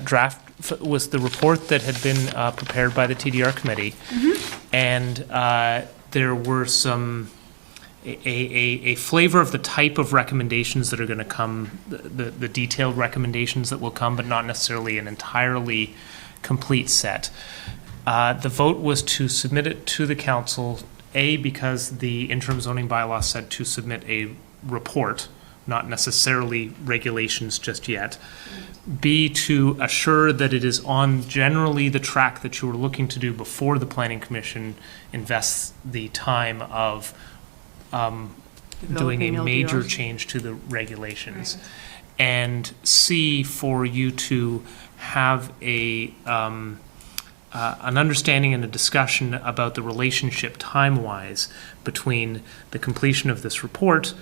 draft, was the report that had been prepared by the TDR committee. And there were some, a flavor of the type of recommendations that are going to come, the detailed recommendations that will come, but not necessarily an entirely complete set. The vote was to submit it to the council, A, because the interim zoning bylaw said to submit a report, not necessarily regulations just yet. B, to assure that it is on generally the track that you were looking to do before the planning commission invests the time of doing a Developing major LDRs. change to the regulations. And C, for you to have an understanding and a discussion about the relationship time-wise between the completion of this report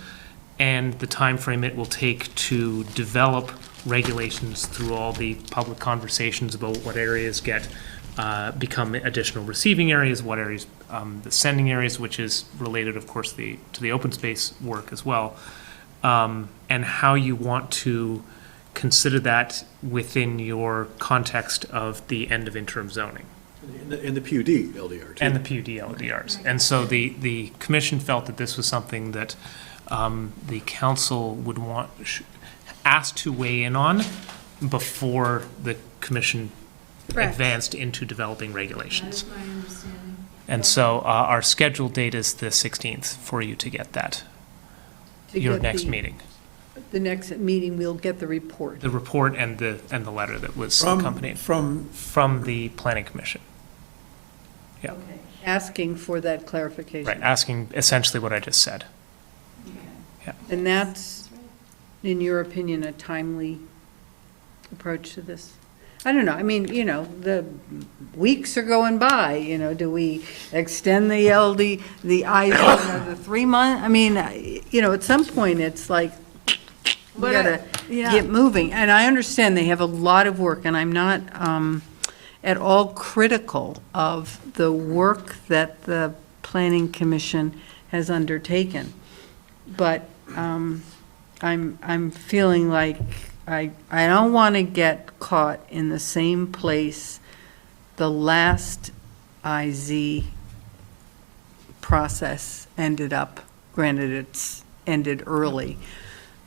and the time frame it will take to develop regulations through all the public conversations about what areas get become additional receiving areas, what areas the sending areas, which is related, of course, to the open space work as well, and how you want to consider that within your context of the end of interim zoning. And the PUD LDR, too. And the PUD LDRs. And so the commission felt that this was something that the council would want, asked to weigh in on before the commission Correct. advanced into developing regulations. my understanding. And so our scheduled date is the 16th for you to get that, To your get next the- meeting. The next meeting, we'll get the report. The report and the letter that was accompanied From from the planning commission. Yeah, Asking for that clarification. right, asking essentially what I just said. And that's, in your opinion, a timely approach to this? I don't know, I mean, the weeks are going by, do we extend the the 3 month? I mean, at some point, it's like, we gotta get moving. And I understand they have a lot of work, and I'm not at all critical of the work that the Planning Commission has undertaken. But I'm feeling like I don't want to get caught in the same place the last IZ process ended up. Granted, it's ended early.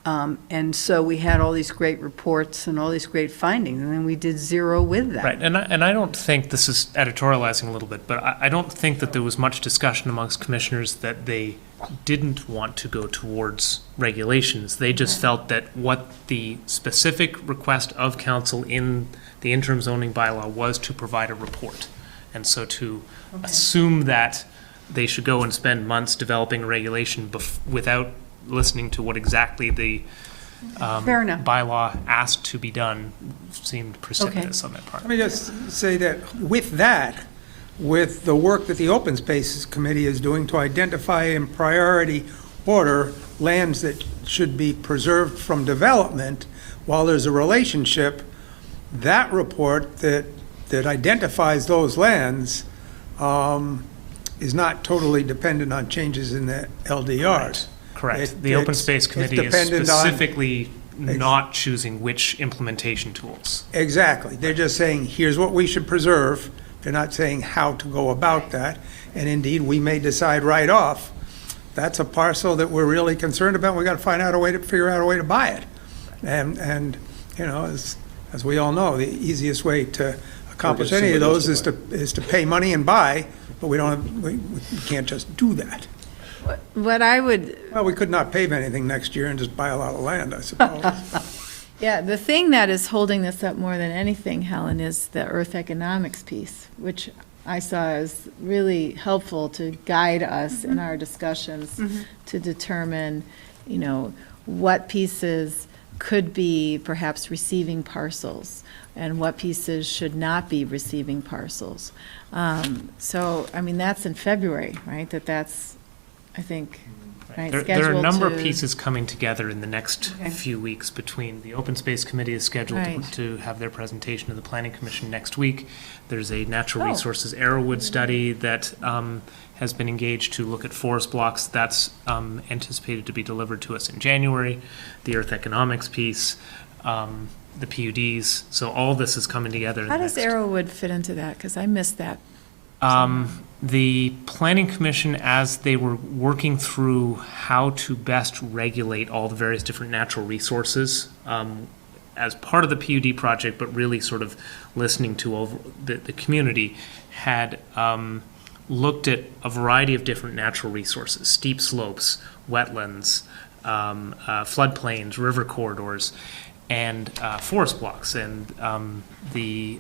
And so we had all these great reports and all these great findings, and then we did zero with that. Right, and I don't think, this is editorializing a little bit, but I don't think that there was much discussion amongst commissioners that they didn't want to go towards regulations. They just felt that what the specific request of council in the interim zoning bylaw was to provide a report. And so to assume that they should go and spend months developing a regulation without listening to what exactly the Fair enough. bylaw asked to be done seemed precipitous on their part. Let me just say that with the work that the Open Spaces Committee is doing to identify in priority order lands that should be preserved from development while there's a relationship, that report that identifies those lands is not totally dependent on changes in the LDRs. Correct. The Open Space Committee is specifically not choosing which implementation tools. Exactly. They're just saying, here's what we should preserve. They're not saying how to go about that. And indeed, we may decide right off, that's a parcel that we're really concerned about. We got to figure out a way to buy it. And as we all know, the easiest way to accomplish any of those is to pay money and buy, but we can't just do that. What I would, Well, we could not pave anything next year and just buy a lot of land, I suppose. yeah, the thing that is holding this up more than anything, Helen, is the earth economics piece, which I saw as really helpful to guide us in our discussions to determine, what pieces could be perhaps receiving parcels and what pieces should not be receiving parcels. So, I mean, that's in February, right? That's, I think, right, There are a scheduled number of to- pieces coming together in the next Okay. few weeks between the Open Space Committee is scheduled Right. to have their presentation to the Planning Commission next week. There's a Natural Oh. Resources Arrowwood study that has been engaged to look at forest blocks. That's anticipated to be delivered to us in January. The Earth Economics piece, the PUDs. So all this is coming together. in How the does next- Arrowwood fit into that? Because I missed that. The Planning Commission, as they were working through how to best regulate all the various different natural resources, as part of the PUD project, but really sort of listening to over the community, had looked at a variety of different natural resources, steep slopes, wetlands, floodplains, river corridors, and forest blocks. And they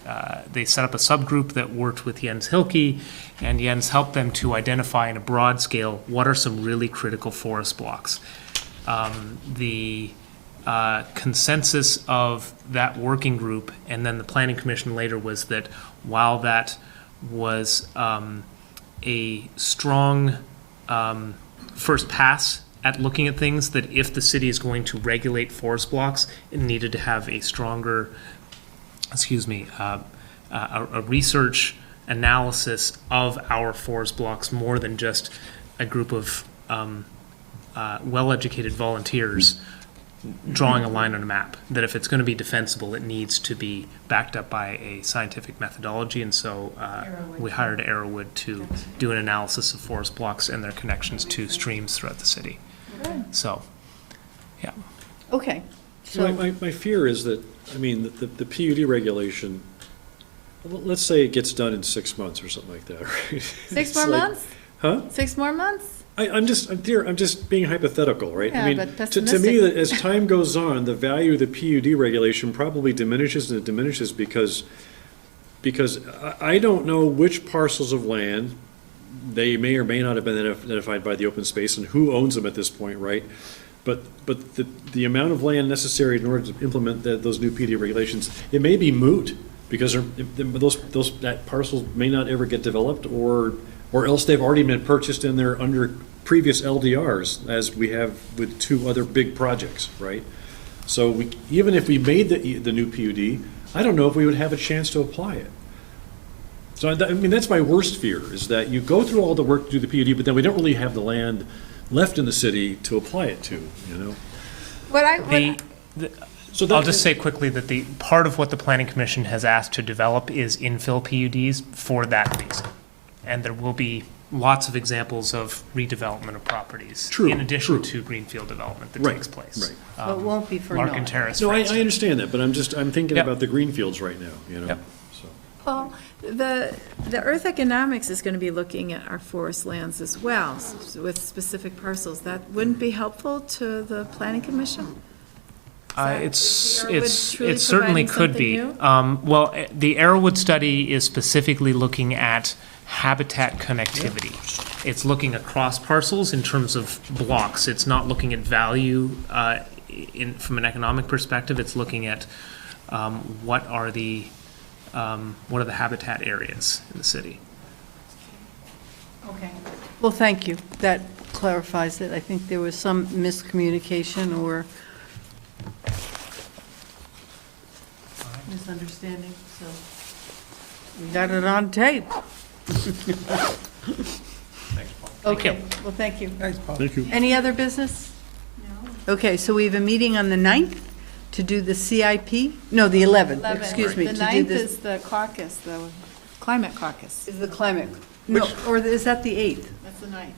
set up a subgroup that worked with Jens Hilke, and Jens helped them to identify in a broad scale what are some really critical forest blocks. The consensus of that working group, and then the Planning Commission later, was that while that was a strong first pass at looking at things, that if the city is going to regulate forest blocks, it needed to have a stronger, a research analysis of our forest blocks, more than just a group of well-educated volunteers drawing a line on a map. That if it's going to be defensible, it needs to be backed up by a scientific methodology. And so we hired Arrowwood to do an analysis of forest blocks and their connections to streams throughout the city. So, yeah. Okay. So my fear is that, I mean, the PUD regulation, let's say it gets done in 6 months or something like that, right? Six It's more like- months? Huh? 6 more months? I'm just being hypothetical, right? Yeah, I mean, but to me, pessimistic. that as time goes on, the value of the PUD regulation probably diminishes and it diminishes because I don't know which parcels of land, they may or may not have been identified by the open space and who owns them at this point, right? But the amount of land necessary in order to implement those new PUD regulations, it may be moot because that parcels may not ever get developed, or else they've already been purchased and they're under previous LDRs, as we have with 2 other big projects, right? So even if we made the new PUD, I don't know if we would have a chance to apply it. So I mean, that's my worst fear, is that you go through all the work to do the PUD, but then we don't really have the land left in the city to apply it to, you know? I'll just say quickly that the part of what the Planning Commission has asked to develop is infill PUDs for that reason. And there will be lots of examples of redevelopment of properties in addition to greenfield development that takes place. Right. So it won't be for Larkin naught. Terrace. No, for I instance. understand that, but I'm thinking Yep. about the greenfields right now, you know? Yep. So. Well, the Earth Economics is going to be looking at our forest lands as well, with specific parcels. That wouldn't be helpful to the Planning Commission? It truly certainly providing could be. something Well, the Arrowwood study is specifically looking at habitat connectivity. It's looking across parcels in terms of blocks. It's not looking at value from an economic perspective. It's looking at what are the habitat areas in the city. Okay. Well, thank you. That clarifies it. I think there was some miscommunication or misunderstanding, so we got it on tape. Okay, well, thank you. Thanks, Paul. Thank you. Any other business? No. Okay, so we have a meeting on the 9th to do the CIP? No, the 11th, excuse me. The to do 9th this- is the caucus, the climate caucus. Is the climate, no, or is that the 8th? That's the 9th.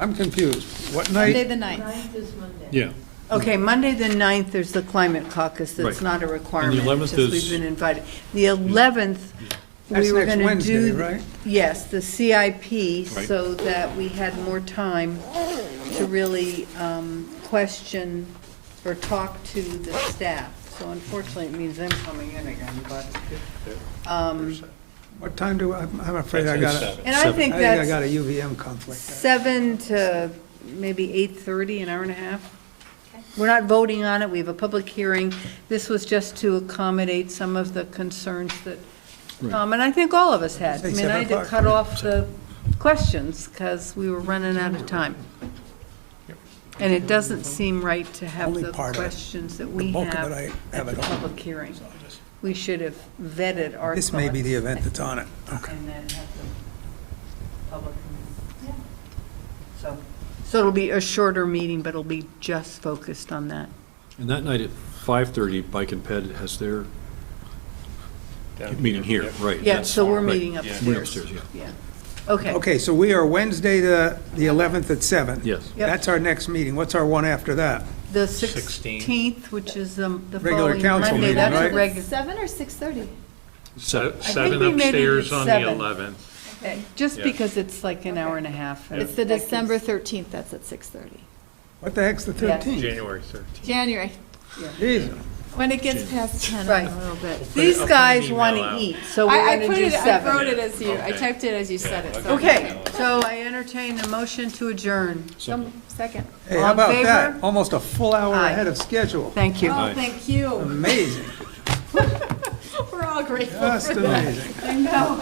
I'm confused. What Monday, night? the 9th. Yeah. Okay, Monday, the 9th, there's the climate caucus. That's Right. not a requirement. 11th it's just is- we've been invited. The 11th, That's we were next going to Wednesday, do. right? Yes, the CIP, Right. so that we had more time to really question or talk to the staff. So unfortunately, it means them coming in again, but, What time do, I'm afraid I got a, and I think I that's got a UVM conflict. 7 to maybe 8:30, an hour and a half. we're not voting on it, we have a public hearing. This was just to accommodate some of the concerns that, and I think all of us had. I Say mean, I had to 7 o'clock. cut off the questions because we were running out of time. And it doesn't seem right to have Only the part of questions that the we bulk of have it I have at the at home. public hearing. We should have vetted our thoughts. This may be the event that's on it. Okay. And then have the public. So it'll be a shorter meeting, but it'll be just focused on that. And that night at 5:30, Bike and Ped has their meeting here, right? Yeah, that's- so we're right. meeting We're upstairs. upstairs, yeah. Yeah. Okay. Okay, so we are Wednesday, the 11th at 7. Yes. Yep. That's our next meeting. What's our one after that? The 16th. 16th, which is the Regular following council Monday, meeting, that's a right? regular. 7 or 6:30? Seven we made it at upstairs on the 7. 11th. Just Yeah. because it's like an hour and a half. and It's the that gives- December 13th, that's at 6:30. What the heck's the 13th? January 13th. January, Jesus. when it gets past 10 a Right. little bit. These I'll put guys an want email to out. eat, so we're I going to put do it, I 7. wrote it as you, I Okay. typed it as you said it. so- Okay, so I entertain a motion to adjourn. Second. Hey, All how in about that? favor? Almost a full hour Aye. ahead of schedule. Thank you. Oh, thank you. Amazing. We're all grateful Just for that. amazing. I know.